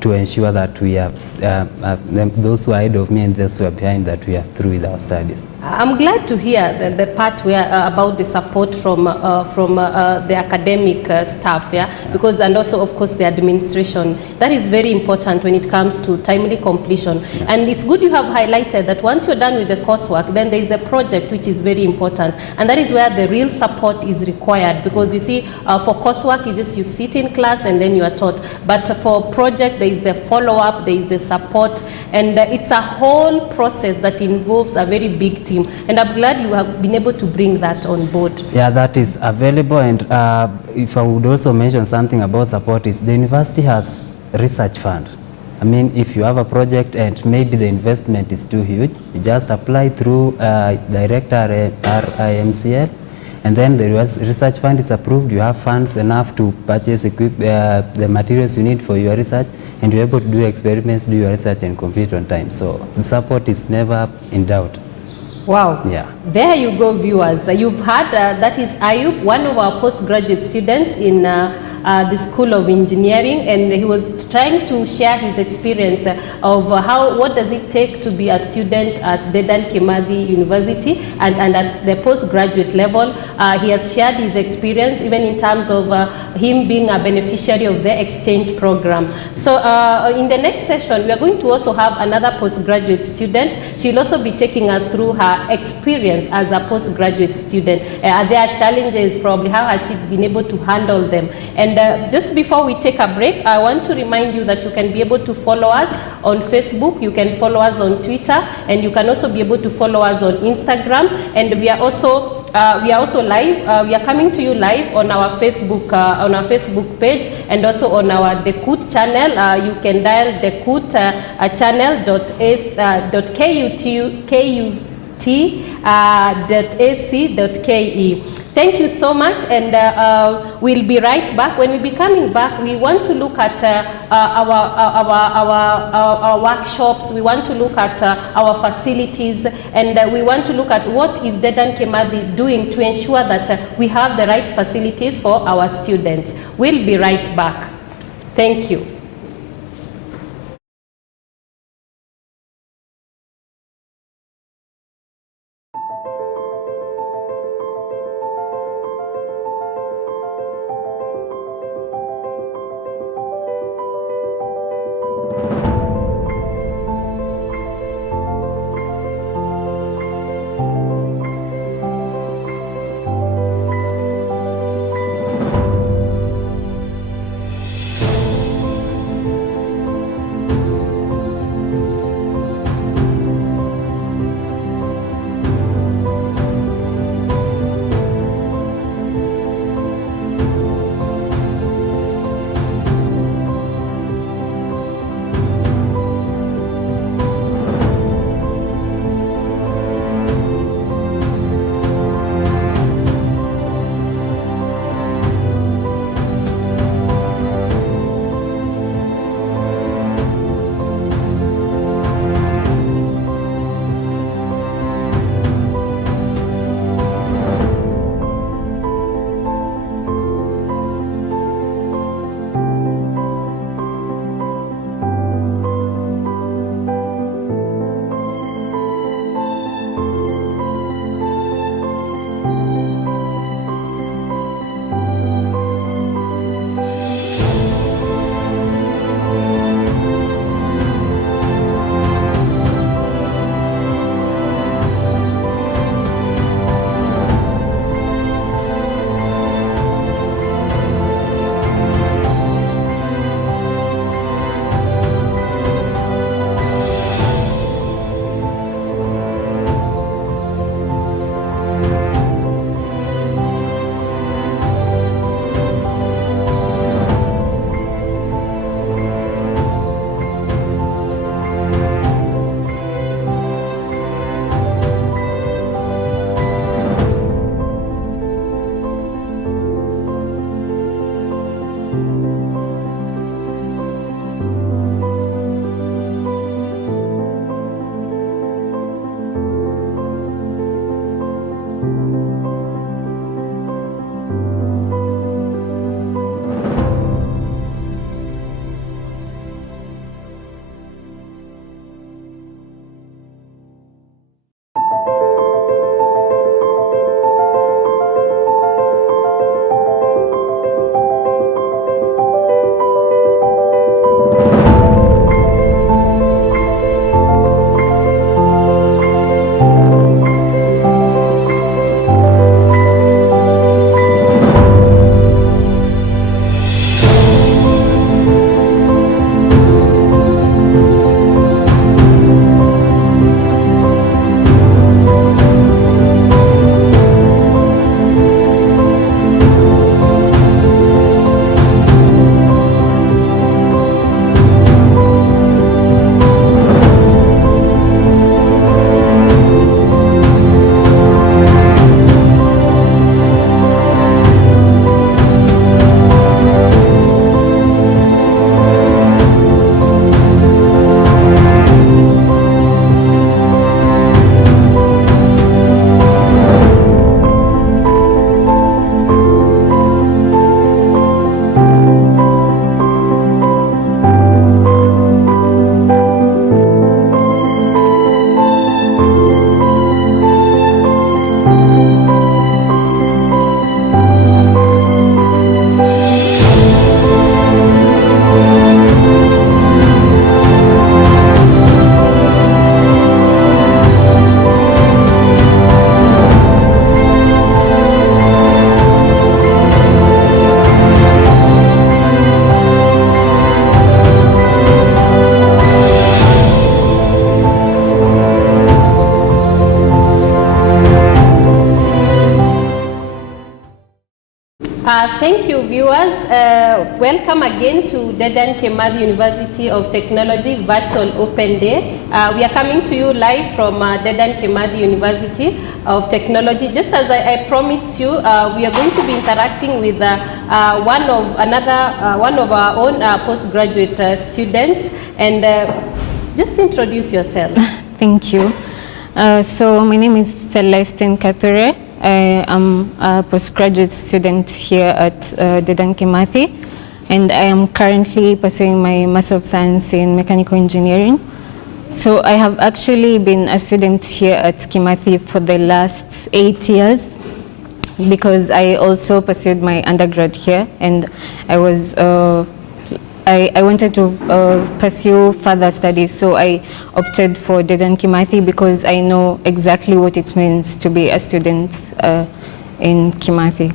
to ensure that we are, those who are ahead of me and those who are behind, that we are through with our studies. I'm glad to hear the part where about the support from the academic staff, because, and also of course the administration. That is very important when it comes to timely completion. Yeah. And it's good you have highlighted that once you're done with the coursework, then there is a project which is very important, and that is where the real support is required, because you see, for coursework, it's just you sit in class and then you are taught, but for project there is a follow-up, there is a support, and it's a whole process that involves a very big team. And I'm glad you have been able to bring that on board. Yeah, that is available. And if I would also mention something about support, is the university has research fund. I mean, if you have a project and maybe the investment is too huge, you just apply through Director RIMCL, and then the research fund is approved. You have funds enough to purchase the materials you need for your research, and you're able to do experiments, do your research, and complete on time. So the support is never in doubt. Wow. Yeah. There you go, viewers. You've heard that is Ayub, one of our postgraduate students in the School of Engineering, and he was trying to share his experience of what does it take to be a student at Dedan Kimathi University and at the postgraduate level. He has shared his experience even in terms of him being a beneficiary of the exchange program. So in the next session, we are going to also have another postgraduate student. She'll also be taking us through her experience as a postgraduate student. Are there challenges, probably? How has she been able to handle them? And And just before we take a break, I want to remind you that you can be able to follow us on Facebook, you can follow us on Twitter, and you can also be able to follow us on Instagram. And we are also live. We are coming to you live on our Facebook page, and also on our DeKUT channel. You can dial DeKUT channel.kut.ac.ke. Thank you so much, and we'll be right back. When we be coming back, we want to look at our workshops, we want to look at our facilities, and we want to look at what is Dedan Kimathi doing to ensure that we have the right facilities for our students. We'll be right back. Thank you. Thank you, viewers. Welcome again to Dedan Kimathi University of Technology Virtual Open Day. We are coming to you live from Dedan Kimathi University of Technology. Just as I promised you, we are going to be interacting with one of our own postgraduate students. And just introduce yourself. Thank you. So my name is Celestine Kathure. I am a postgraduate student here at Dedan Kimathi, and I am currently pursuing my Master of Science in Mechanical Engineering. So I have actually been a student here at Kimathi for the last 8 years, because I also pursued my undergrad here, and I was I wanted to pursue further studies, so I opted for Dedan Kimathi because I know exactly what it means to be a student in Kimathi.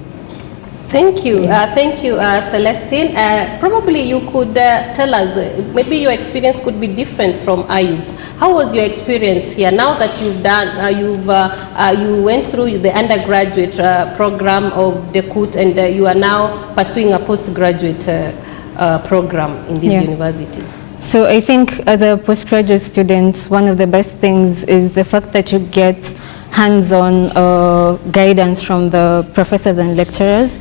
Thank you. Thank you, Celestine. Probably you could tell us, maybe your experience could be different from Ayub's. How was your experience here? Now that you've done, you went through the undergraduate program of DeKUT, and you are now pursuing a postgraduate program in this university. So I think as a postgraduate student, one of the best things is the fact that you get hands-on guidance from the professors and lecturers.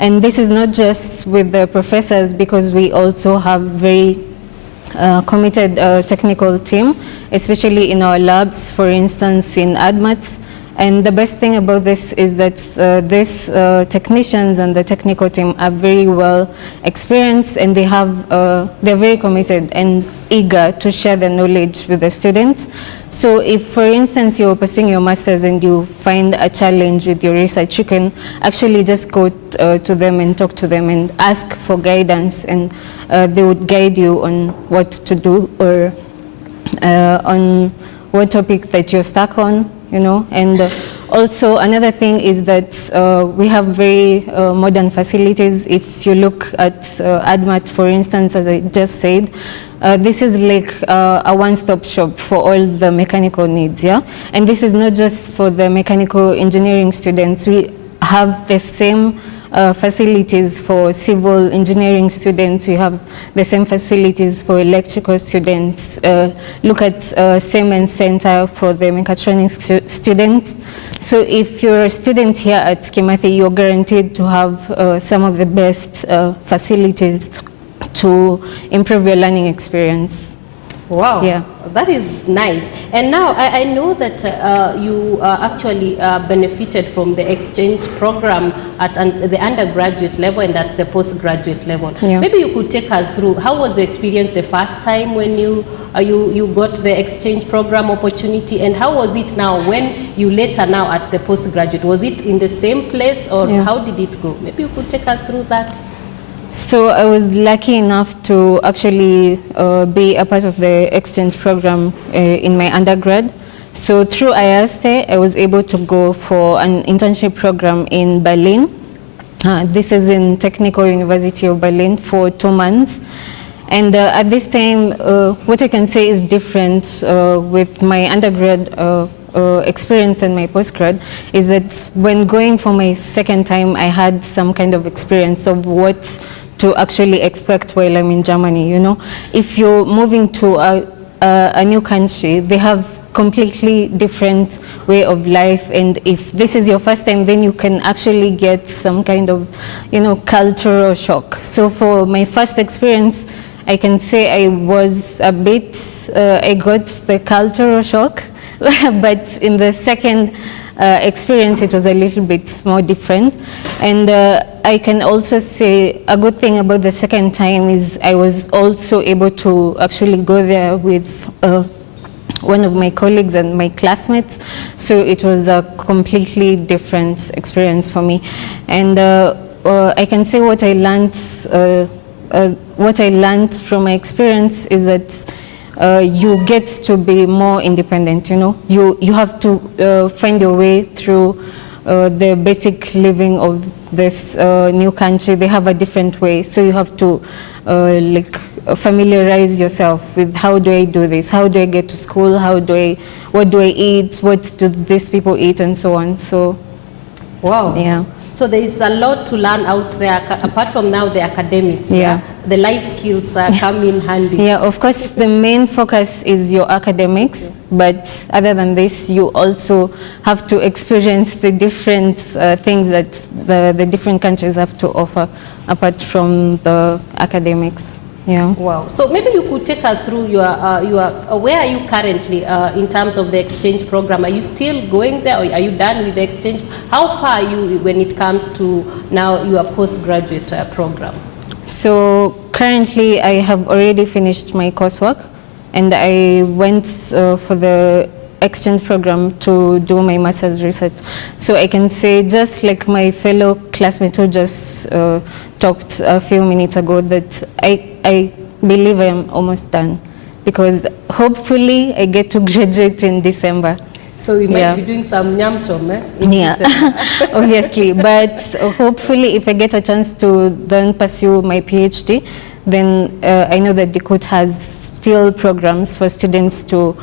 And this is not just with the professors, because we also have very committed technical team, especially in our labs, for instance, in ADMAT. And the best thing about this is that these technicians and the technical team are very well experienced, and they're very committed and eager to share the knowledge with the students. So if, for instance, you're pursuing your master's and you find a challenge with your research, you can actually just go to them and talk to them and ask for guidance, and they would guide you on what to do, or on what topic that you're stuck on. And also another thing is that we have very modern facilities. If you look at ADMAT, for instance, as I just said, this is like a one-stop shop for all the mechanical needs, And this is not just for the mechanical engineering students. We have the same facilities for civil engineering students. We have the same facilities for electrical students. Look at Siemens Center for the mechatronics students. So if you're a student here at Kimathi, you're guaranteed to have some of the best facilities to improve your learning experience. Wow, that is nice. And now I know that you actually benefited from the exchange program at the undergraduate level and at the postgraduate level. Maybe you could take us through, how was the experience the first time when you got the exchange program opportunity, and how was it now when you later now at the postgraduate? Was it in the same place, or how did it go? Maybe you could take us through that. So I was lucky enough to actually be a part of the exchange program in my undergrad. So through IASTE, I was able to go for an internship program in Berlin. This is in Technical University of Berlin for 2 months. And at this time, what I can say is different with my undergrad experience and my postgrad is that when going for my second time, I had some kind of experience of what to actually expect while I'm in Germany. If you're moving to a new country, they have completely different way of life, and if this is your first time, then you can actually get some kind of cultural shock. So for my first experience, I can say I was a bit, I got the cultural shock, but in the second experience, it was a little bit more different. And I can also say a good thing about the second time is I was also able to actually go there with one of my colleagues and my classmates. So it was a completely different experience for me. And I can say what I learned from my experience is that you get to be more independent. You have to find your way through the basic living of this new country. They have a different way, so you have to familiarize yourself with how do I do this, how do I get to school, what do I eat, what do these people eat, and so on. So wow, So there is a lot to learn out there, apart from now the academics. Yeah. The life skills come in handy. Yeah, of course, the main focus is your academics, but other than this, you also have to experience the different things that the different countries have to offer, apart from the academics. Yeah. Wow. So maybe you could take us through your where are you currently in terms of the exchange program? Are you still going there, or are you done with the exchange? How far are you when it comes to now your postgraduate program? So currently I have already finished my coursework, and I went for the exchange program to do my master's research. So I can say, just like my fellow classmate who just talked a few minutes ago, that I believe I am almost done, because hopefully I get to graduate in December. So we might be doing some nyamchom in December. Obviously, but hopefully if I get a chance to then pursue my PhD, then I know that DeKUT has still programs for students to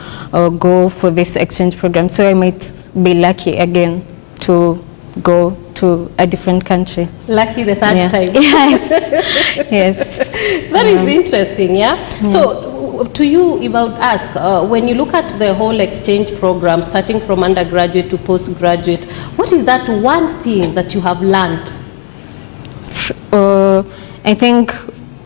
go for this exchange program. So I might be lucky again to go to a different country. Lucky the third time. Yes. Yes. That is interesting, yeah? So to you, if I would ask, when you look at the whole exchange program, starting from undergraduate to postgraduate, what is that one thing that you have learned? I think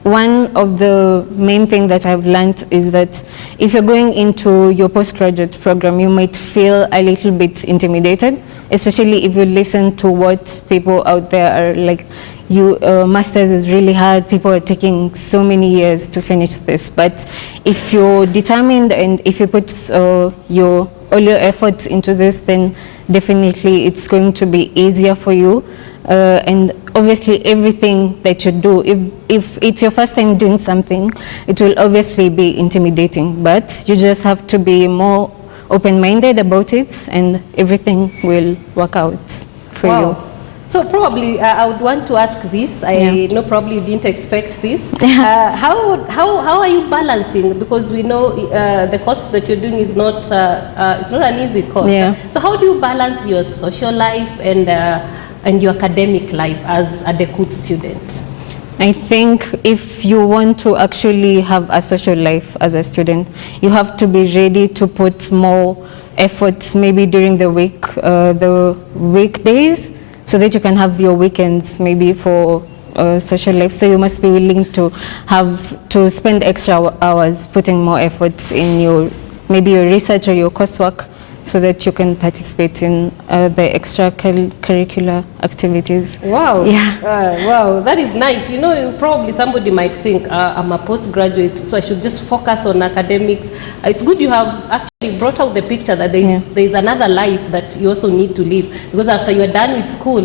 one of the main things that I've learned is that if you're going into your postgraduate program, you might feel a little bit intimidated, especially if you listen to what people out there are like. Masters is really hard, people are taking so many years to finish this. But if you're determined and if you put all your efforts into this, then definitely it's going to be easier for you. And obviously everything that you do, if it's your first time doing something, it will obviously be intimidating, but you just have to be more open-minded about it, and everything will work out for you. So probably I would want to ask this. I know probably you didn't expect this. How are you balancing? Because we know the course that you're doing is not it's not an easy course. Yeah. So how do you balance your social life and your academic life as a DeKUT student? I think if you want to actually have a social life as a student, you have to be ready to put more effort maybe during the week, the weekdays, so that you can have your weekends maybe for social life. So you must be willing to spend extra hours putting more effort in your maybe your research or your coursework, so that you can participate in the extracurricular activities. Wow. Yeah. Wow, that is nice. You know, probably somebody might think, I'm a postgraduate, so I should just focus on academics. It's good you have actually brought out the picture that there is another life that you also need to live. Because after you are done with school,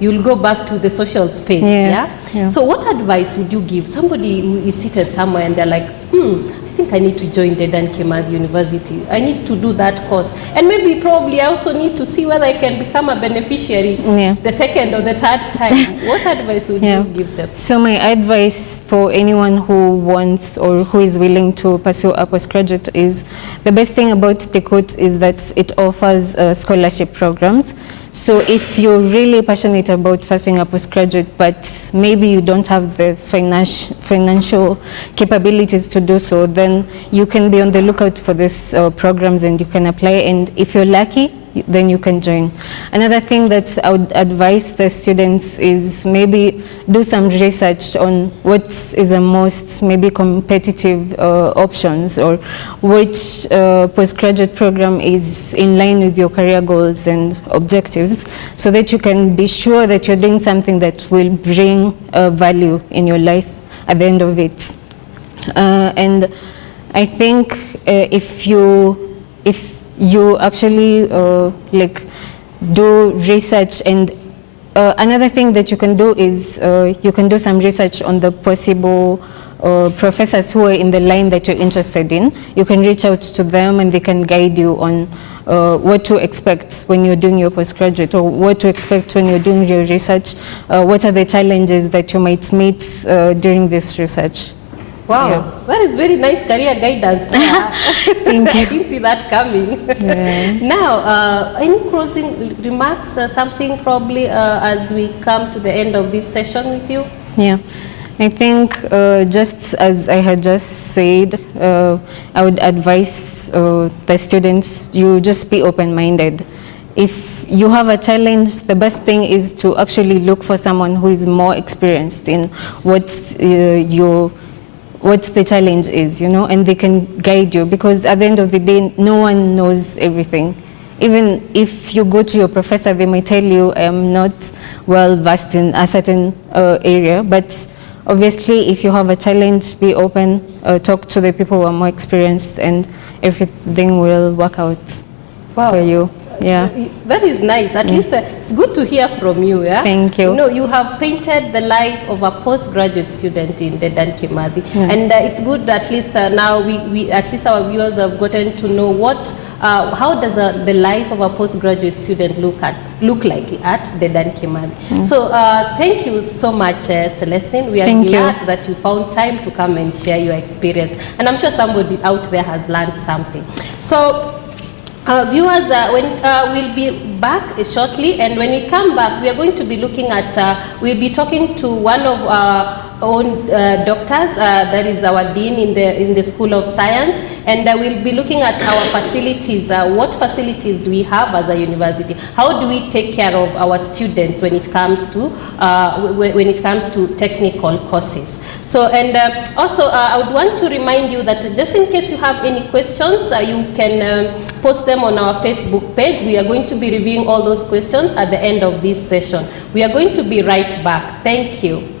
you'll go back to the social space. Yeah? So what advice would you give somebody who is seated somewhere and they're like, I think I need to join Dedan Kimathi University. I need to do that course. And maybe probably I also need to see whether I can become a beneficiary the second or the third time. What advice would you give them? So my advice for anyone who wants or who is willing to pursue a postgraduate is, the best thing about DeKUT is that it offers scholarship programs. So if you're really passionate about pursuing a postgraduate, but maybe you don't have the financial capabilities to do so, then you can be on the lookout for these programs and you can apply. And if you're lucky, then you can join. Another thing that I would advise the students is maybe do some research on what is the most maybe competitive options, or which postgraduate program is in line with your career goals and objectives, so that you can be sure that you're doing something that will bring value in your life at the end of it. And I think if you actually like do research, and another thing that you can do is you can do some research on the possible professors who are in the line that you're interested in. You can reach out to them and they can guide you on what to expect when you're doing your postgraduate, or what to expect when you're doing your research. What are the challenges that you might meet during this research? Wow, Yeah. that is very nice career guidance there. Thank you. I didn't see that coming. Yeah. Now, any closing remarks, something probably as we come to the end of this session with you? Yeah, I think just as I had just said, I would advise the students, you just be open-minded. If you have a challenge, the best thing is to actually look for someone who is more experienced in what the challenge is, and they can guide you, because at the end of the day, no one knows everything. Even if you go to your professor, they might tell you, I am not well versed in a certain area, but obviously if you have a challenge, be open, talk to the people who are more experienced, and everything will work out for you. Yeah. That is nice. At least it's good to hear from you. Yeah. Thank you. You have painted the life of a postgraduate student in Dedan Kimathi, and it's good that at least now we at least our viewers have gotten to know how does the life of a postgraduate student look like at Dedan Kimathi. So thank you so much, Celestine. We are glad that you found time to come and share your experience, and I'm sure somebody out there has learned something. So. Viewers, we'll be back shortly, and when we come back, we are going to be looking at, we'll be talking to one of our own doctors, that is our dean in the School of Science, and we'll be looking at our facilities. What facilities do we have as a university? How do we take care of our students when it comes to technical courses? So, and also I would want to remind you that just in case you have any questions, you can post them on our Facebook page. We are going to be reviewing all those questions at the end of this session. We are going to be right back. Thank you.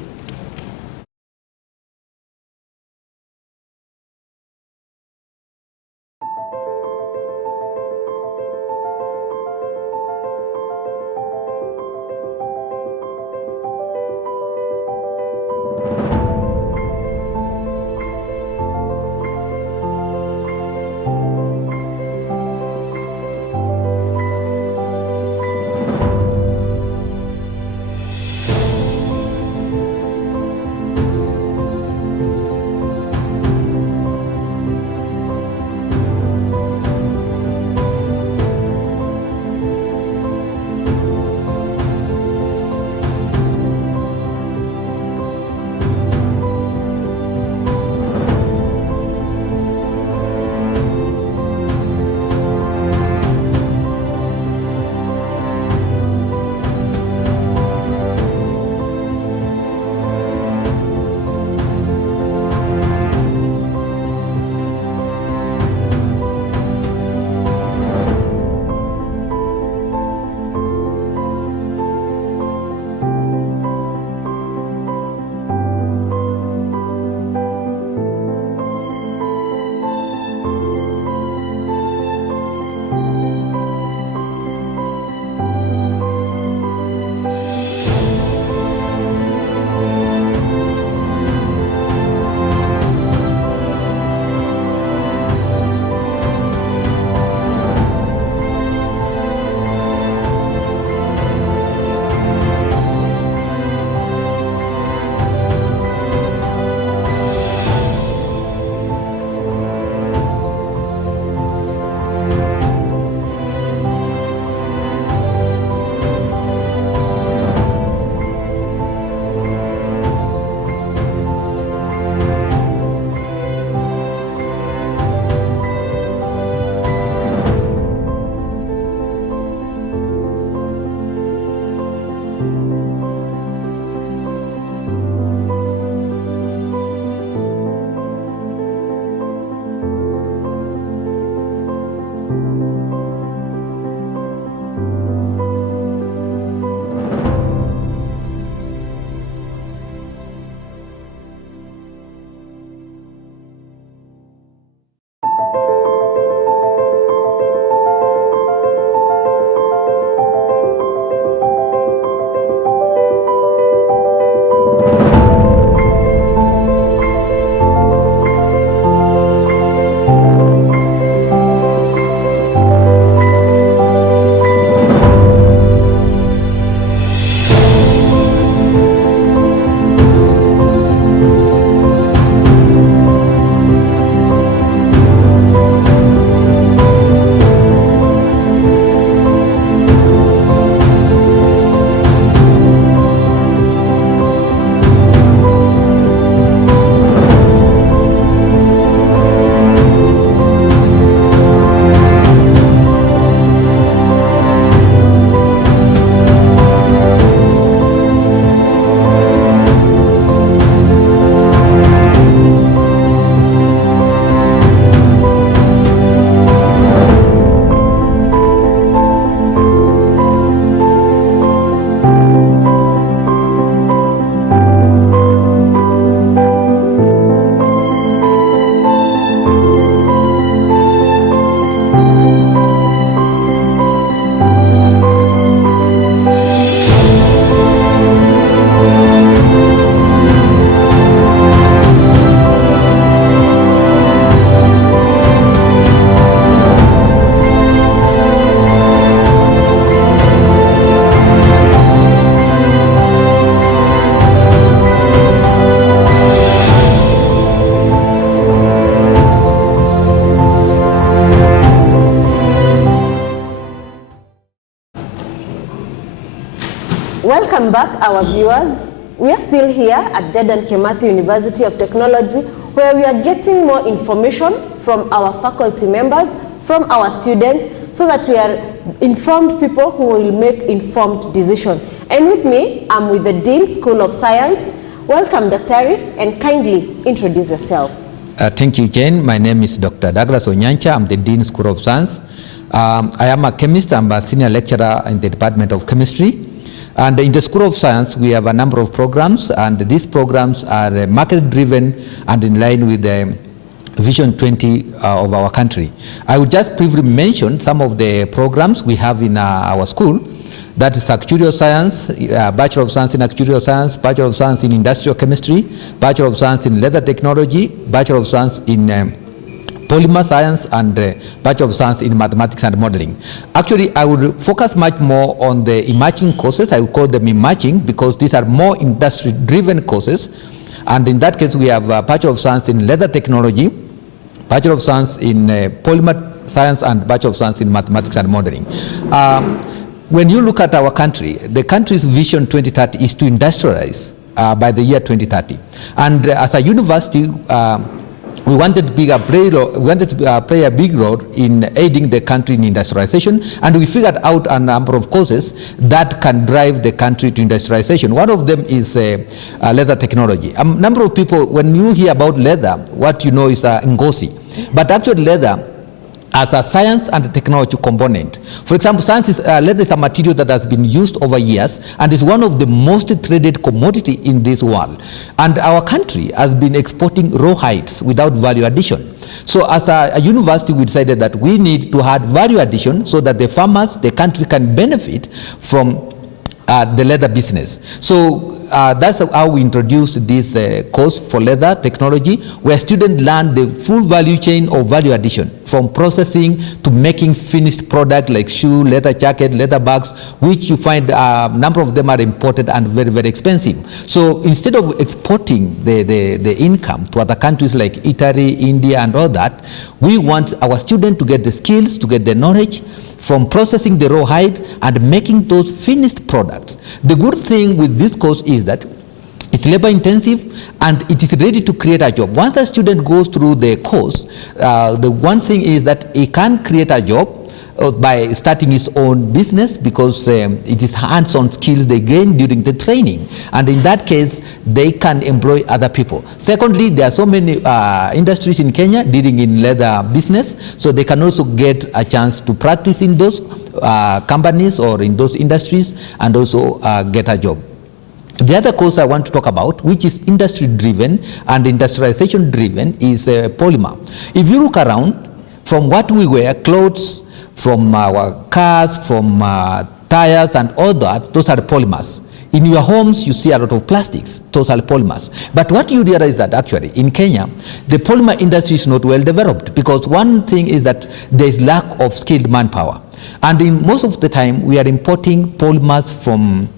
Welcome back, our viewers. We are still here at Dedan Kimathi University of Technology, where we are getting more information from our faculty members, from our students, so that we are informed people who will make informed decisions. And with me, I'm with the Dean, School of Science. Welcome, Dr. and kindly introduce yourself. Thank you, Jane. My name is Dr. Douglas Onyancha. I'm the Dean, School of Science. I am a chemist. I'm a senior lecturer in the Department of Chemistry. And in the School of Science, we have a number of programs, and these programs are market-driven and in line with the Vision 20 of our country. I would just briefly mention some of the programs we have in our school. That is Actuarial Science, Bachelor of Science in Actuarial Science, Bachelor of Science in Industrial Chemistry, Bachelor of Science in Leather Technology, Bachelor of Science in Polymer Science, and Bachelor of Science in Mathematics and Modeling. Actually, I would focus much more on the emerging courses. I would call them emerging because these are more industry-driven courses. And in that case, we have Bachelor of Science in Leather Technology, Bachelor of Science in Polymer Science, and Bachelor of Science in Mathematics and Modeling. When you look at our country, the country's Vision 2030 is to industrialize by the year 2030. And as a university, we wanted to play a big role in aiding the country in industrialization, and we figured out a number of causes that can drive the country to industrialization. One of them is leather technology. A number of people, when you hear about leather, what you know is ngozi, but actually leather as a science and technology component. For example, leather is a material that has been used over years and is one of the most traded commodity in this world. And our country has been exporting raw hides without value addition. So as a university, we decided that we need to add value addition so that the farmers, the country can benefit from the leather business. So that's how we introduced this course for leather technology, where students learn the full value chain of value addition, from processing to making finished product like shoe, leather jacket, leather bags, which you find a number of them are imported and very, very expensive. So instead of exporting the income to other countries like Italy, India, and all that, we want our students to get the skills, to get the knowledge from processing the raw hide and making those finished products. The good thing with this course is that it's labor intensive and it is ready to create a job. Once a student goes through the course, the one thing is that he can create a job by starting his own business, because it is hands-on skills they gain during the training, and in that case they can employ other people. Secondly, there are so many industries in Kenya dealing in leather business, so they can also get a chance to practice in those companies or in those industries and also get a job. The other course I want to talk about, which is industry-driven and industrialization-driven, is polymer. If you look around, from what we wear, clothes, from our cars, from tires and all that, those are polymers. In your homes, you see a lot of plastics, those are polymers. But what you realize that actually in Kenya, the polymer industry is not well developed, because one thing is that there is lack of skilled manpower. And in most of the time, we are importing polymers from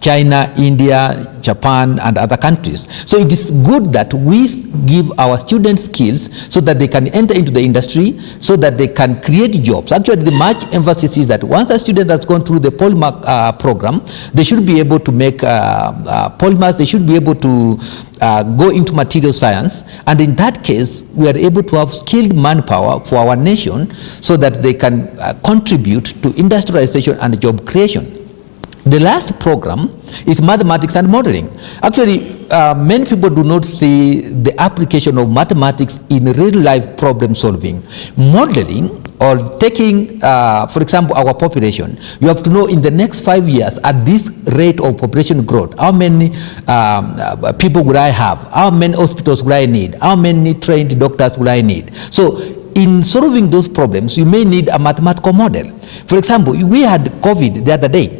China, India, Japan, and other countries. So it is good that we give our students skills so that they can enter into the industry, so that they can create jobs. Actually, the much emphasis is that once a student has gone through the polymer program, they should be able to make polymers, they should be able to go into material science, and in that case, we are able to have skilled manpower for our nation so that they can contribute to industrialization and job creation. The last program is mathematics and modeling. Actually, many people do not see the application of mathematics in real-life problem solving. Modeling, or taking, for example, our population, you have to know in the next 5 years, at this rate of population growth, how many people would I have? How many hospitals would I need? How many trained doctors would I need? So in solving those problems, you may need a mathematical model. For example, we had COVID the other day.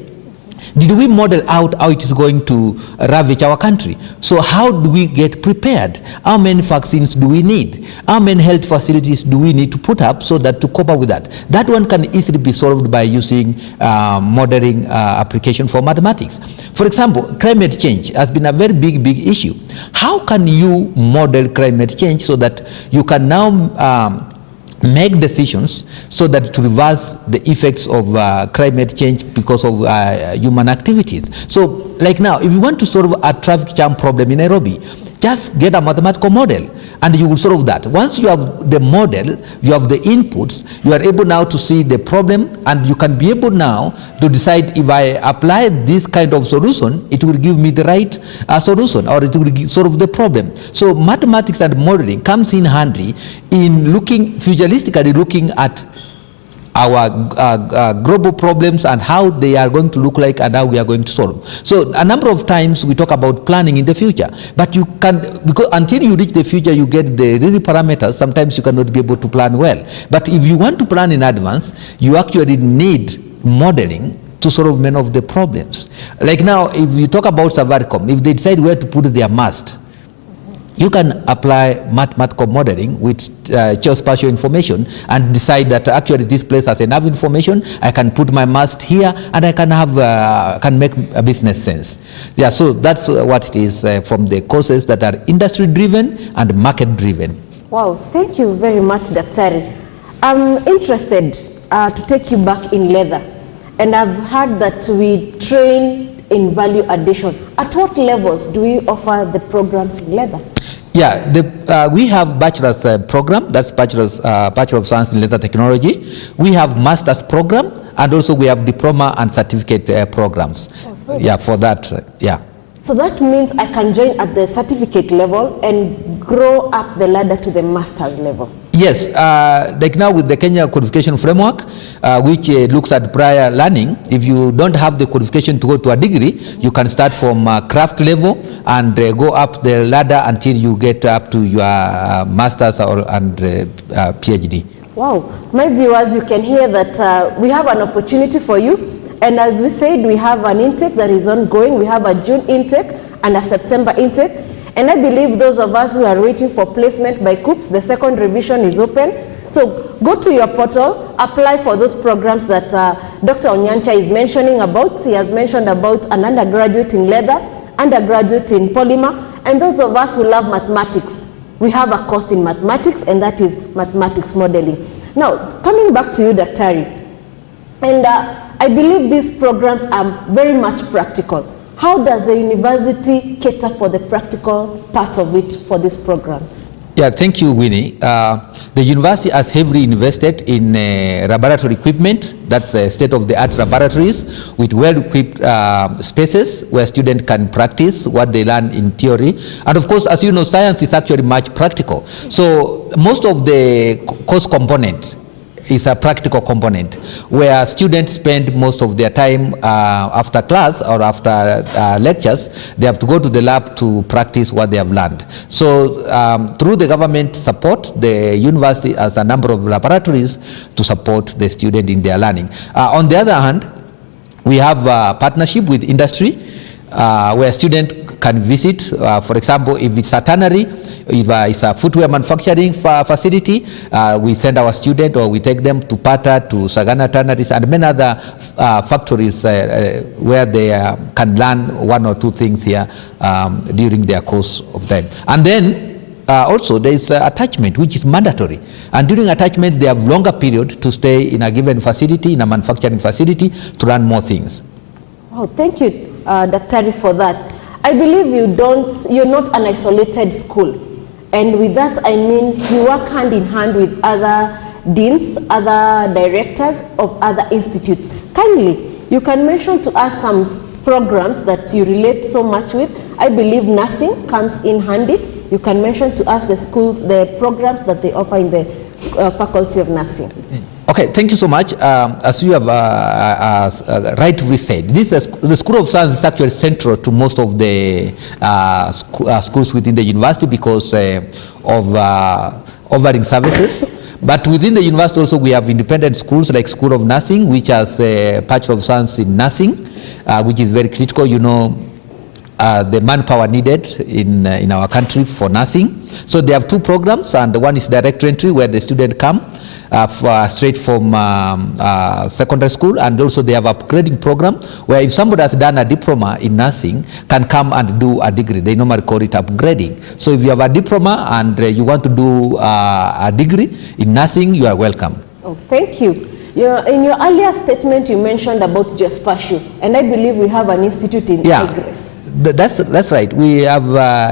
Did we model out how it is going to ravage our country? So how do we get prepared? How many vaccines do we need? How many health facilities do we need to put up so that to cope up with that? That one can easily be solved by using modeling application for mathematics. For example, climate change has been a very big issue. How can you model climate change so that you can now make decisions so that to reverse the effects of climate change because of human activities. So like now, if you want to solve a traffic jam problem in Nairobi, just get a mathematical model and you will solve that. Once you have the model, you have the inputs, you are able now to see the problem, and you can be able now to decide if I apply this kind of solution, it will give me the right solution, or it will solve the problem. So mathematics and modeling comes in handy in looking futuristically, looking at our global problems and how they are going to look like and how we are going to solve. So a number of times we talk about planning in the future, but you can, because until you reach the future, you get the real parameters, sometimes you cannot be able to plan well. But if you want to plan in advance, you actually need modeling to solve many of the problems. Like now, if you talk about Safaricom, if they decide where to put their mast, you can apply mathematical modeling with geospatial information and decide that actually this place has enough information, I can put my mast here and I can have can make a business sense. Yeah, so that's what it is from the courses that are industry driven and market driven. Wow, thank you very much, Daktari. I'm interested to take you back in leather, and I've heard that we train in value addition. At what levels do we offer the programs in leather? Yeah, we have bachelor's program, that's Bachelor of Science in Leather Technology. We have master's program, and also we have diploma and certificate programs. Yeah, for that, yeah. So that means I can join at the certificate level and grow up the ladder to the master's level. Yes, like now with the Kenya Codification Framework, which looks at prior learning, if you don't have the qualification to go to a degree, you can start from craft level and go up the ladder until you get up to your master's and PhD. Wow, my viewers, you can hear that we have an opportunity for you. And as we said, we have an intake that is ongoing. We have a June intake and a September intake. And I believe those of us who are waiting for placement by COOPS, the second revision is open. So go to your portal, apply for those programs that Dr. Onyancha is mentioning about. He has mentioned about an undergraduate in leather, undergraduate in polymer, and those of us who love mathematics. We have a course in mathematics, and that is mathematics modeling. Now, coming back to you, Daktari, and I believe these programs are very much practical. How does the university cater for the practical part of it for these programs? Yeah, thank you, Winnie. The university has heavily invested in laboratory equipment. That's state-of-the-art laboratories with well-equipped spaces where students can practice what they learn in theory. And of course, as you know, science is actually much practical. So most of the course component is a practical component where students spend most of their time after class or after lectures. They have to go to the lab to practice what they have learned. So through the government support, the university has a number of laboratories to support the student in their learning. On the other hand, we have a partnership with industry where students can visit. For example, if it's a tannery, if it's a footwear manufacturing facility, we send our student or we take them to Pata, to Sagana tanneries, and many other factories where they can learn one or two things here during their course of time. And then also there is attachment, which is mandatory. And during attachment, they have longer period to stay in a given facility, in a manufacturing facility, to learn more things. Oh, thank you, Daktari, for that. I believe you're not an isolated school. And with that, I mean you work hand in hand with other deans, other directors of other institutes. Kindly, you can mention to us some programs that you relate so much with. I believe nursing comes in handy. You can mention to us the programs that they offer in the Faculty of Nursing. Okay, thank you so much. As you have rightly said, the School of Science is actually central to most of the schools within the university because of offering services. But within the university also we have independent schools like School of Nursing, which has a Bachelor of Science in Nursing, which is very critical. You know, the manpower needed in our country for nursing. So they have two programs, and one is direct entry, where the student come straight from secondary school, and also they have a upgrading program where if somebody has done a diploma in nursing can come and do a degree. They normally call it upgrading. So if you have a diploma and you want to do a degree in nursing, you are welcome. Oh, thank you. In your earlier statement, you mentioned about geospatial, and I believe we have an institute in Tigres. That's right. We have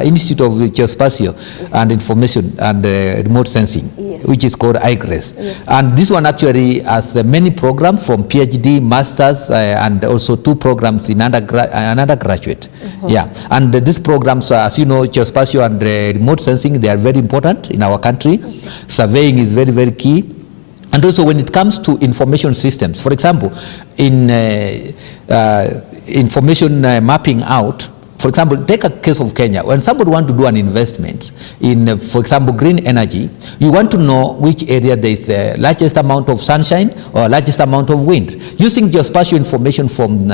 Institute of Geospatial and Information and Remote Sensing, which is called IGRES. Yes. And this one actually has many programs from PhD, Masters, and also two programs in undergraduate. Yeah, and these programs, as you know, Geospatial and Remote Sensing, they are very important in our country. Surveying is very, very key. And also when it comes to information systems, for example, in information mapping out, for example, take a case of Kenya. When somebody wants to do an investment in, for example, green energy, you want to know which area there is the largest amount of sunshine or largest amount of wind. Using geospatial information from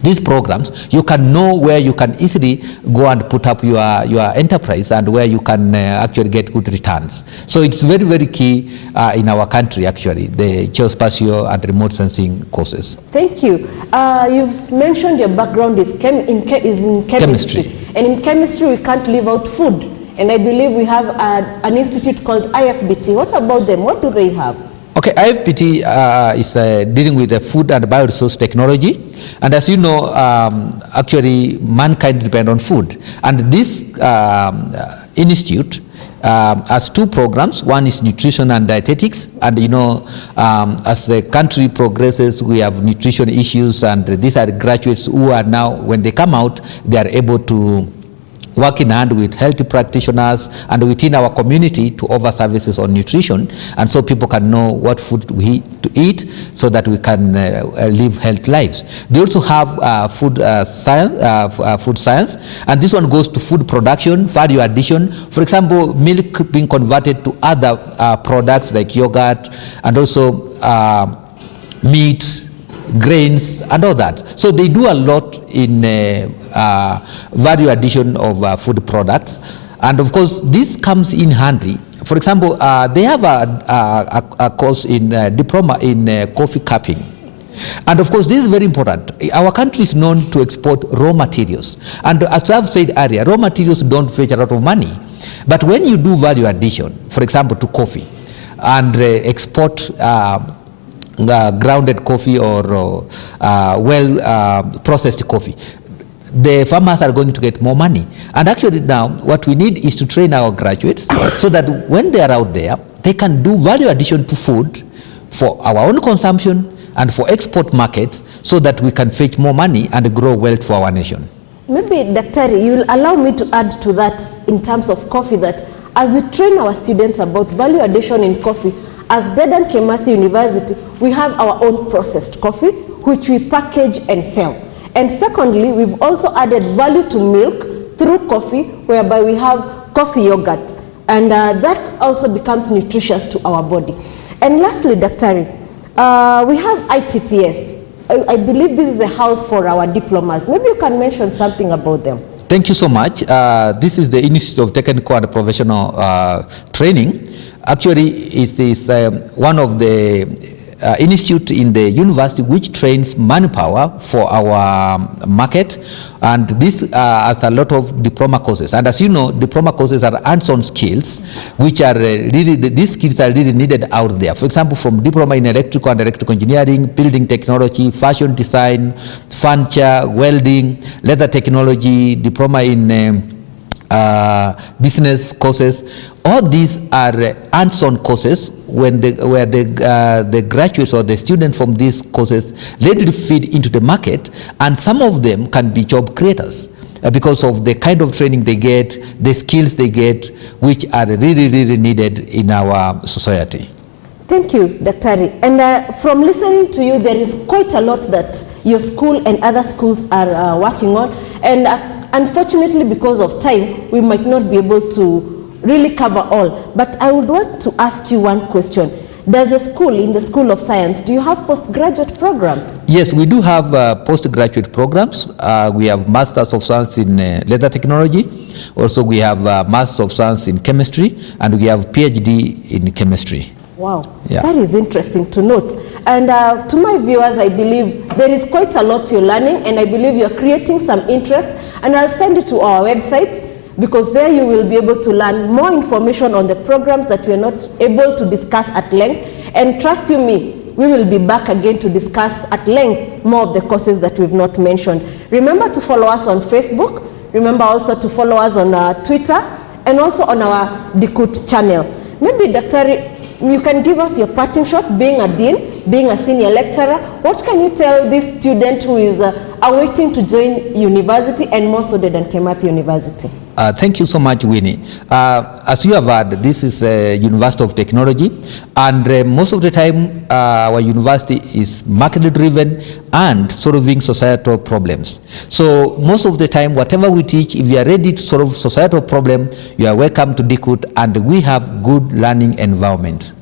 these programs, you can know where you can easily go and put up your enterprise and where you can actually get good returns. So it's very, very key in our country, actually, the geospatial and remote sensing courses. Thank you. You've mentioned your background is in chemistry. And in chemistry, we can't leave out food. And I believe we have an institute called IFBT. What about them? What do they have? Okay, IFBT is dealing with the food and bioresource technology, and as you know, actually mankind depend on food, and this institute has two programs. One is nutrition and dietetics, and you know, as the country progresses, we have nutrition issues, and these are graduates who are now, when they come out, they are able to work in hand with healthy practitioners and within our community to offer services on nutrition, and so people can know what food to eat so that we can live healthy lives. They also have food science, and this one goes to food production, value addition. For example, milk being converted to other products like yogurt, and also meat, grains, and all that. So they do a lot in value addition of food products, and of course this comes in handy. For example, they have a course in diploma in coffee cupping, and of course this is very important. Our country is known to export raw materials, and as I've said earlier, raw materials don't fetch a lot of money, but when you do value addition, for example to coffee, and export grounded coffee or processed coffee, the farmers are going to get more money. And actually now what we need is to train our graduates so that when they are out there, they can do value addition to food for our own consumption and for export markets, so that we can fetch more money and grow wealth for our nation. Maybe, Daktari, you'll allow me to add to that in terms of coffee, that as we train our students about value addition in coffee, as Dedan Kimathi University, we have our own processed coffee, which we package and sell. And secondly, we've also added value to milk through coffee, whereby we have coffee yogurt. And that also becomes nutritious to our body. And lastly, Daktari, we have ITPS. I believe this is the house for our diplomas. Maybe you can mention something about them. Thank you so much. This is the Institute of Technical and Professional Training. Actually, it is one of the institute in the university which trains manpower for our market, and this has a lot of diploma courses. And as you know, diploma courses are hands-on skills, which are really, these skills are really needed out there. For example, from diploma in electrical and electrical engineering, building technology, fashion design, furniture, welding, leather technology, diploma in business courses. All these are hands-on courses where the graduates or the students from these courses readily feed into the market, and some of them can be job creators because of the kind of training they get, the skills they get, which are really, really needed in our society. Thank you, Daktari. And from listening to you, there is quite a lot that your school and other schools are working on. And unfortunately, because of time, we might not be able to really cover all. But I would want to ask you one question. Does your school, in the School of Science, do you have postgraduate programs? Yes, we do have postgraduate programs. We have Masters of Science in Leather Technology. Also, we have Master of Science in Chemistry, and we have PhD in Chemistry. Wow, Yeah. that is interesting to note. And to my viewers, I believe there is quite a lot you're learning, and I believe you're creating some interest. And I'll send it to our website, because there you will be able to learn more information on the programs that we are not able to discuss at length. And trust you me, we will be back again to discuss at length more of the courses that we've not mentioned. Remember to follow us on Facebook. Remember also to follow us on Twitter, and also on our DeKUT channel. Maybe, Dr. you can give us your parting shot, being a dean, being a senior lecturer. What can you tell this student who is awaiting to join university, and more so the Kimathi University? Thank you so much, Winnie. As you have heard, this is a University of Technology, and most of the time our university is market driven and solving societal problems. So most of the time, whatever we teach, if you are ready to solve societal problem, you are welcome to DeKUT, and we have good learning environment.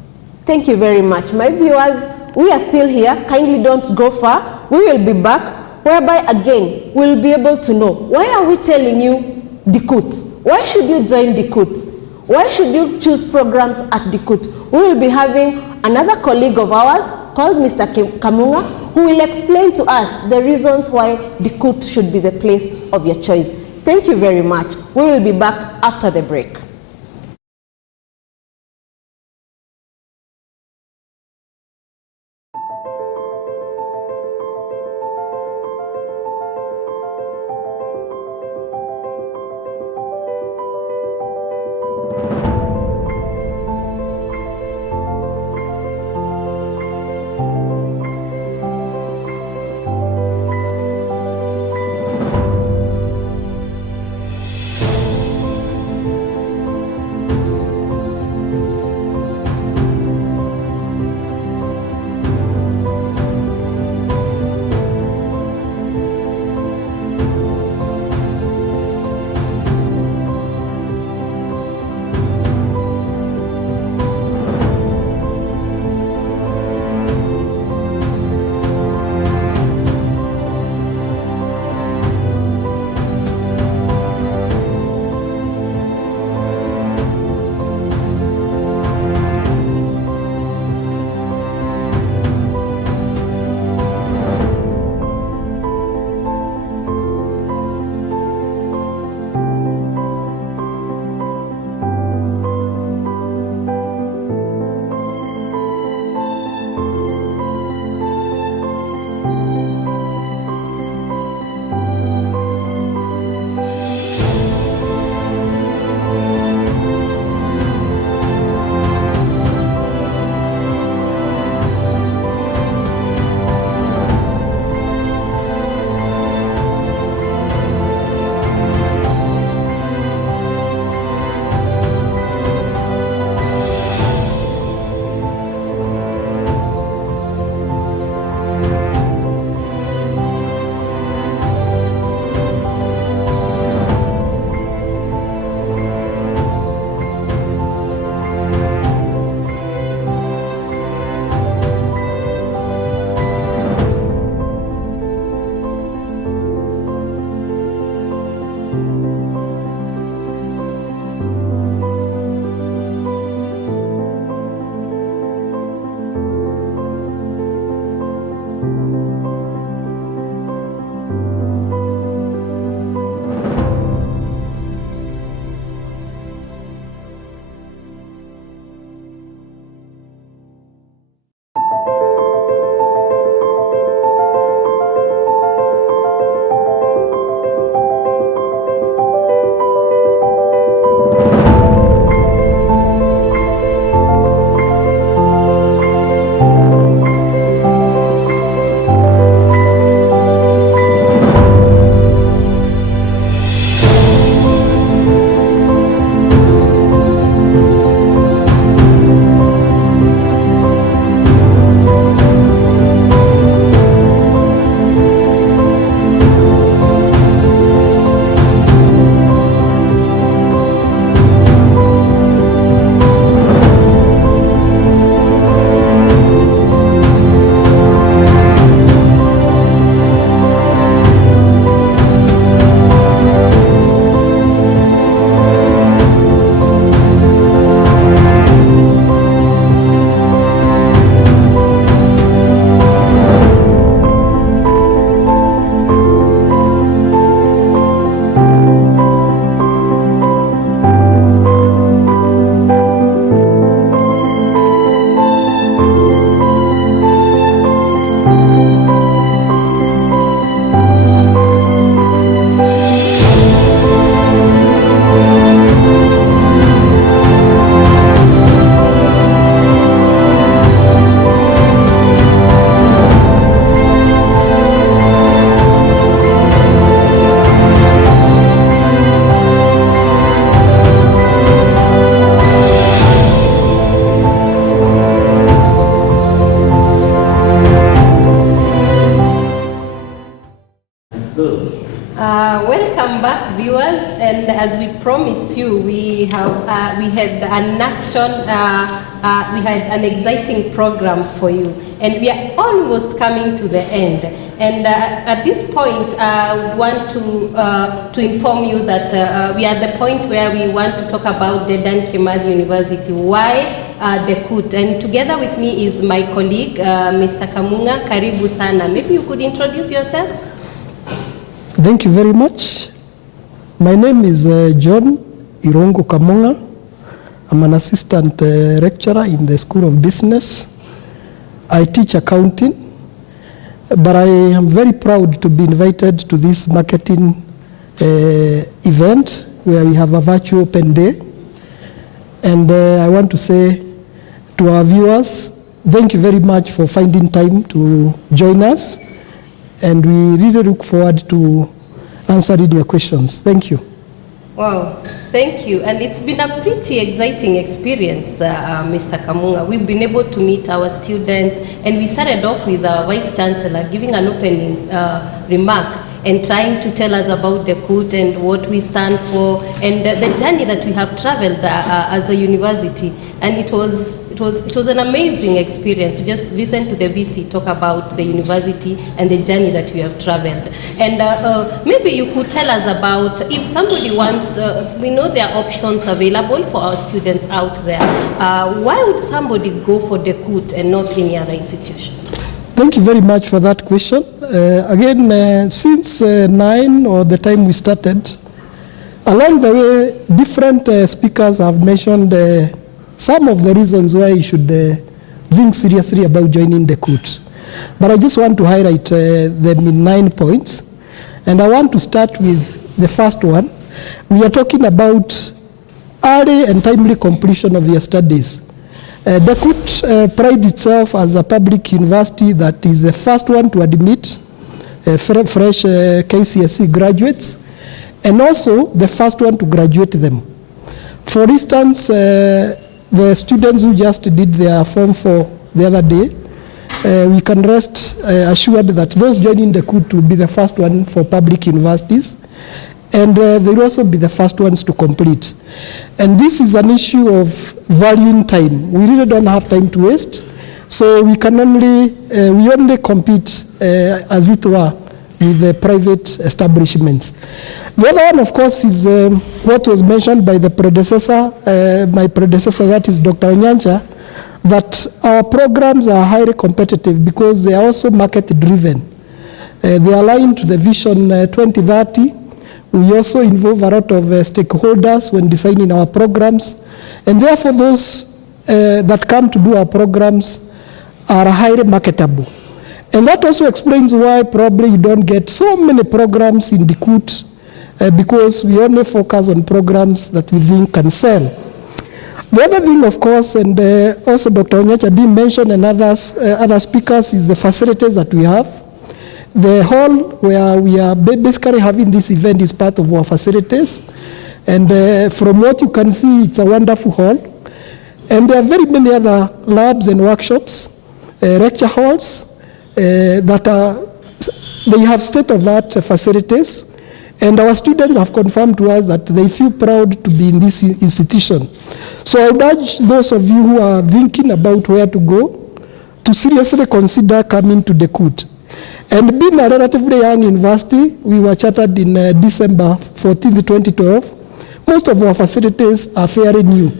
Thank you very much. My viewers, we are still here. Kindly don't go far. We will be back, whereby again, we'll be able to know, why are we telling you DeKUT? Why should you join DeKUT? Why should you choose programs at DeKUT? We will be having another colleague of ours called Mr. Kamunga, who will explain to us the reasons why DeKUT should be the place of your choice. Thank you very much. We will be back after the break. Welcome back, viewers. And as we promised you, we had an exciting program for you, and we are almost coming to the end. And at this point, I want to inform you that we are at the point where we want to talk about the Dedan Kimathi University. Why DeKUT? And together with me is my colleague, Mr. Kamunga. Karibu sana. Maybe you could introduce yourself. Thank you very much. My name is John Irongo Kamunga. I'm an assistant lecturer in the School of Business. I teach accounting, but I am very proud to be invited to this marketing event where we have a virtual open day. And I want to say to our viewers, thank you very much for finding time to join us. And we really look forward to answering your questions. Thank you. Wow, thank you. And it's been a pretty exciting experience, Mr. Kamunga. We've been able to meet our students, and we started off with our Vice Chancellor giving an opening remark and trying to tell us about DeKUT and what we stand for and the journey that we have traveled as a university. And it was an amazing experience. We just listened to the VC talk about the university and the journey that we have traveled. And maybe you could tell us about if somebody wants, we know there are options available for our students out there. Why would somebody go for DeKUT and not any other institution? Thank you very much for that question. Again, since 9 or the time we started, along the way, different speakers have mentioned some of the reasons why you should think seriously about joining DeKUT. But I just want to highlight them in 9 points. And I want to start with the first one. We are talking about early and timely completion of your studies. DeKUT prides itself as a public university that is the first one to admit fresh KCSE graduates, and also the first one to graduate them. For instance, the students who just did their Form 4 the other day, we can rest assured that those joining DeKUT will be the first one for public universities, and they will also be the first ones to complete. And this is an issue of valuing time. We really don't have time to waste, so we only compete, as it were, with the private establishments. The other one, of course, is what was mentioned by the predecessor, my predecessor, that is Dr. Onyancha, that our programs are highly competitive because they are also market-driven. They align to the Vision 2030. We also involve a lot of stakeholders when designing our programs. And therefore, those that come to do our programs are highly marketable. And that also explains why probably you don't get so many programs in DeKUT, because we only focus on programs that we think can sell. The other thing, of course, and also Dr. Onyacha did mention, and other speakers, is the facilities that we have. The hall where we are basically having this event is part of our facilities. And from what you can see, it's a wonderful hall. And there are very many other labs and workshops, lecture halls, they have state-of-the-art facilities. And our students have confirmed to us that they feel proud to be in this institution. So I would urge those of you who are thinking about where to go to seriously consider coming to DeKUT. And being a relatively young university, we were chartered in December 14, 2012. Most of our facilities are fairly new.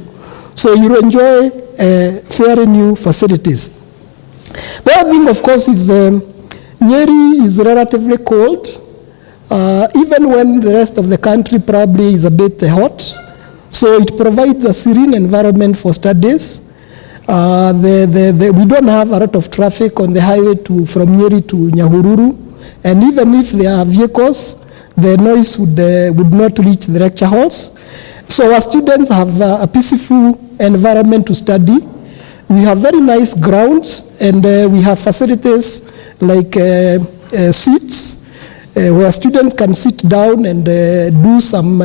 So you enjoy fairly new facilities. The other thing, of course, is Nyeri is relatively cold, even when the rest of the country probably is a bit hot. So it provides a serene environment for studies. We don't have a lot of traffic on the highway from Nyeri to Nyahururu. And even if there are vehicles, the noise would not reach the lecture halls. So our students have a peaceful environment to study. We have very nice grounds, and we have facilities like seats where students can sit down and do some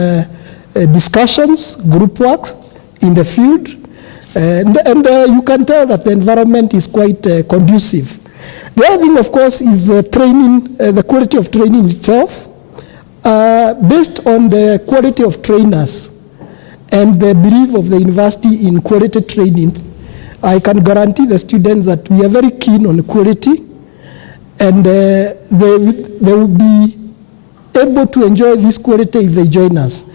discussions, group works in the field. And you can tell that the environment is quite conducive. The The other thing, of course, is training, the quality of training itself. Based on the quality of trainers and the belief of the university in quality training, I can guarantee the students that we are very keen on quality, and they will be able to enjoy this quality if they join us.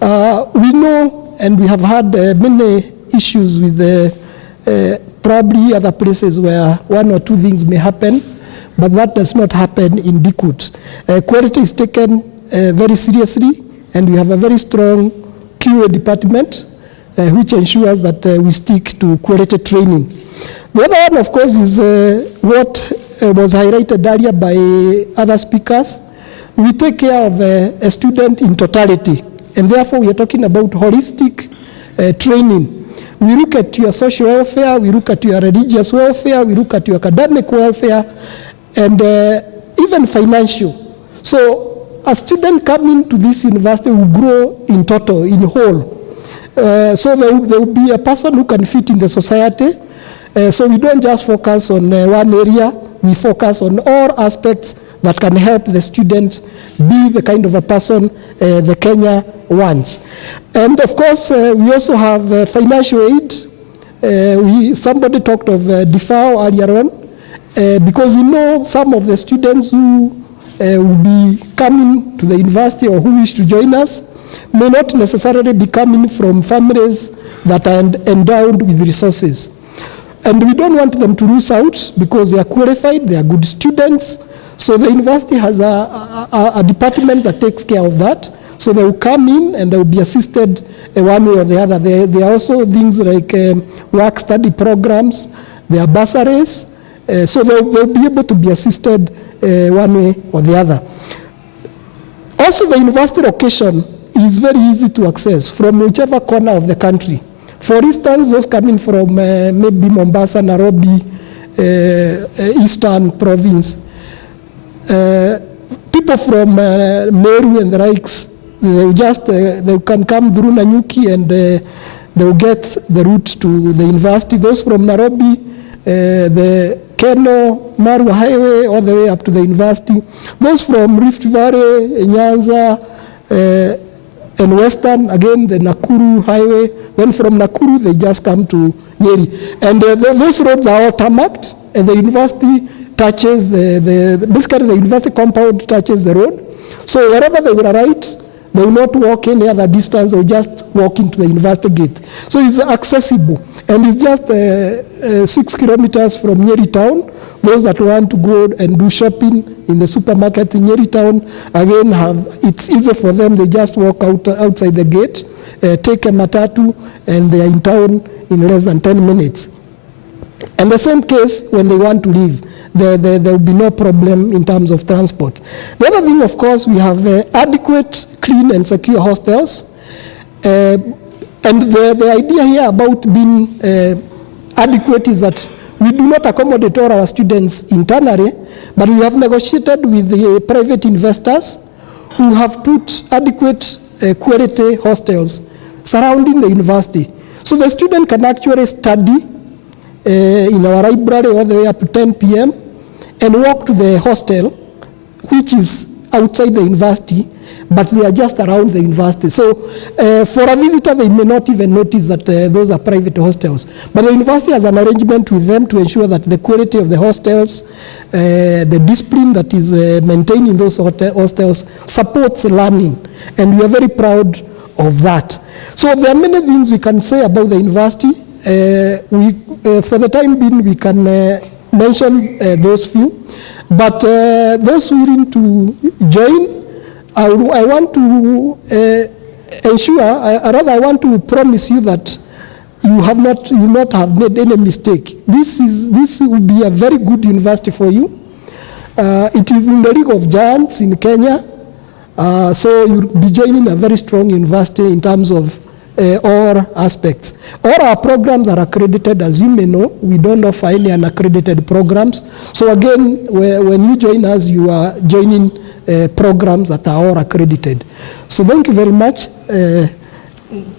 We know, and we have had many issues with probably other places where one or two things may happen, but that does not happen in DeKUT. Quality is taken very seriously, and we have a very strong QA department which ensures that we stick to quality training. The other one, of course, is what was highlighted earlier by other speakers. We take care of a student in totality, and therefore we are talking about holistic training. We look at your social welfare, we look at your religious welfare, we look at your academic welfare, and even financial. So a student coming to this university will grow in total, in whole. So there will be a person who can fit in the society. So we don't just focus on one area, we focus on all aspects that can help the student be the kind of a person the Kenya wants. And of course, we also have financial aid. Somebody talked of deferral earlier on, because we know some of the students who will be coming to the university or who wish to join us may not necessarily be coming from families that are endowed with resources. And we don't want them to lose out because they are qualified, they are good students. So the university has a department that takes care of that. So they will come in and they will be assisted one way or the other. There are also things like work study programs, there are bursaries. So they'll be able to be assisted one way or the other. Also, the university location is very easy to access from whichever corner of the country. For instance, those coming from maybe Mombasa, Nairobi, Eastern Province, people from Meru and the likes, they can come through Nanyuki and they will get the route to the university. Those from Nairobi, the Keno, Marwa Highway, all the way up to the university. Those from Rift Valley, Nyanza, and Western, again, the Nakuru Highway. Then from Nakuru, they just come to Nyeri. And those roads are all tarmacked, and the university touches, basically the university compound touches the road. So wherever they will arrive, they will not walk any other distance, they will just walk into the university gate. So it's accessible. And it's just 6 kilometers from Nyeri town. Those that want to go and do shopping in the supermarket in Nyeri town, again, it's easy for them. They just walk outside the gate, take a matatu, and they are in town in less than 10 minutes. And the same case when they want to leave, there will be no problem in terms of transport. The other thing, of course, we have adequate, clean, and secure hostels. And the idea here about being adequate is that we do not accommodate all our students internally, but we have negotiated with the private investors who have put adequate quality hostels surrounding the university. So the student can actually study in our library all the way up to 10 p.m. and walk to the hostel, which is outside the university, but they are just around the university. So for a visitor, they may not even notice that those are private hostels. But the university has an arrangement with them to ensure that the quality of the hostels, the discipline that is maintained in those hostels supports learning. And we are very proud of that. So there are many things we can say about the university. For the time being, we can mention those few. But those willing to join, I want to ensure, I want to promise you that you not have made any mistake. This will be a very good university for you. It is in the League of Giants in Kenya, so you'll be joining a very strong university in terms of all aspects. All our programs are accredited, as you may know. We don't offer any unaccredited programs. So again, when you join us, you are joining programs that are all accredited. So thank you very much,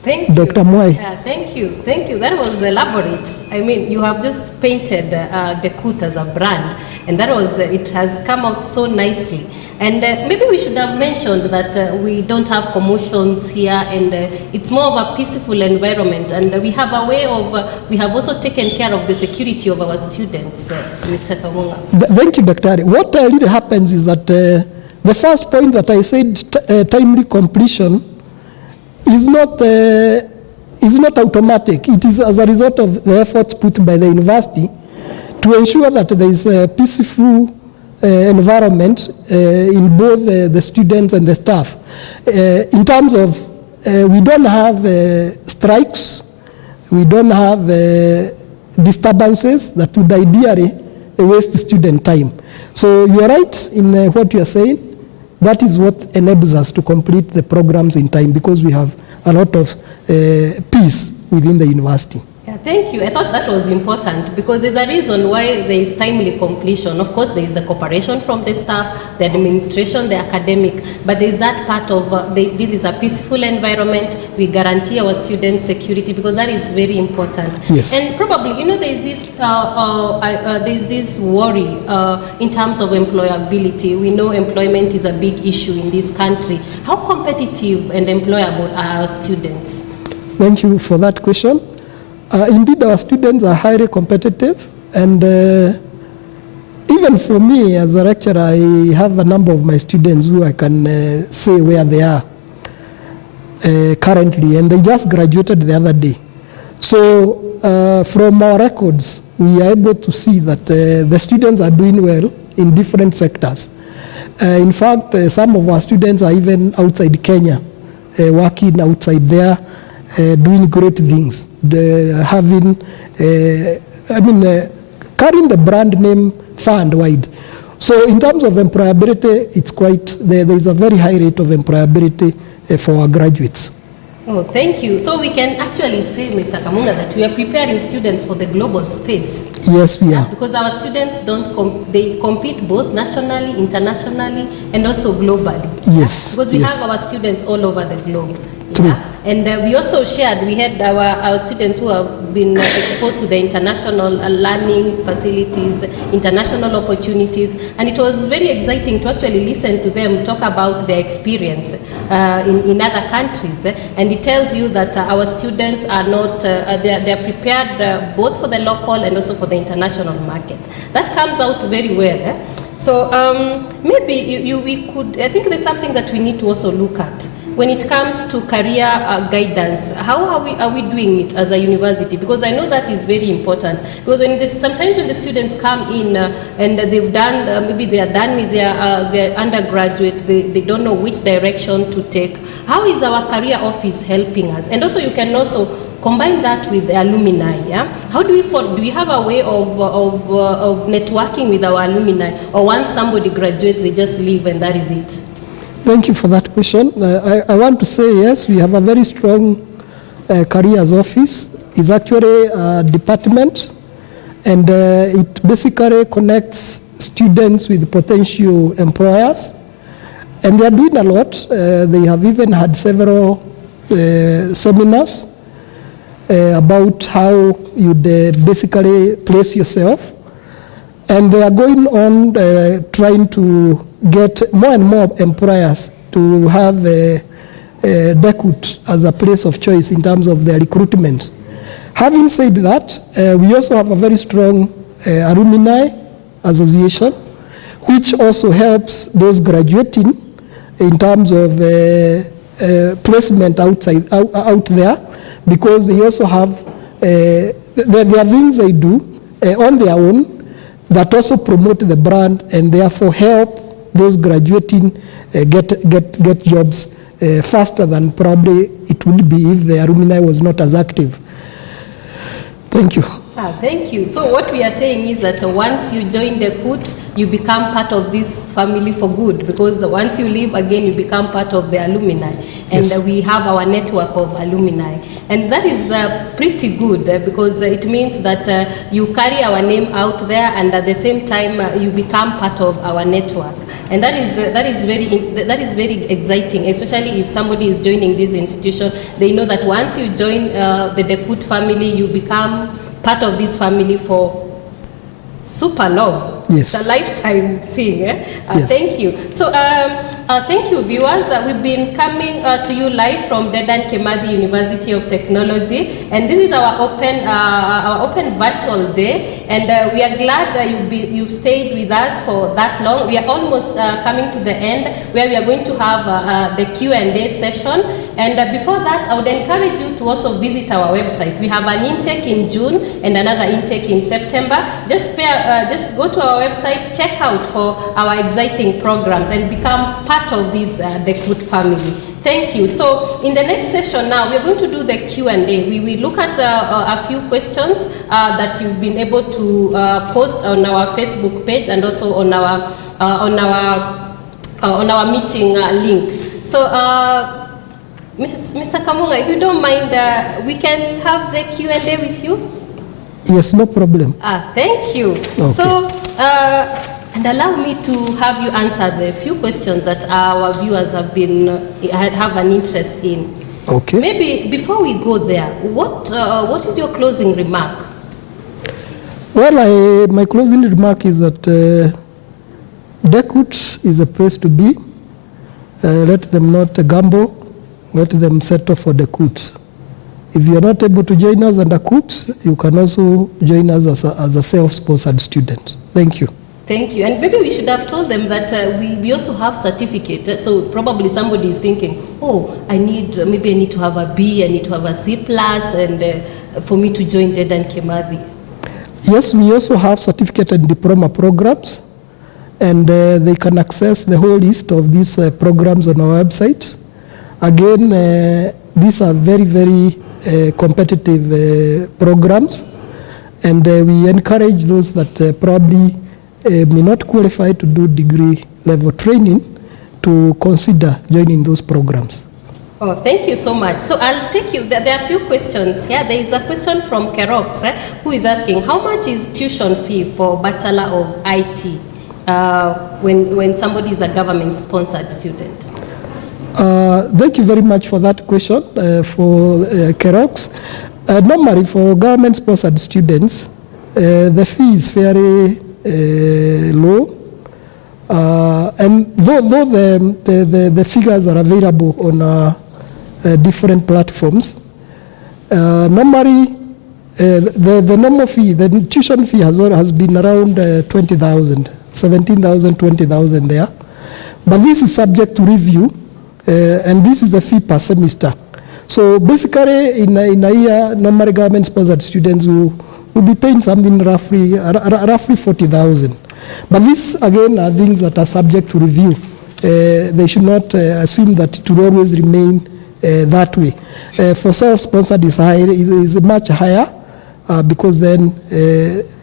Thank you. Dr. Mwai. Thank you. That was elaborate. I mean, you have just painted DeKUT as a brand. And that was, it has come out so nicely. And maybe we should have mentioned that we don't have commotions here, and it's more of a peaceful environment. And we have a way of, we have also taken care of the security of our students, Mr. Kamunga. Thank you, Dr. What really happens is that the first point that I said, timely completion, is not automatic. It is as a result of the efforts put by the university to ensure that there is a peaceful environment in both the students and the staff. In terms of, we don't have strikes, we don't have disturbances that would ideally waste student time. So you are right in what you are saying. That is what enables us to complete the programs in time, because we have a lot of peace within the university. Yeah, thank you. I thought that was important because there's a reason why there is timely completion. Of course, there is the cooperation from the staff, the administration, the academic, but there is that part of this is a peaceful environment. We guarantee our students security because that is very important. Yes. And probably, you know, there is this worry in terms of employability. We know employment is a big issue in this country. How competitive and employable are our students? Thank you for that question. Indeed, our students are highly competitive, and even for me as a lecturer, I have a number of my students who I can say where they are currently, and they just graduated the other day. So from our records, we are able to see that the students are doing well in different sectors. In fact, some of our students are even outside Kenya, working outside there, doing great things, having, carrying the brand name far and wide. So in terms of employability, it's quite, there is a very high rate of employability for our graduates. Oh, thank you. So we can actually say, Mr. Kamunga, that we are preparing students for the global space. Yes, we are. Because our students they compete both nationally, internationally, and also globally. Yes. Because we yes. have our students all over the globe. True. Yeah? And we also shared, we had our students who have been exposed to the international learning facilities, international opportunities, and it was very exciting to actually listen to them talk about their experience in other countries. And it tells you that our students are not, they're prepared both for the local and also for the international market. That comes out very well. So maybe we could, I think that's something that we need to also look at. When it comes to career guidance, how are we doing it as a university? Because I know that is very important. Because sometimes when the students come in and they've done, maybe they are done with their undergraduate, they don't know which direction to take. How is our career office helping us? And also you can also combine that with the alumni. Yeah? How do we have a way of networking with our alumni? Or once somebody graduates, they just leave and that is it? Thank you for that question. I want to say yes, we have a very strong careers office. It's actually a department, and it basically connects students with potential employers. And they are doing a lot. They have even had several seminars about how you basically place yourself. And they are going on trying to get more and more employers to have DeKUT as a place of choice in terms of their recruitment. Having said that, we also have a very strong alumni association, which also helps those graduating in terms of placement out there, because they also have, there are things they do on their own that also promote the brand and therefore help those graduating get jobs faster than probably it would be if the alumni was not as active. Thank you. Thank you. So what we are saying is that once you join DeKUT, you become part of this family for good, because once you leave again, you become part of the alumni. And yes. We have our network of alumni. And that is pretty good because it means that you carry our name out there, and at the same time, you become part of our network. And that is very exciting, especially if somebody is joining this institution. They know that once you join the DeKUT family, you become part of this family for super long. Yes. It's a lifetime thing. Yes. Thank you. So thank you, viewers. We've been coming to you live from Dedan Kimathi University of Technology, and this is our open virtual day. And we are glad you've stayed with us for that long. We are almost coming to the end, where we are going to have the Q&A session. And before that, I would encourage you to also visit our website. We have an intake in June and another intake in September. Just go to our website, check out for our exciting programs, and become part of this DeKUT family. Thank you. So in the next session now, we're going to do the Q&A. We will look at a few questions that you've been able to post on our Facebook page and also on our meeting link. So Mr. Kamunga, if you don't mind, we can have the Q&A with you? Yes, no problem. Thank you. Okay. So, and allow me to have you answer the few questions that our viewers have an interest in. Okay. Maybe before we go there, what is your closing remark? Well, my closing remark is that DeKUT is a place to be. Let them not gamble. Let them settle for DeKUT. If you are not able to join us under KUPS, you can also join us as a self-sponsored student. Thank you. Thank you. And maybe we should have told them that we also have certificate. So probably somebody is thinking, oh, maybe I need to have a B, I need to have a C+, and for me to join Dedan Kimathi. Yes, we also have certificate and diploma programs, and they can access the whole list of these programs on our website. Again, these are very, very competitive programs, and we encourage those that probably may not qualify to do degree level training to consider joining those programs. Oh, thank you so much. So I'll take you, there are a few questions here. There is a question from Kerox who is asking, how much is tuition fee for Bachelor of IT when somebody is a government-sponsored student? Thank you very much for that question for Kerox. Normally for government-sponsored students, the fee is very low, and though the figures are available on different platforms, normally the normal fee, the tuition fee has been around 20,000, 17,000, 20,000 there, but this is subject to review. And this is the fee per semester. So basically, in a year, normally government-sponsored students will be paying something roughly 40,000. But this, again, are things that are subject to review. They should not assume that it will always remain that way. For self-sponsored is much higher because then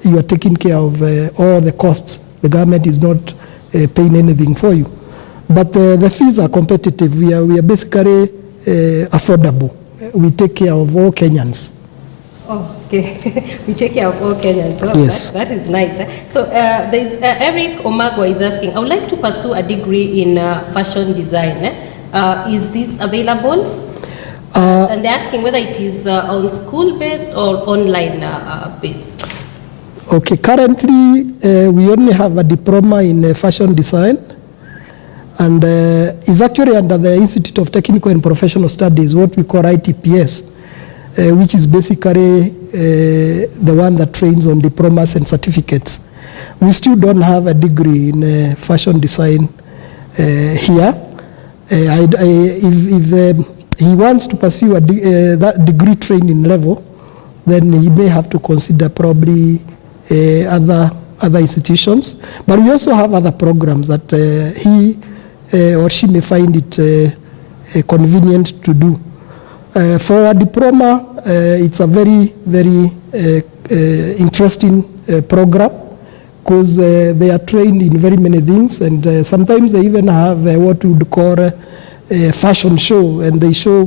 you are taking care of all the costs. The government is not paying anything for you. But the fees are competitive. We are basically affordable. We take care of all Kenyans. Oh, okay. We take care of all Kenyans. Oh, yes. That is nice. So there's Eric Omagwa is asking, I would like to pursue a degree in fashion design. Is this available? And they're asking whether it is on school-based or online-based. Okay, currently we only have a diploma in fashion design. And is actually under the Institute of Technical and Professional Studies, what we call ITPS, which is basically the one that trains on diplomas and certificates. We still don't have a degree in fashion design here. If he wants to pursue that degree training level, then he may have to consider probably other institutions. But we also have other programs that he or she may find it convenient to do. For a diploma, it's a very, very interesting program because they are trained in very many things, and sometimes they even have what we would call a fashion show, and they show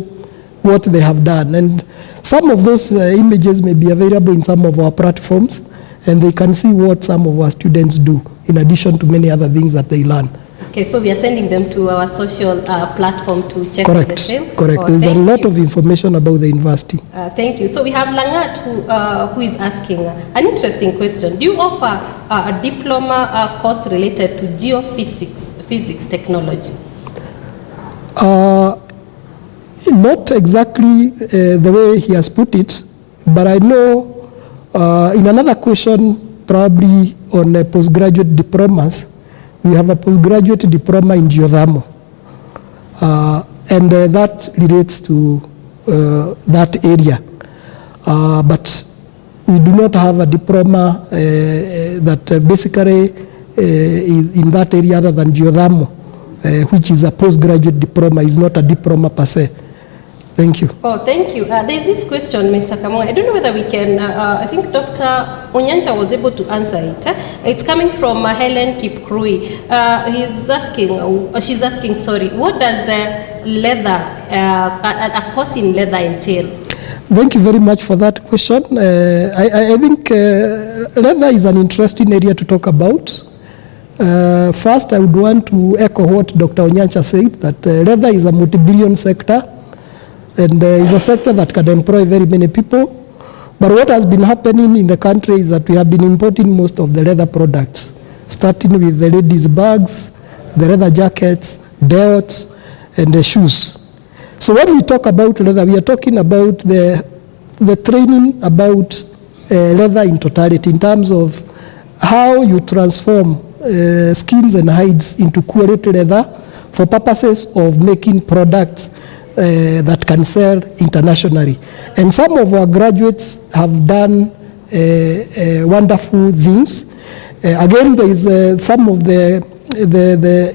what they have done. And some of those images may be available in some of our platforms, and they can see what some of our students do, in addition to many other things that they learn. Okay, so we are sending them to our social platform to check the same? Correct. Oh, There's a lot of information about the university. Thank you. So we have Langat who is asking an interesting question. Do you offer a diploma course related to physics technology? Not exactly the way he has put it, but I know in another question, probably on postgraduate diplomas, we have a postgraduate diploma in Geothermal, and that relates to that area. But we do not have a diploma that basically is in that area other than Geothermal, which is a postgraduate diploma, is not a diploma per se. Thank you. Oh, thank you. There's this question, Mr. Kamonga. I don't know whether we can, I think Dr. Onyancha was able to answer it. It's coming from Helen Kipkrui. She's asking, what does a course in leather entail? Thank you very much for that question. I think leather is an interesting area to talk about. First, I would want to echo what Dr. Onyancha said, that leather is a multi-billion sector, and is a sector that can employ very many people. But what has been happening in the country is that we have been importing most of the leather products, starting with the ladies' bags, the leather jackets, belts, and the shoes. So when we talk about leather, we are talking about the training about leather in totality, in terms of how you transform skins and hides into quality leather for purposes of making products that can sell internationally. And some of our graduates have done wonderful things. Again, there is some of the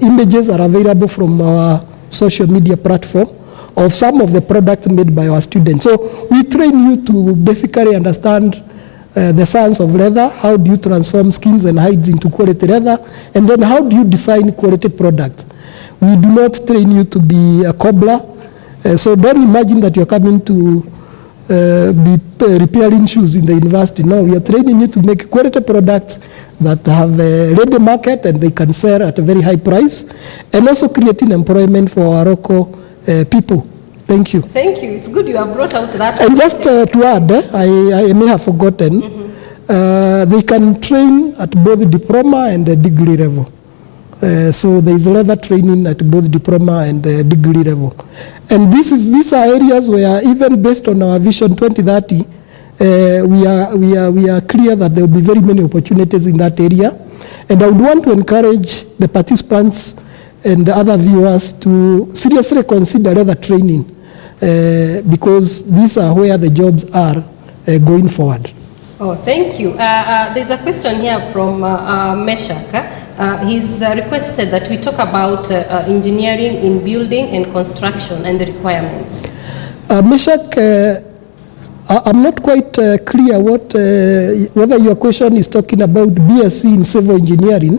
images are available from our social media platform of some of the products made by our students. So we train you to basically understand the science of leather. How do you transform skins and hides into quality leather? And then how do you design quality products? We do not train you to be a cobbler. So don't imagine that you're coming to be repairing shoes in the university. No, we are training you to make quality products that have a ready market and they can sell at a very high price, and also creating employment for our local people. Thank you. Thank you. It's good you have brought out that. And just to add, I may have forgotten, they can train at both diploma and degree level. So there is leather training at both diploma and degree level. And these are areas where, even based on our Vision 2030, we are clear that there will be very many opportunities in that area. And I would want to encourage the participants and the other viewers to seriously consider leather training, because these are where the jobs are going forward. Oh, thank you. There's a question here from Meshak. He's requested that we talk about engineering in building and construction and the requirements. Meshak, I'm not quite clear whether your question is talking about BSc in civil engineering,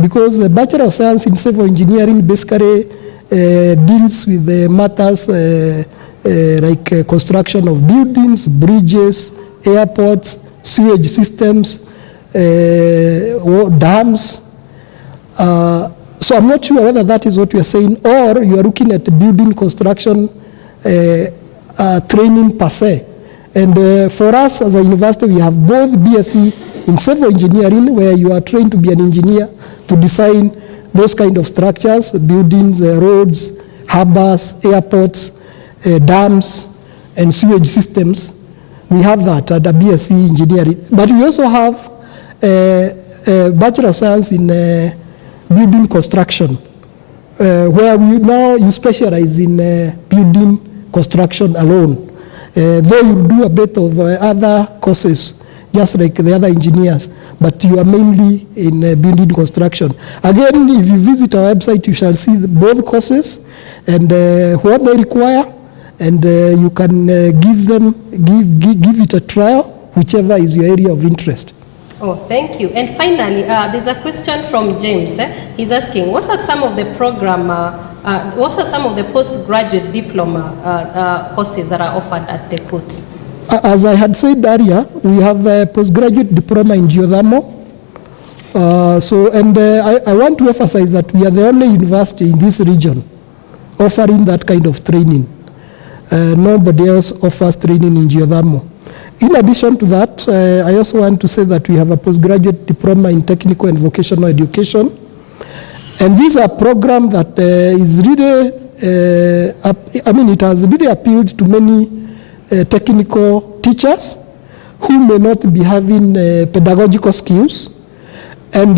because the Bachelor of Science in Civil Engineering basically deals with the matters like construction of buildings, bridges, airports, sewage systems, dams. So I'm not sure whether that is what you are saying, or you are looking at building construction training per se. And for us as a university, we have both BSc in civil engineering, where you are trained to be an engineer, to design those kind of structures, buildings, roads, harbors, airports, dams, and sewage systems. We have that at the BSc engineering. But we also have a Bachelor of Science in building construction, where you specialize in building construction alone. Though you do a bit of other courses, just like the other engineers, but you are mainly in building construction. Again, if you visit our website, you shall see both courses and what they require, and you can give it a trial, whichever is your area of interest. Oh, thank you. And finally, there's a question from James. He's asking, what are some of the postgraduate diploma courses that are offered at DeKUT? As I had said earlier, we have a postgraduate diploma in Geothermal. I want to emphasize that we are the only university in this region offering that kind of training. Nobody else offers training in geothermal. In addition to that, I also want to say that we have a postgraduate diploma in technical and vocational education. And this is a program that is really, it has really appealed to many technical teachers who may not be having pedagogical skills. And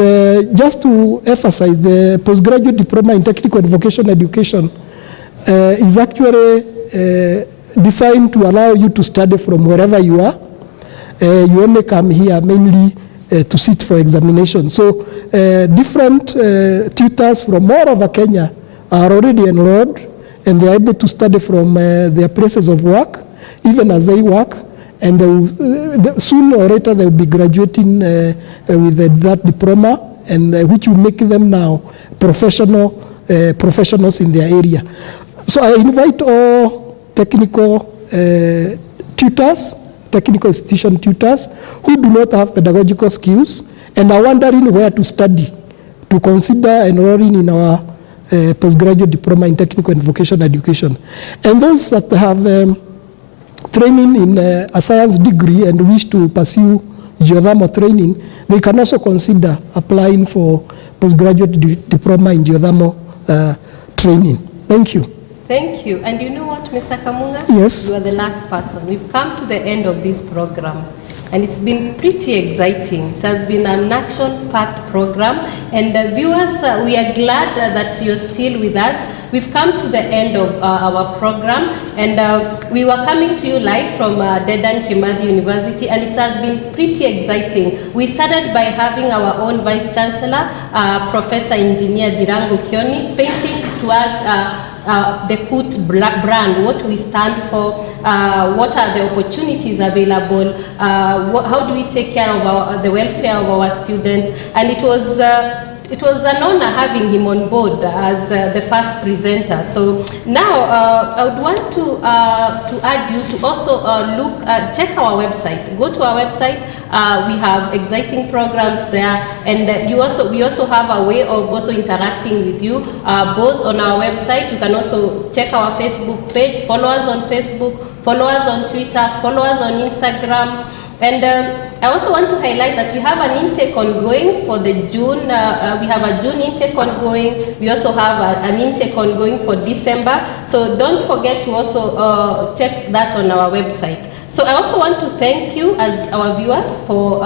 just to emphasize, the postgraduate diploma in technical and vocational education is actually designed to allow you to study from wherever you are. You only come here mainly to sit for examination. So different tutors from all over Kenya are already enrolled, and they're able to study from their places of work, even as they work, and sooner or later they will be graduating with that diploma, and which will make them now professionals in their area. So I invite all technical tutors, technical institution tutors who do not have pedagogical skills and are wondering where to study, to consider enrolling in our postgraduate diploma in technical and vocational education. And those that have training in a science degree and wish to pursue geothermal training, they can also consider applying for postgraduate diploma in geothermal training. Thank you. Thank you. And you know what, Mr. Kamunga? Yes. You are the last person. We've come to the end of this program, and it's been pretty exciting. It has been an action-packed program, and viewers, we are glad that you're still with us. We've come to the end of our program, and we were coming to you live from Dedan Kimathi University, and it has been pretty exciting. We started by having our own Vice Chancellor, Professor Engineer Dirango Kioni, painting to us DeKUT brand, what we stand for, what are the opportunities available, how do we take care of the welfare of our students, and it was an honor having him on board as the first presenter. So now I would want to urge you to also check our website. Go to our website. We have exciting programs there, and we also have a way of also interacting with you, both on our website. You can also check our Facebook page, follow us on Facebook, follow us on Twitter, follow us on Instagram. And I also want to highlight that we have an intake ongoing for the June. We have a June intake ongoing. We also have an intake ongoing for December. So don't forget to also check that on our website. So I also want to thank you as our viewers for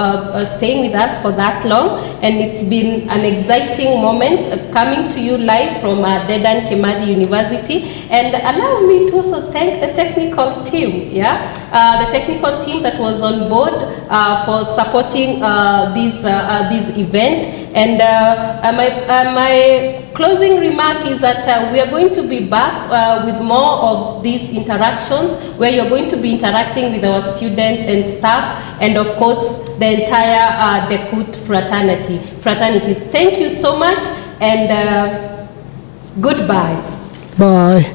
staying with us for that long. And it's been an exciting moment coming to you live from Dedan Kimathi University. And allow me to also thank the technical team, the technical team that was on board for supporting this event. And my closing remark is that we are going to be back with more of these interactions, where you're going to be interacting with our students and staff, and of course the entire DeKUT fraternity. Thank you so much, and goodbye. Bye.